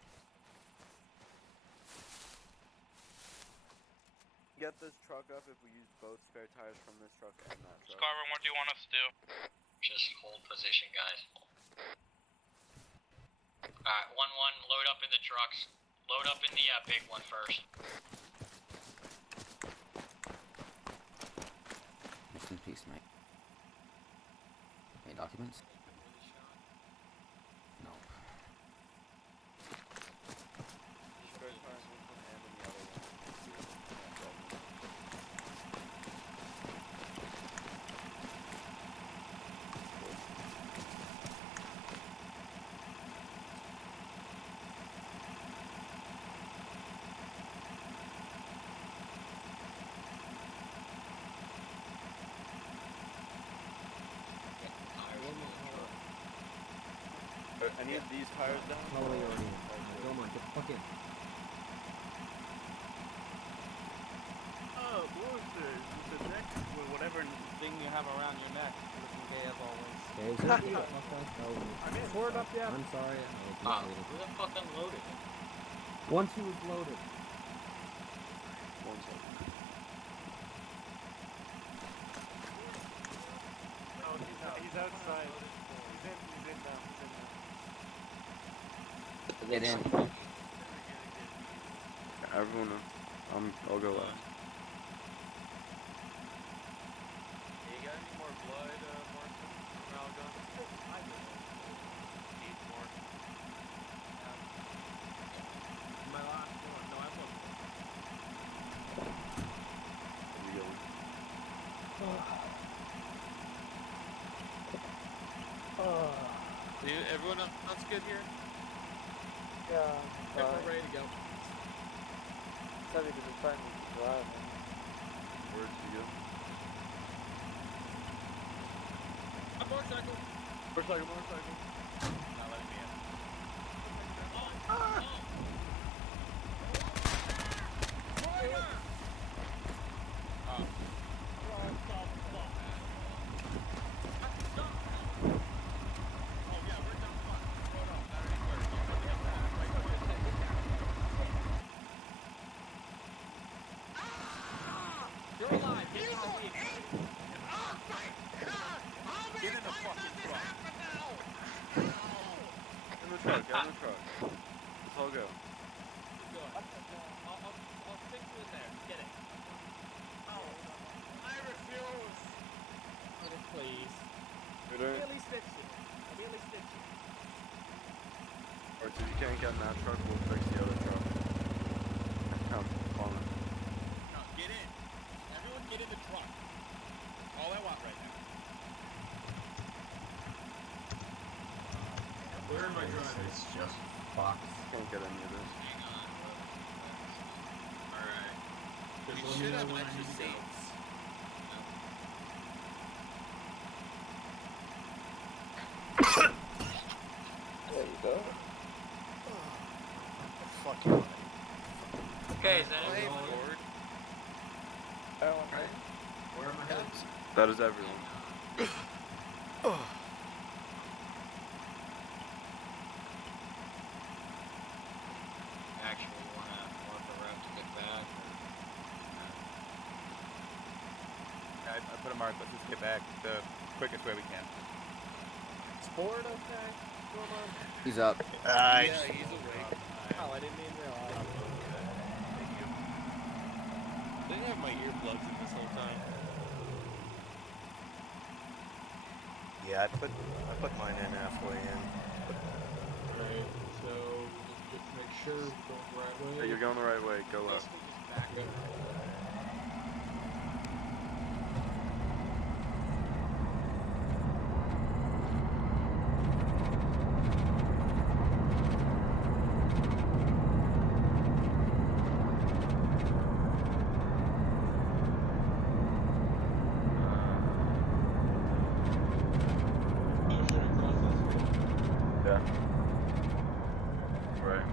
Get this truck up if we use both spare tires from this truck and that truck. Scarver, what do you want us to do? Just hold position, guys. Alright, 1-1, load up in the trucks. Load up in the big one first. Rest in peace, mate. Any documents? No. Spare tires, one from Am and the other one. Are any of these tires down? No, they already. Delmar, get the fuck in. Oh, what was this? Is it next have around your neck, looking gay as always. Okay, is it? Oh, Pour it up yet? I'm sorry. I was Ah, misleading. who the fuck unloaded it? Once he was loaded. 1 second. Oh, he's outside. He's in now. Get in. Everyone, I'll go last. You got any more blood, Morrison, from Algon? Need more. My last one. No, I have one Where you going? Everyone else good here? Yeah. We're ready to go. Heavy to defend with the drive. Where'd you go? A motorcycle. Motorcycle. Not letting me in. You're alive. Get in the vehicle. Get in the fucking truck. Get in the truck. Let's all go. Good. I'll stick you in there. Get it. I refuse. Please. Get in. Merely stitch it. Merely stitch it. Or if you can't get in that truck, we'll fix the other truck. Come, follow me. No, get in. Everyone get in the truck. That's all I want right now. Where am I driving? It's just Fox. Can't get any of this. We should have extra seats. There you go. Fuck you. Okay, is that everyone? Where am I headed? That is everyone. Actually, you wanna mark a route to get back? I put a mark. Let's just get back the quickest way we can. Sport, okay? He's up. Yeah, he's awake. Oh, I didn't even realize. Thank you. Didn't have my earplugs in this whole time. Yeah, I put mine in halfway in. Alright, so just make sure we're going the right way. Hey, you're going the right way. Go left. Back up. Yeah. Right.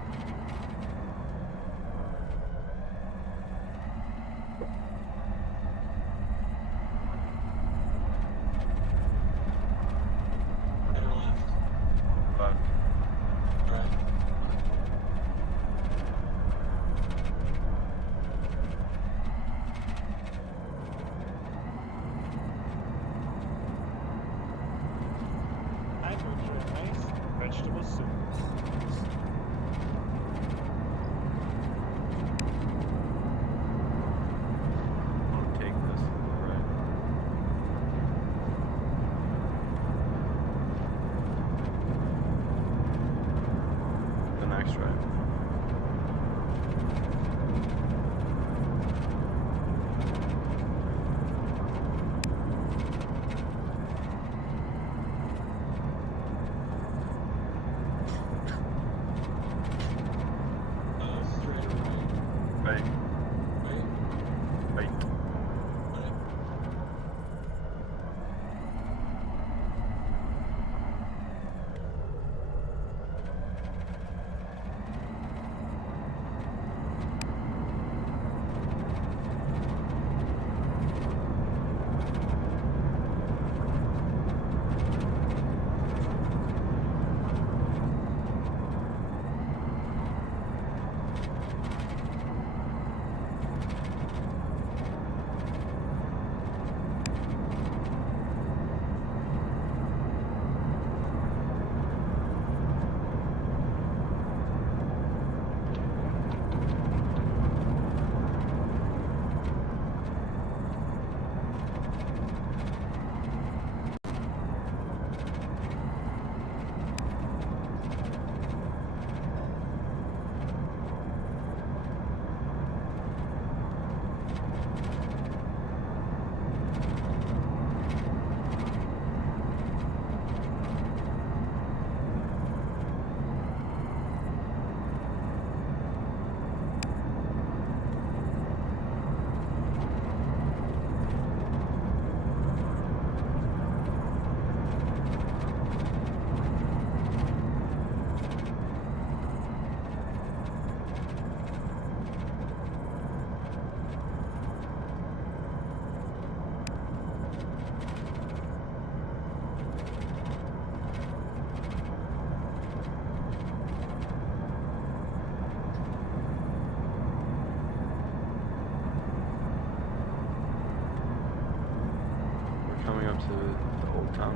up to the old town.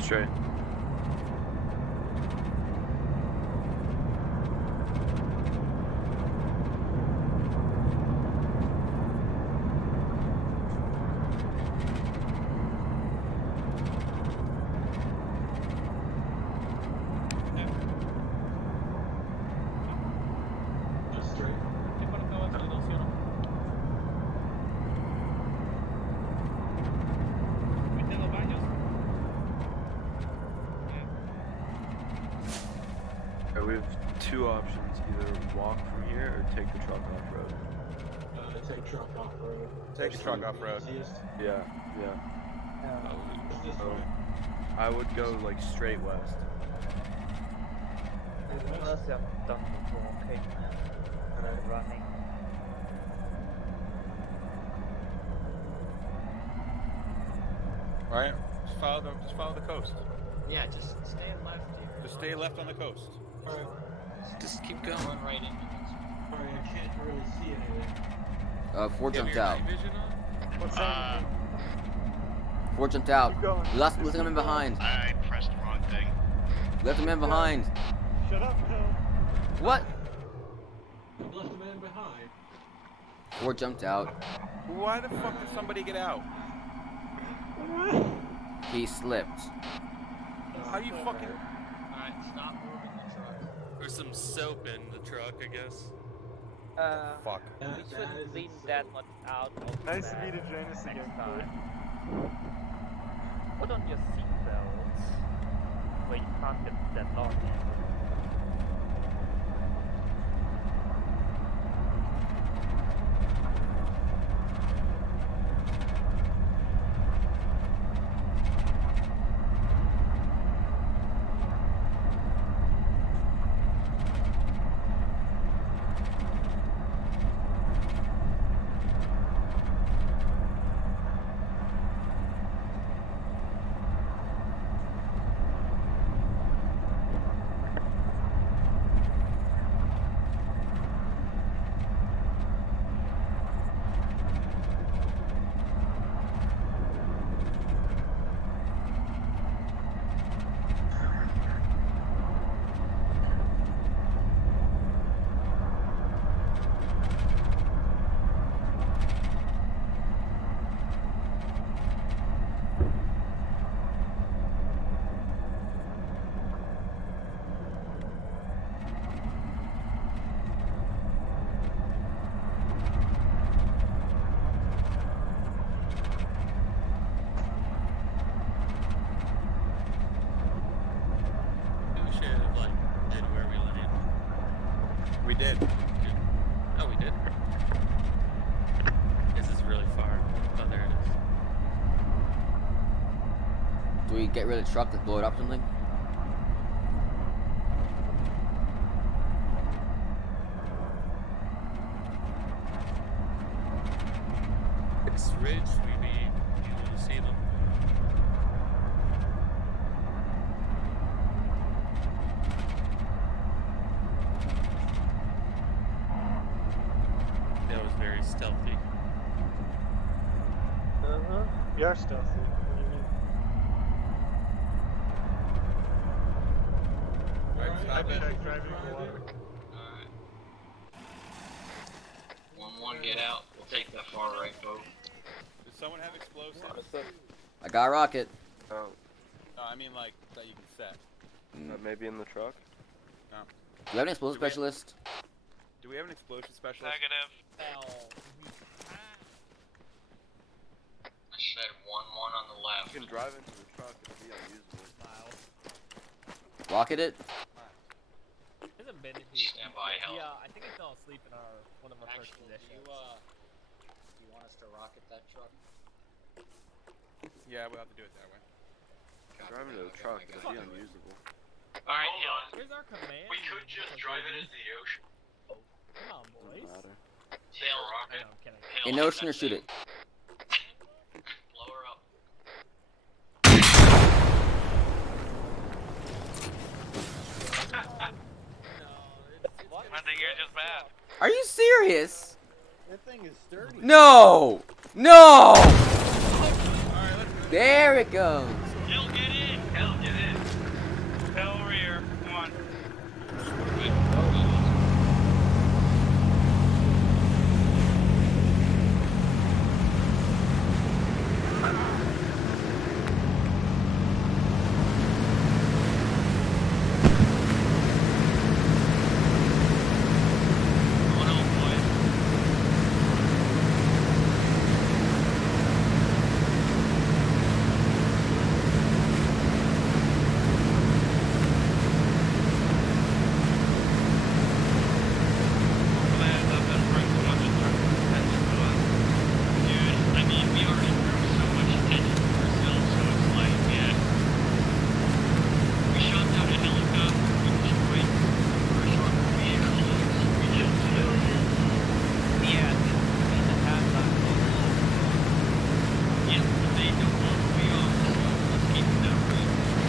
Straight. We have two options: either walk from here or take the truck off road. Take truck off road. Take the truck off road. Yeah. So I would go like straight west. Honestly, I'm done with walking and running. Alright, just follow the coast. Yeah, just stay left here. Just stay left on the coast. Alright. Just keep going. Run right into this. Sorry, I can't really see anything. Ford jumped out. What's that? Ford jumped out. Keep going. We left him in behind. I pressed the wrong thing. Left him in behind. Shut up, Hill. What? Left a man behind. Ford jumped out. Why the fuck did somebody get out? He slipped. How do you fucking... Alright, stop moving the truck. There's some soap in the truck, I guess. Fuck. We shouldn't lean that much out of the Nice to bag meet you, Janus, next again. time. Put on your seatbelts where you can't get that long in. We did. Oh, we did? This is really far. Oh, there it is. Do we get rid of the truck and blow it up or something? This ridge, we be able to see them. That was very stealthy. We are stealthy. What do you mean? Alright, Driving water. Alright. 1-1, get out. We'll take that far right boat. Does someone have explosives? I got a rocket. Oh, No, I mean like that you can set. maybe in the truck. No. Do you have an explosive specialist? Do we have an explosion specialist? Negative. I said 1-1 on the left. You can drive into the truck and be unusable. Rocket it? Hasn't been here. Stand by, Hell. Yeah, I think he fell asleep in one of our first Actually, positions. do you want us to rocket that truck? Yeah, we'll have to do it that way. Drive into the truck, it'll be unusable. Alright, Where's our command? We could just drive it into the ocean. Come on, boys. Doesn't matter. Tail I rocket. know, I'm kidding. Tail In rocket ocean or that shoot thing. it? Blow her up. I think you're just mad. Are you serious? thing is sturdy. No! No! There it goes. Hell, get in! Hell, get in! Hell, rear. Come on.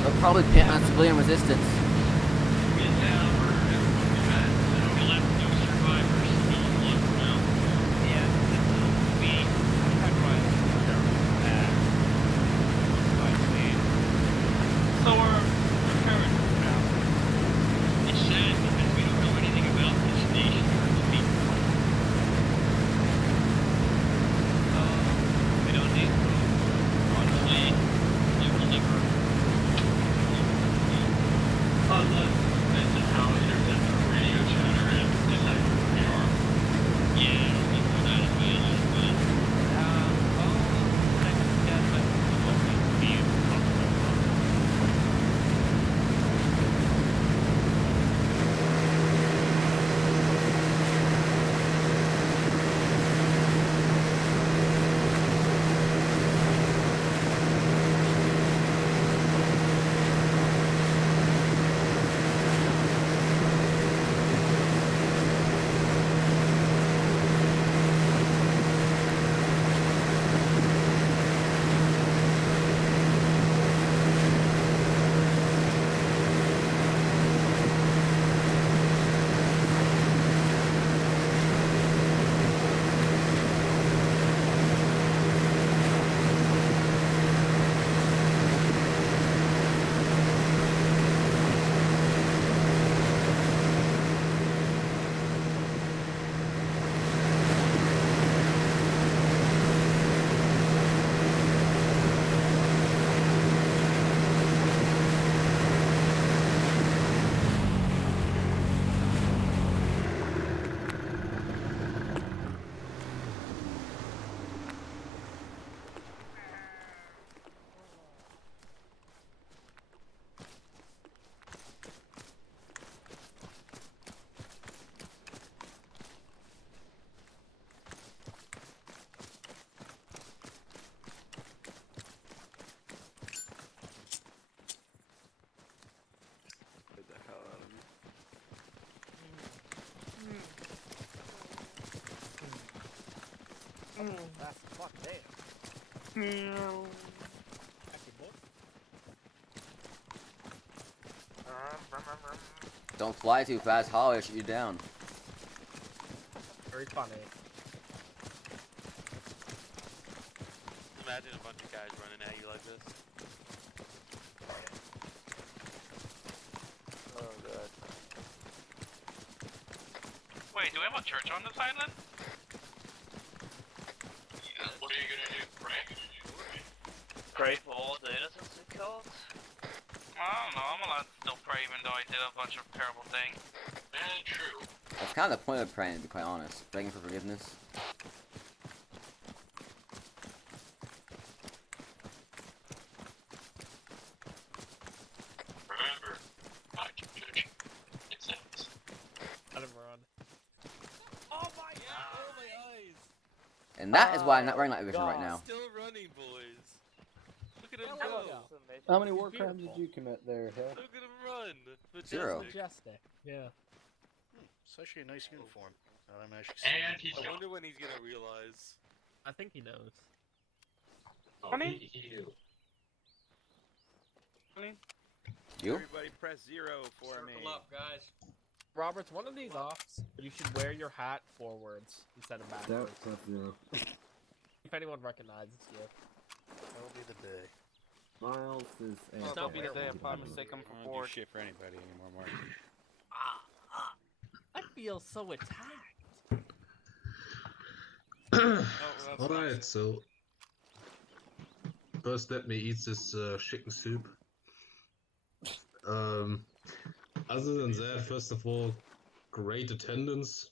They'll probably pin on civilian resistance. So we're current now. It's sad because we don't know anything about this station or its people. We don't need to. Honestly, we will never. Unless this is how intercept our radio chatter and decide who we are. Yeah, I don't think we're that advanced, but. Well, I can guess that what we feel. Get the hell out of me. That's fuck damn. Don't fly too fast, Holly will shoot you down. Very funny. Imagine a bunch of guys running at you like this. Oh god. Wait, do we have a church on this island? Yeah, what are you gonna do? Pray? Pray for all the innocents we killed? I don't know, I'm allowed to still pray even though I did a bunch of terrible things. True. That's kind of the point of praying, to be quite honest. Begging for forgiveness. Remember, I can judge you. It's sense. Let him run. Oh my god! Oh my eyes! And that is why I'm not wearing night vision right now. Still running, boys. Look at him Hello. go. How many war crimes did you commit there, Hill? Look at him run. Zero. Majestic. Yeah. It's actually a nice uniform. I'm actually And he's I wonder when he's gonna realize. I think he knows. Honey? You? Everybody press 0 for me. Circle up, guys. Roberts, one of these offs, you should wear your hat forwards instead of backwards. That's zero. If anyone recognizes you. That will be the day. Miles is a. Well, don't be the day I if I mistake him for don't do forward. shit for anybody anymore, Mark. I feel so attacked. Alright, so first let me eat this chicken soup. Other than that, first of all, great attendance,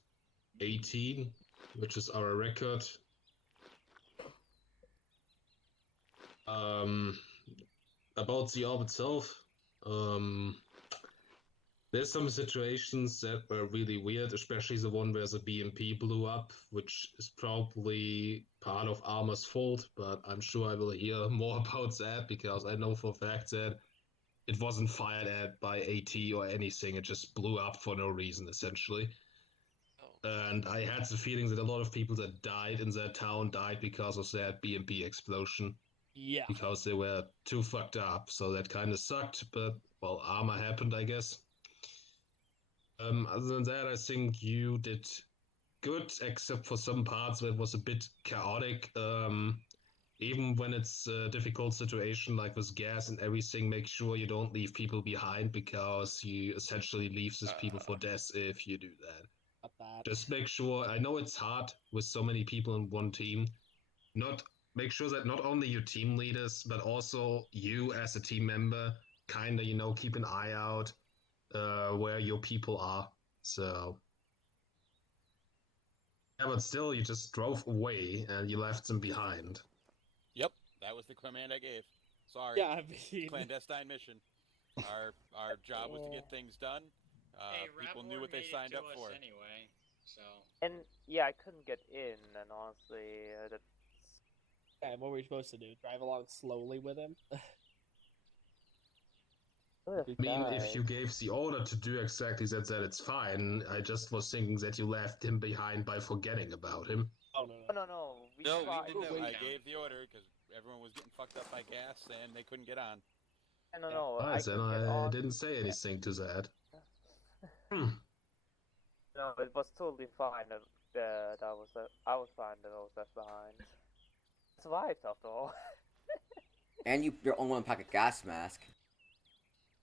18, which is our record. About the orb itself, there's some situations that were really weird, especially the one where the BMP blew up, which is probably part of Armor's fault, but I'm sure I will hear more about that because I know for a fact that it wasn't fired at by AT or anything, it just blew up for no reason, essentially. And I had the feeling that a lot of people that died in that town died because of that BMP explosion. Yeah. Because they were too fucked up, so that kind of sucked, but, well, Armor happened, I guess. Other than that, I think you did good, except for some parts where it was a bit chaotic. Even when it's a difficult situation, like with gas and everything, make sure you don't leave people behind, because you essentially leave these people for death if you do that. Just make sure, I know it's hard with so many people in one team, make sure that not only your team leaders, but also you as a team member, kinda, keep an eye out where your people are. So, yeah, but still, you just drove away and you left them behind. Yep, that was the command I gave. Sorry. Yeah, I mean... Clandestine mission. Our job was to get things done. People knew what they signed up for. Anyway, so. And yeah, I couldn't get in, and honestly, that's. Yeah, what were you supposed to do? Drive along slowly with him? I mean, if you gave the order to do exactly that, it's fine. I just was thinking that you left him behind by forgetting about him. Oh, No. We didn't. I gave the order because everyone was getting fucked up by gas and they couldn't get on. No. Nice, and I didn't say anything to that. No, it was totally fine that I was fine that I was left behind. Survived after all. And you're only one pack of gas mask.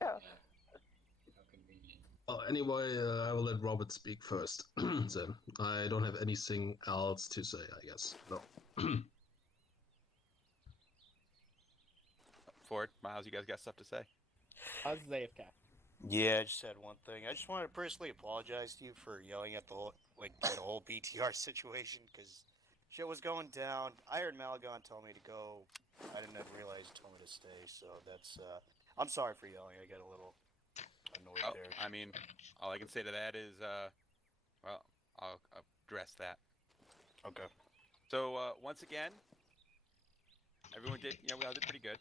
Yeah. Well, anyway, I will let Robert speak first. Then I don't have anything else to say, I guess. No. Ford, Miles, you guys got stuff to say? How's AFK? Yeah, I just had one thing. I just wanted to personally apologize to you for yelling at the whole BTR situation, because shit was going down. I heard Malagon tell me to go. I didn't realize he told me to stay, so that's, I'm sorry for yelling. I got a little annoyed there. I mean, all I can say to that is, well, I'll address that. Okay. So, once again, everyone did, we all did pretty good.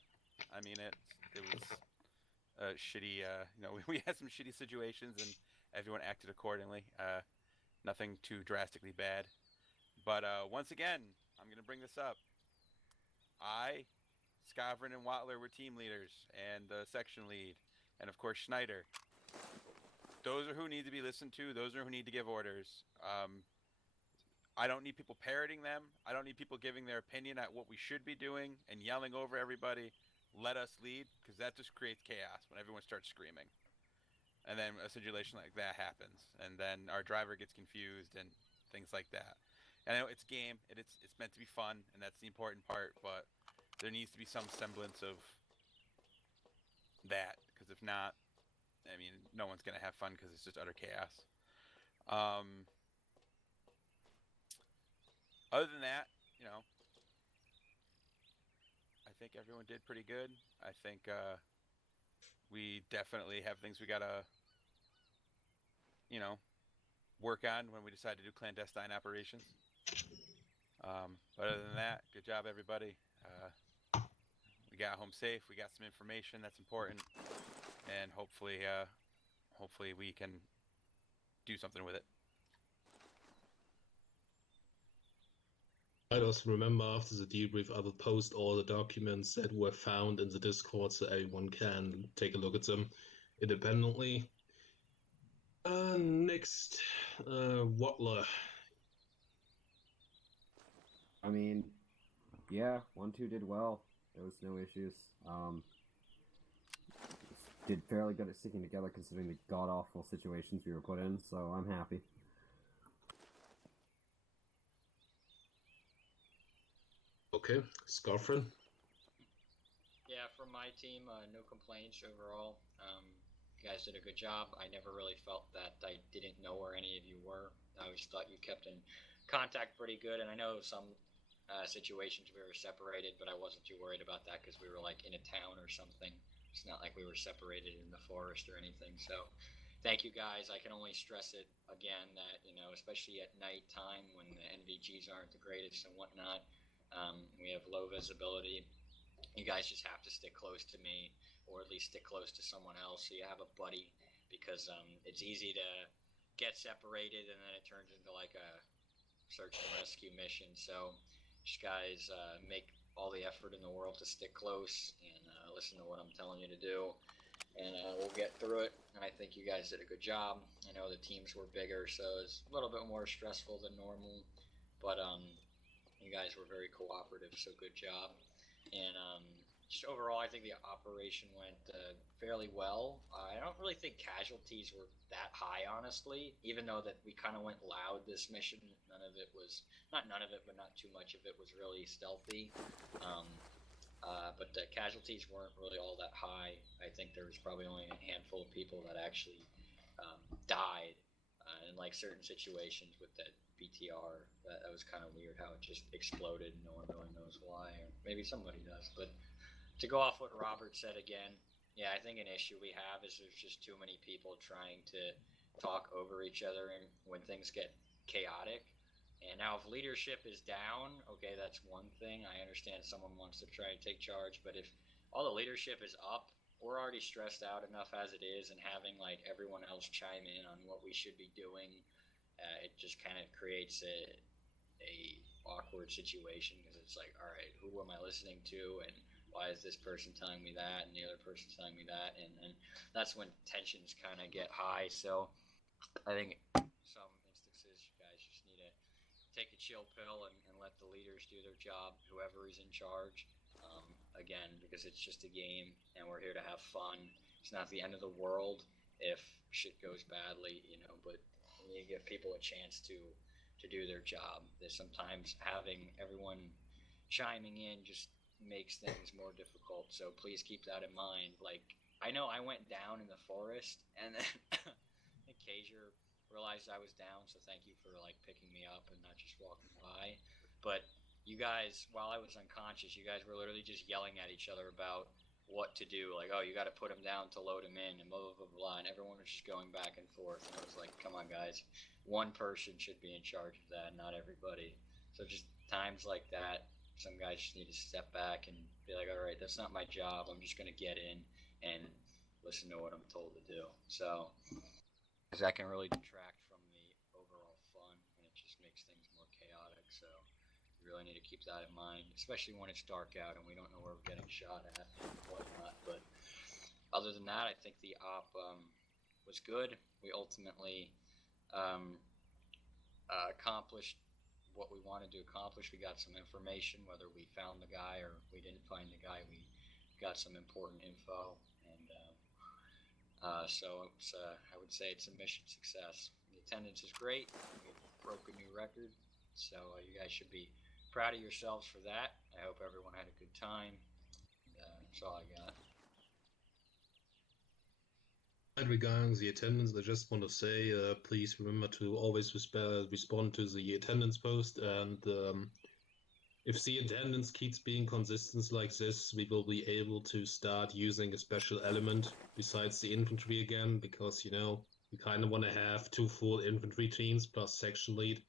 I mean, it was shitty, we had some shitty situations and everyone acted accordingly. Nothing too drastically bad. But once again, I'm going to bring this up. I, Savorian and Wattler were team leaders, and the section lead, and of course Schneider. Those are who need to be listened to. Those are who need to give orders. I don't need people parroting them. I don't need people giving their opinion at what we should be doing and yelling over everybody. Let us lead, because that just creates chaos when everyone starts screaming. And then a situation like that happens, and then our driver gets confused and things like that. And I know it's a game, it's meant to be fun, and that's the important part, but there needs to be some semblance of that, because if not, I mean, no one's going to have fun because it's just utter chaos. Other than that, I think everyone did pretty good. I think we definitely have things we got to, work on when we decide to do clandestine operations. But other than that, good job, everybody. We got home safe. We got some information that's important, and hopefully we can do something with it. I also remember after the debrief, I will post all the documents that were found in the Discord so everyone can take a look at them independently. Next, Watler. I mean, yeah, 1-2 did well. There was no issues. Did fairly good at sticking together considering the god-awful situations we were put in, so I'm happy. Okay, Scarfrin. Yeah, from my team, no complaints overall. You guys did a good job. I never really felt that I didn't know where any of you were. I always thought you kept in contact pretty good, and I know some situations we were separated, but I wasn't too worried about that because we were like in a town or something. It's not like we were separated in the forest or anything. So, thank you guys. I can only stress it again that especially at night time when the NVGs aren't the greatest and whatnot, we have low visibility. You guys just have to stick close to me, or at least stick close to someone else so you have a buddy, because it's easy to get separated and then it turns into like a search and rescue mission. So just guys, make all the effort in the world to stick close and listen to what I'm telling you to do, and we'll get through it. And I think you guys did a good job. I know the teams were bigger, so it's a little bit more stressful than normal, but you guys were very cooperative, so good job. And just overall, I think the operation went fairly well. I don't really think casualties were that high, honestly, even though that we kind of went loud this mission. None of it was, not none of it, but not too much of it was really stealthy. But the casualties weren't really all that high. I think there was probably only a handful of people that actually died in like certain situations with that BTR. That was kind of weird how it just exploded and no one really knows why, or maybe somebody does. But to go off what Robert said again, yeah, I think an issue we have is there's just too many people trying to talk over each other and when things get chaotic. And now if leadership is down, okay, that's one thing. I understand someone wants to try and take charge, but if all the leadership is up, we're already stressed out enough as it is, and having like everyone else chime in on what we should be doing, it just kind of creates a awkward situation, because it's like, all right, who am I listening to, and why is this person telling me that, and the other person telling me that, and that's when tensions kind of get high. So I think some instances you guys just need to take a chill pill and let the leaders do their job, whoever is in charge. Again, because it's just a game and we're here to have fun. It's not the end of the world if shit goes badly, but you give people a chance to do their job. There's sometimes having everyone chiming in just makes things more difficult. So please keep that in mind. Like, I know I went down in the forest, and then I think Kajer realized I was down, so thank you for like picking me up and not just walking by. But you guys, while I was unconscious, you guys were literally just yelling at each other about what to do. Like, oh, you got to put him down to load him in, and blah, blah, blah, blah. And everyone was just going back and forth. And I was like, come on, guys. One person should be in charge of that, not everybody. So just times like that, some guys just need to step back and be like, all right, that's not my job. I'm just going to get in and listen to what I'm told to do. So, because that can really detract from the overall fun, and it just makes things more chaotic. So you really need to keep that in mind, especially when it's dark out and we don't know where we're getting shot at and whatnot. But other than that, I think the op was good. We ultimately accomplished what we wanted to accomplish. We got some information, whether we found the guy or we didn't find the guy. We got some important info, and so it's, I would say it's a mission success. The attendance is great. We broke a new record, so you guys should be proud of yourselves for that. I hope everyone had a good time. That's all I got. Regarding the attendance, I just want to say, please remember to always respond to the attendance post, and if the attendance keeps being consistent like this, we will be able to start using a special element besides the infantry again, because, we kind of want to have 2 full infantry teams plus section lead.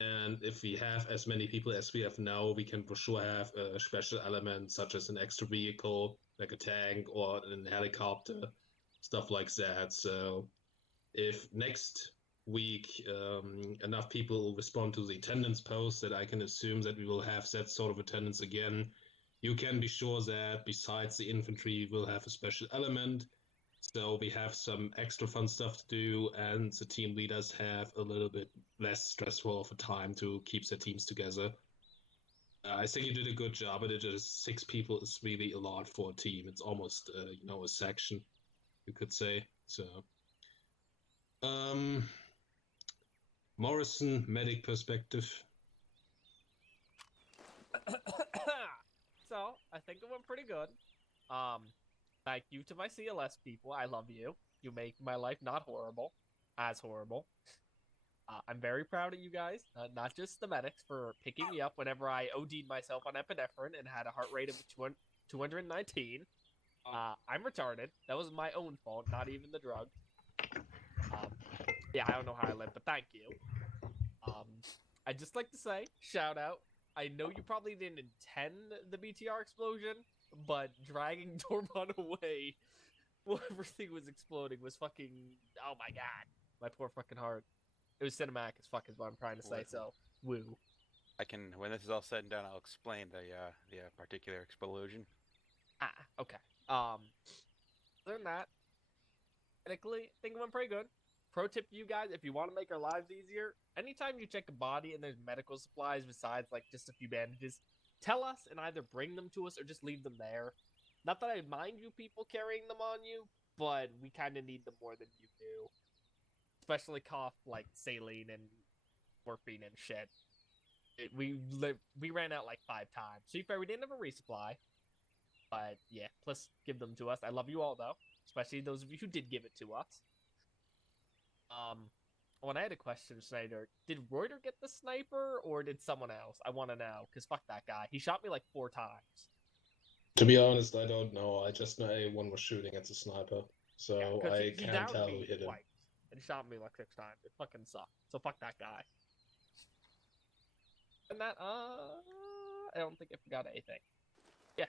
And if we have as many people as we have now, we can for sure have a special element such as an extra vehicle, like a tank or a helicopter, stuff like that. So if next week enough people respond to the attendance post, that I can assume that we will have that sort of attendance again, you can be sure that besides the infantry, we will have a special element. So we have some extra fun stuff to do, and the team leaders have a little bit less stressful of a time to keep their teams together. I think you did a good job at it. Just 6 people is really a lot for a team. It's almost, a section, you could say. So, Morrison, medic perspective. So I think it went pretty good. Thank you to my CLS people. I love you. You make my life not horrible, as horrible. I'm very proud of you guys, not just the medics, for picking me up whenever I OD'd myself on epinephrine and had a heart rate of 219. I'm retarded. That was my own fault, not even the drug. Yeah, I don't know how I lived, but thank you. I'd just like to say, shout out. I know you probably didn't intend the BTR explosion, but dragging Dormon away while everything was exploding was fucking... Oh my god. My poor fucking heart. It was cinematic as fuck is what I'm trying to say, so woo. I can, when this is all said and done, I'll explain the particular explosion. Okay. Other than that, technically, I think it went pretty good. Pro tip to you guys, if you want to make our lives easier, anytime you check a body and there's medical supplies besides, like, just a few bandages, tell us and either bring them to us or just leave them there. Not that I mind you people carrying them on you, but we kind of need them more than you do. Especially cough like saline and morphine and shit. We ran out like 5 times. So fair, we didn't have a resupply. But yeah, plus give them to us. I love you all though, especially those of you who did give it to us. When I had a question, Snyder, did Reuter get the sniper or did someone else? I want to know, because fuck that guy. He shot me like 4 times. To be honest, I don't know. I just know one was shooting at the sniper, so Yeah, I he can't downed tell me who hit him. twice and shot me like 6 times. It fucking sucked. So fuck that guy. And that, I don't think I forgot anything. Yeah.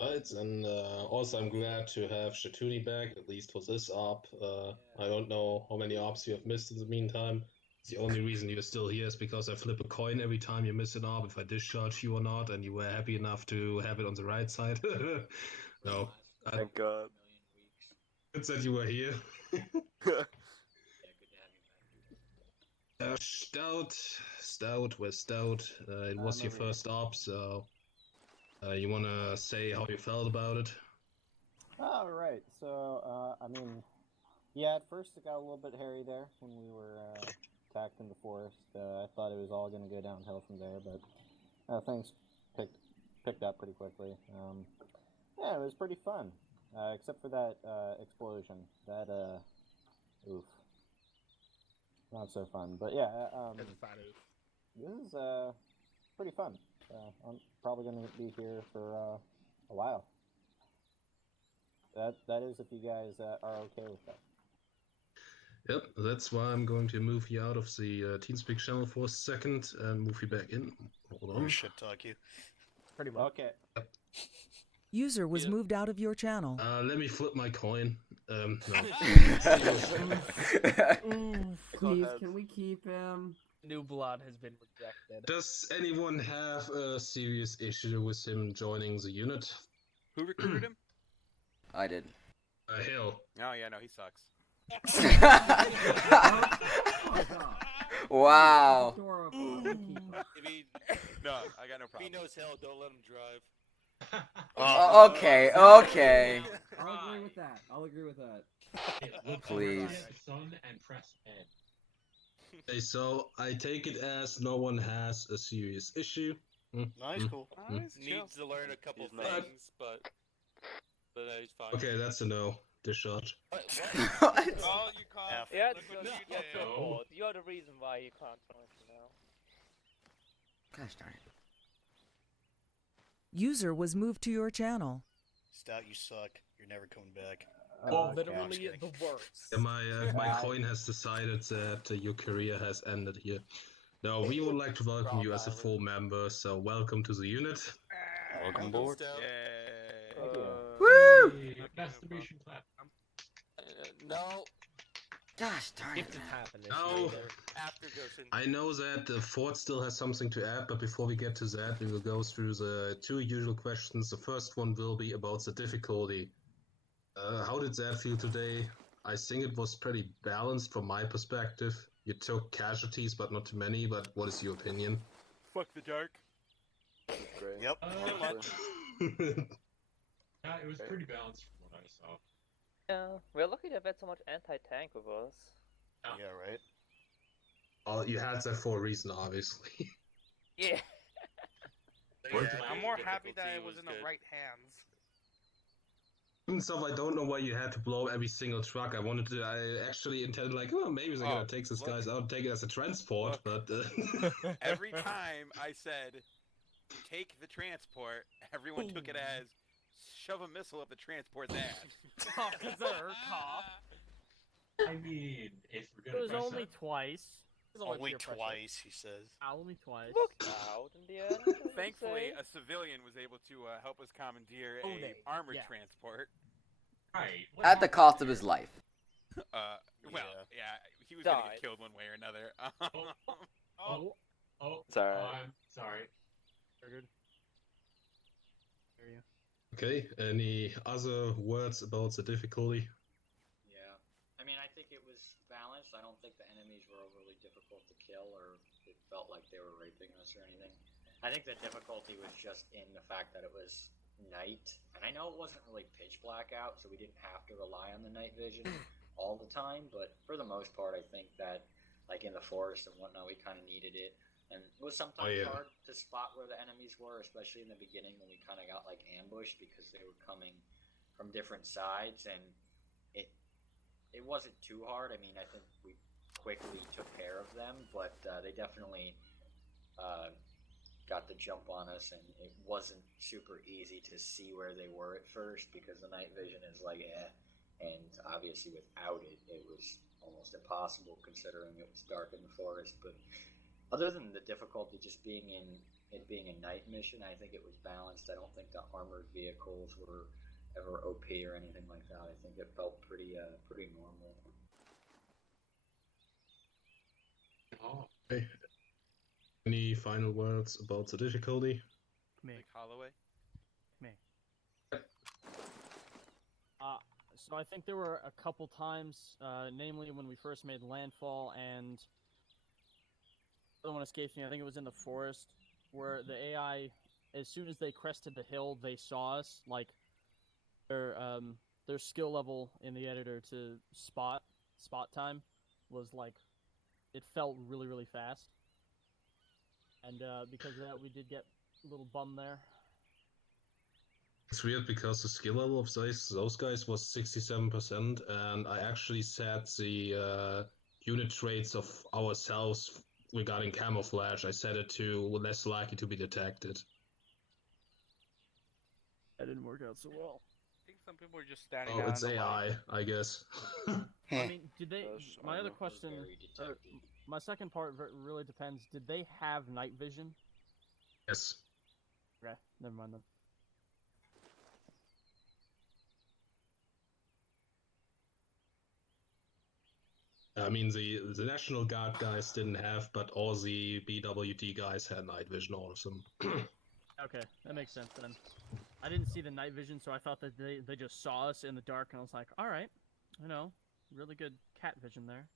Right, and also I'm glad to have Shatuni back, at least for this op. I don't know how many ops you have missed in the meantime. The only reason you're still here is because I flip a coin every time you miss an op, if I discharge you or not, and you were happy enough to have it on the right side. No. Thank God. Good that you were here. Stout, we're Stout. It was your first op, so you wanna say how you felt about it? All right. So, I mean, yeah, at first it got a little bit hairy there when we were attacked in the forest. I thought it was all going to go downhill from there, but things picked up pretty quickly. Yeah, it was pretty fun, except for that explosion. That, oof. Not so fun, but yeah, this is pretty fun. I'm probably going to be here for a while. That is if you guys are okay with that. Yep, that's why I'm going to move you out of the TeamSpeak channel for a second and move you back in. Hold on. Shit talk you. Pretty much. Okay. Yep. User was moved out of your channel. Let me flip my coin. No. Please, can we keep him? New blood has been rejected. Does anyone have a serious issue with him joining the unit? Who recruited him? I did. Hill. Oh yeah, no, he sucks. Wow. No, I got no problem. If he knows hell, don't let him drive. Okay, okay. I'll agree with that. I'll agree with that. Please. Sun and press N. Okay, so I take it as no one has a serious issue. Nice, cool. Needs to learn a couple things, but he's fine. Okay, that's a no. Discharge. What? Oh, you can't. Yeah, Look what you that's did. your fault. You're the reason why you can't join now. Gosh darn it. User was moved to your channel. Stout, you suck. You're never coming back. Literally the worst. My coin has decided that your career has ended here. No, we would like to welcome you as a full member, so welcome to the unit. Welcome aboard. Woo! Masturbation clap. No. Gosh darn it. If it's happening, Now, After Goshen. I know that the fort still has something to add, but before we get to that, we will go through the two usual questions. The first one will be about the difficulty. How did that feel today? I think it was pretty balanced from my perspective. You took casualties, but not too many. But what is your opinion? Fuck the dark. Great. Yep. Yeah, it was pretty balanced from what I saw. Yeah, we're lucky to have had so much anti-tank with us. Yeah, right. Oh, you had that for a reason, obviously. Yeah. I'm more happy that it was in the right hands. Even so, I don't know why you had to blow up every single truck. I actually intended, like, oh, maybe they're gonna take these guys out, take it as a transport, but. Every time I said, take the transport, everyone took it as, shove a missile up the transport's ass. Officer, cop. I mean, if we're It gonna was press only that- twice. It was Only peer pressure. twice, he says. Only twice. Looked out in the end. Thankfully, a civilian was able to help us commandeer a armored transport. Right. At the cost of his life. Well, yeah, he was Died. gonna get killed one way or another. Oh, It's alright. I'm sorry. Triggered. Hear you. Okay, any other words about the difficulty? Yeah. I mean, I think it was balanced. I don't think the enemies were overly difficult to kill or it felt like they were raping us or anything. I think the difficulty was just in the fact that it was night. And I know it wasn't really pitch black out, so we didn't have to rely on the night vision all the time. But for the most part, I think that, like in the forest and whatnot, we kind of needed it. And it was sometimes hard to spot where the enemies were, especially in the beginning when we kind of got like ambushed because they were coming from different sides. And it wasn't too hard. I mean, I think we quickly took care of them, but they definitely got the jump on us, and it wasn't super easy to see where they were at first because the night vision is like, and obviously without it, it was almost impossible considering it was dark in the forest. But other than the difficulty just being it being a night mission, I think it was balanced. I don't think the armored vehicles were ever OP or anything like that. I think it felt pretty normal. Oh. Okay. Any final words about the difficulty? Me. Like Holloway. Me. So I think there were a couple times, namely when we first made landfall, and the other one escapes me. I think it was in the forest, where the AI, as soon as they crested the hill, they saw us. Like their skill level in the editor to spot time was like, it felt really fast. And because of that, we did get a little bummed there. It's weird because the skill level of those guys was 67%, and I actually set the unit traits of ourselves regarding camouflage. I set it to less likely to be detected. That didn't work out so well. I think some people are just standing Oh, out it's in the light. AI, I guess. I mean, did they? My other question, or my second part really depends. Did they have night vision? Yes. Okay, never mind then. I mean, the National Guard guys didn't have, but all the BWD guys had night vision, all of them. Okay, that makes sense then. I didn't see the night vision, so I thought that they just saw us in the dark, and I was like, all right, really good cat vision there.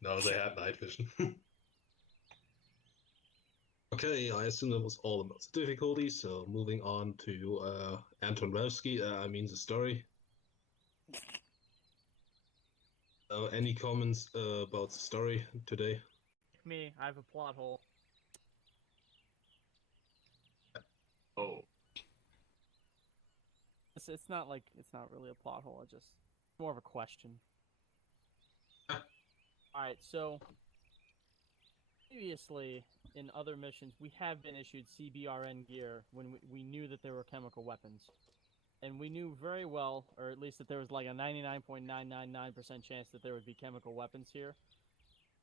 No, they had night vision. Okay, I assume that was all about the difficulty, so moving on to Anton Revsky, the story. Any comments about the story today? Me, I have a plot hole. Oh. It's not really a plot hole. It's just more of a question. All right, so previously in other missions, we have been issued CBRN gear when we knew that there were chemical weapons, and we knew very well, or at least that there was like a 99.999% chance that there would be chemical weapons here.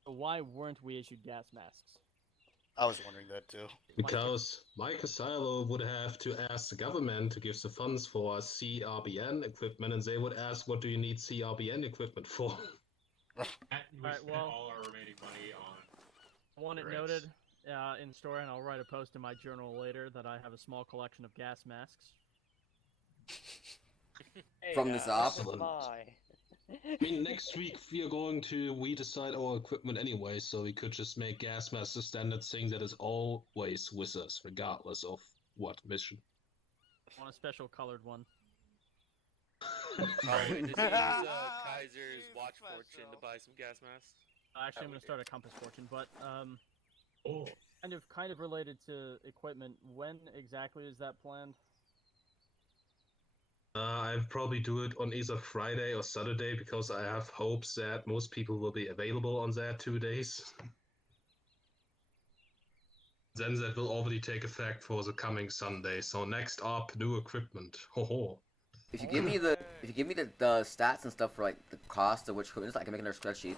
So why weren't we issued gas masks? I was wondering that too. Because Mike Silo would have to ask the government to give the funds for CRBN equipment, and they would ask, what do you need CRBN equipment for? We Alright, spent well, all our remaining money on. I want it cigarettes. noted in store, and I'll write a post in my journal later that I have a small collection of gas masks. From this op. Excellent. I mean, next week we are going to decide our equipment anyway, so we could just make gas masks a standard thing that is always with us, regardless of what mission. I want a special colored one. Oh, wait, does he use Kaiser's watch fortune to buy some gas masks? Actually, I'm going to start a compass fortune, but Oh. kind of related to equipment. When exactly is that planned? I'll probably do it on either Friday or Saturday because I have hopes that most people will be available on that 2 days. Then that will already take effect for the coming Sunday. So next up, new equipment. Ho ho. If you give me the the stats and stuff for like the cost of which equipment, I can make another spreadsheet.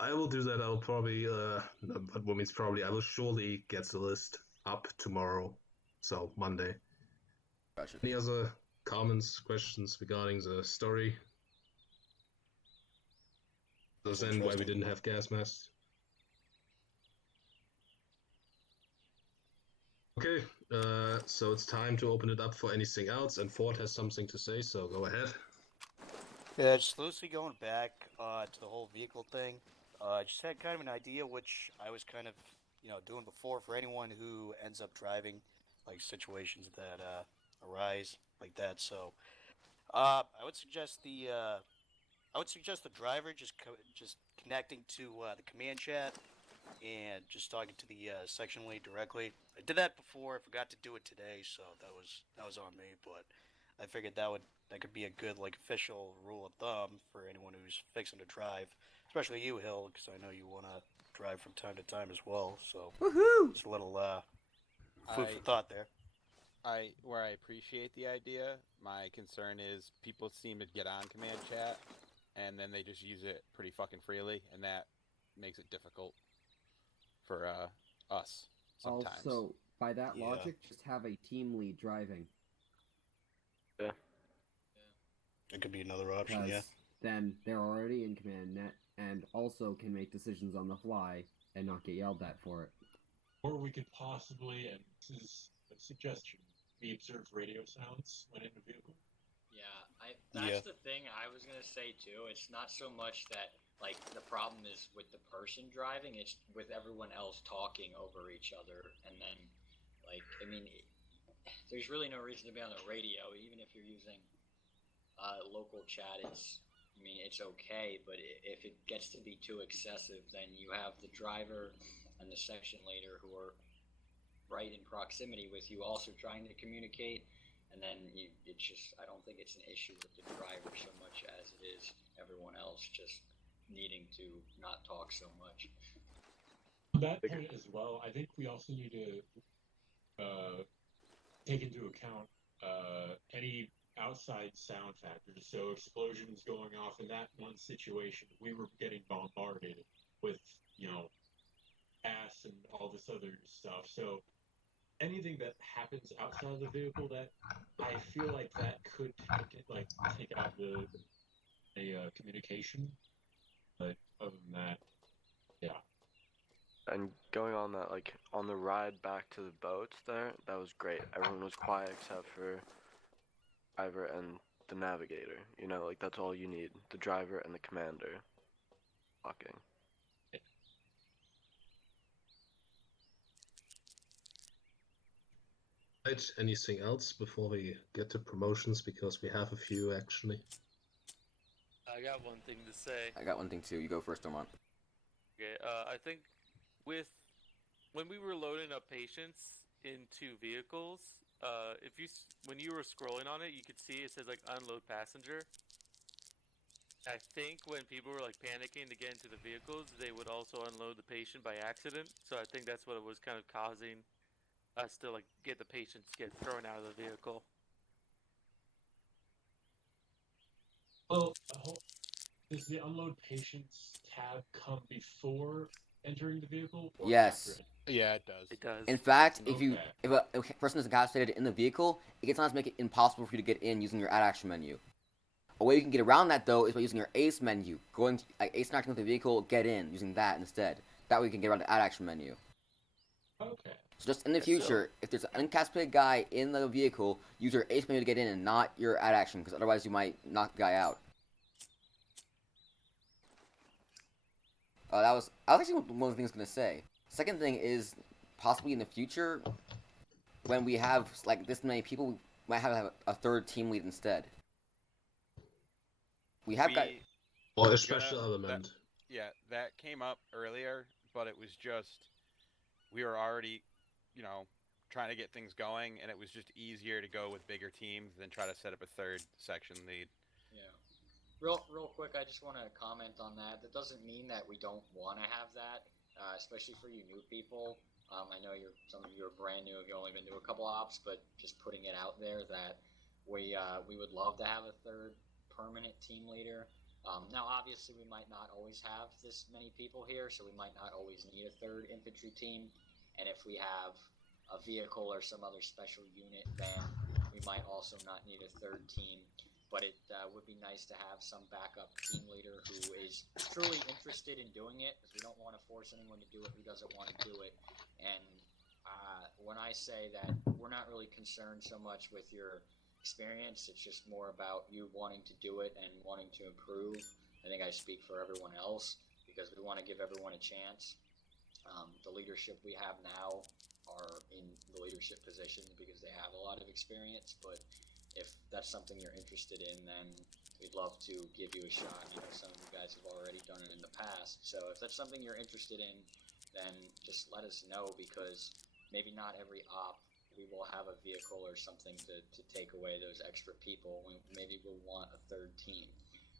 I will do that. I'll probably what means probably I will surely get the list up tomorrow. So Monday. Gotcha. Any other comments, questions regarding the story? Then why we didn't have gas masks? Okay, so it's time to open it up for anything else, and Ford has something to say, so go ahead. Yeah, just loosely going back to the whole vehicle thing. I just had kind of an idea, which I was kind of, doing before for anyone who ends up driving, like situations that arise like that. So, I would suggest the driver just connecting to the command chat and just talking to the section lead directly. I did that before. I forgot to do it today, so that was on me. But I figured that could be a good official rule of thumb for anyone who's fixing to drive, especially you, Hill, because I know you want to drive from time to time as well. So woohoo! Just a little food for thought there. Where I appreciate the idea, my concern is people seem to get on command chat, and then they just use it pretty fucking freely, and that makes it difficult for us sometimes. Also, by that logic, just have a team lead driving. Yeah. It could be another option, yeah. Then they're already in command net, and also can make decisions on the fly and not get yelled at for it. Or we could possibly, and this is a suggestion, we observe radio sounds when in a vehicle. Yeah, that's the thing I was gonna say too. It's not so much that the problem is with the person driving; it's with everyone else talking over each other, and then there's really no reason to be on the radio, even if you're using local chat. It's okay, but if it gets to be too excessive, then you have the driver and the section leader who are right in proximity with you also trying to communicate, and then I don't think it's an issue with the driver so much as it is everyone else just needing to not talk so much. On that point as well, I think we also need to take into account any outside sound factors. So explosions going off in that one situation, we were getting bombarded with, gas and all this other stuff. So anything that happens outside of the vehicle, that I feel like that could take out the communication. But other than that, yeah. And going on that, on the ride back to the boats there, that was great. Everyone was quiet except for driver and the navigator. That's all you need. The driver and the commander talking. Right, anything else before we get to promotions, because we have a few actually. I got one thing to say. I got one thing too. You go first, Omar. Okay, I think when we were loading up patients into vehicles, when you were scrolling on it, you could see it says unload passenger. I think when people were panicking to get into the vehicles, they would also unload the patient by accident. So I think that's what it was kind of causing us to get the patients get thrown out of the vehicle. Well, does the unload patients tab come before entering the vehicle? Or Yes. after it? Yeah, it does. It does. In fact, if Okay. you if a person is incapacitated in the vehicle, it can sometimes make it impossible for you to get in using your add action menu. A way you can get around that though is by using your ace menu, going to, like ace interacting with the vehicle, get in using that instead. That way you can get around the add action menu. Okay. So just in the future, if there's an incapacitated guy in the vehicle, use your ace menu to get in and not your add action, because otherwise you might knock the guy out. That was actually one of the things I was gonna say. Second thing is possibly in the future, when we have like this many people, we might have a third team lead instead. We have got. Or we're a special gonna- element. That came up earlier, but it was just we were already, trying to get things going, and it was just easier to go with bigger teams than try to set up a third section lead. Yeah. Real quick, I just want to comment on that. That doesn't mean that we don't want to have that, especially for you new people. I know some of you are brand new if you've only been to a couple ops, but just putting it out there that we would love to have a third permanent team leader. Now, obviously, we might not always have this many people here, so we might not always need a third infantry team. And if we have a vehicle or some other special unit, then we might also not need a third team. But it would be nice to have some backup team leader who is truly interested in doing it, because we don't want to force anyone to do it who doesn't want to do it. And when I say that we're not really concerned so much with your experience, it's just more about you wanting to do it and wanting to improve. I think I speak for everyone else, because we want to give everyone a chance. The leadership we have now are in the leadership positions because they have a lot of experience, but if that's something you're interested in, then we'd love to give you a shot. Some of you guys have already done it in the past, so if that's something you're interested in, then just let us know, because maybe not every op we will have a vehicle or something to take away those extra people. Maybe we'll want a third team,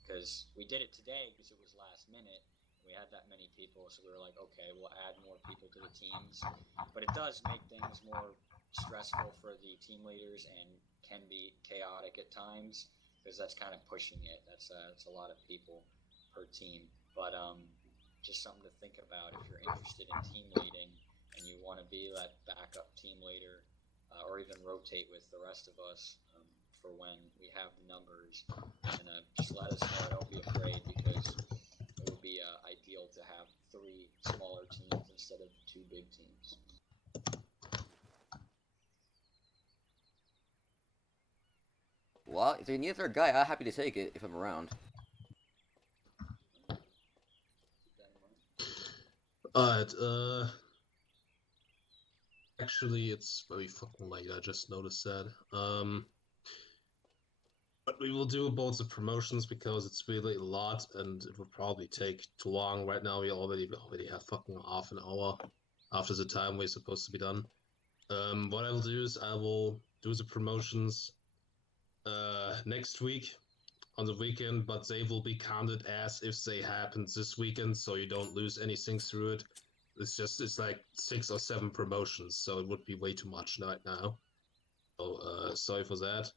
because we did it today because it was last minute. We had that many people, so we were like, okay, we'll add more people to the teams. But it does make things more stressful for the team leaders and can be chaotic at times, because that's kind of pushing it. That's a lot of people per team. But just something to think about if you're interested in team leading and you want to be that backup team leader, or even rotate with the rest of us for when we have the numbers. And just let us know. Don't be afraid, because it would be ideal to have 3 smaller teams instead of 2 big teams. Well, if they need a third guy, I'm happy to take it if I'm around. Alright, actually, it's very fucking late, I just noticed that. But we will do both the promotions, because it's really a lot, and it would probably take too long. Right now, we already have fucking half an hour after the time we're supposed to be done. What I will do is I will do the promotions next week on the weekend, but they will be counted as if they happened this weekend, so you don't lose anything through it. It's like 6 or 7 promotions, so it would be way too much right now. So sorry for that.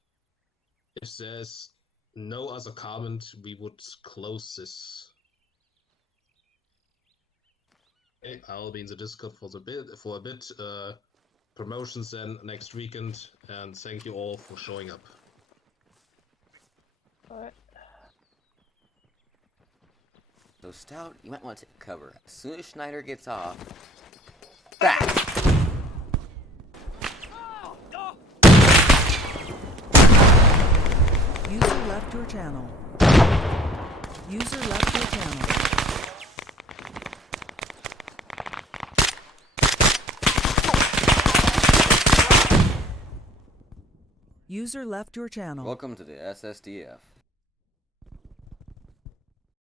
If there's no other comment, we would close this. Okay, I'll be in the Discord for a bit. Promotions then next weekend, and thank you all for showing up. Alright. So Stout, you might want to take cover. As soon as Schneider gets off, back! User left your channel. User left your channel. User left your channel. Welcome to the SSDF.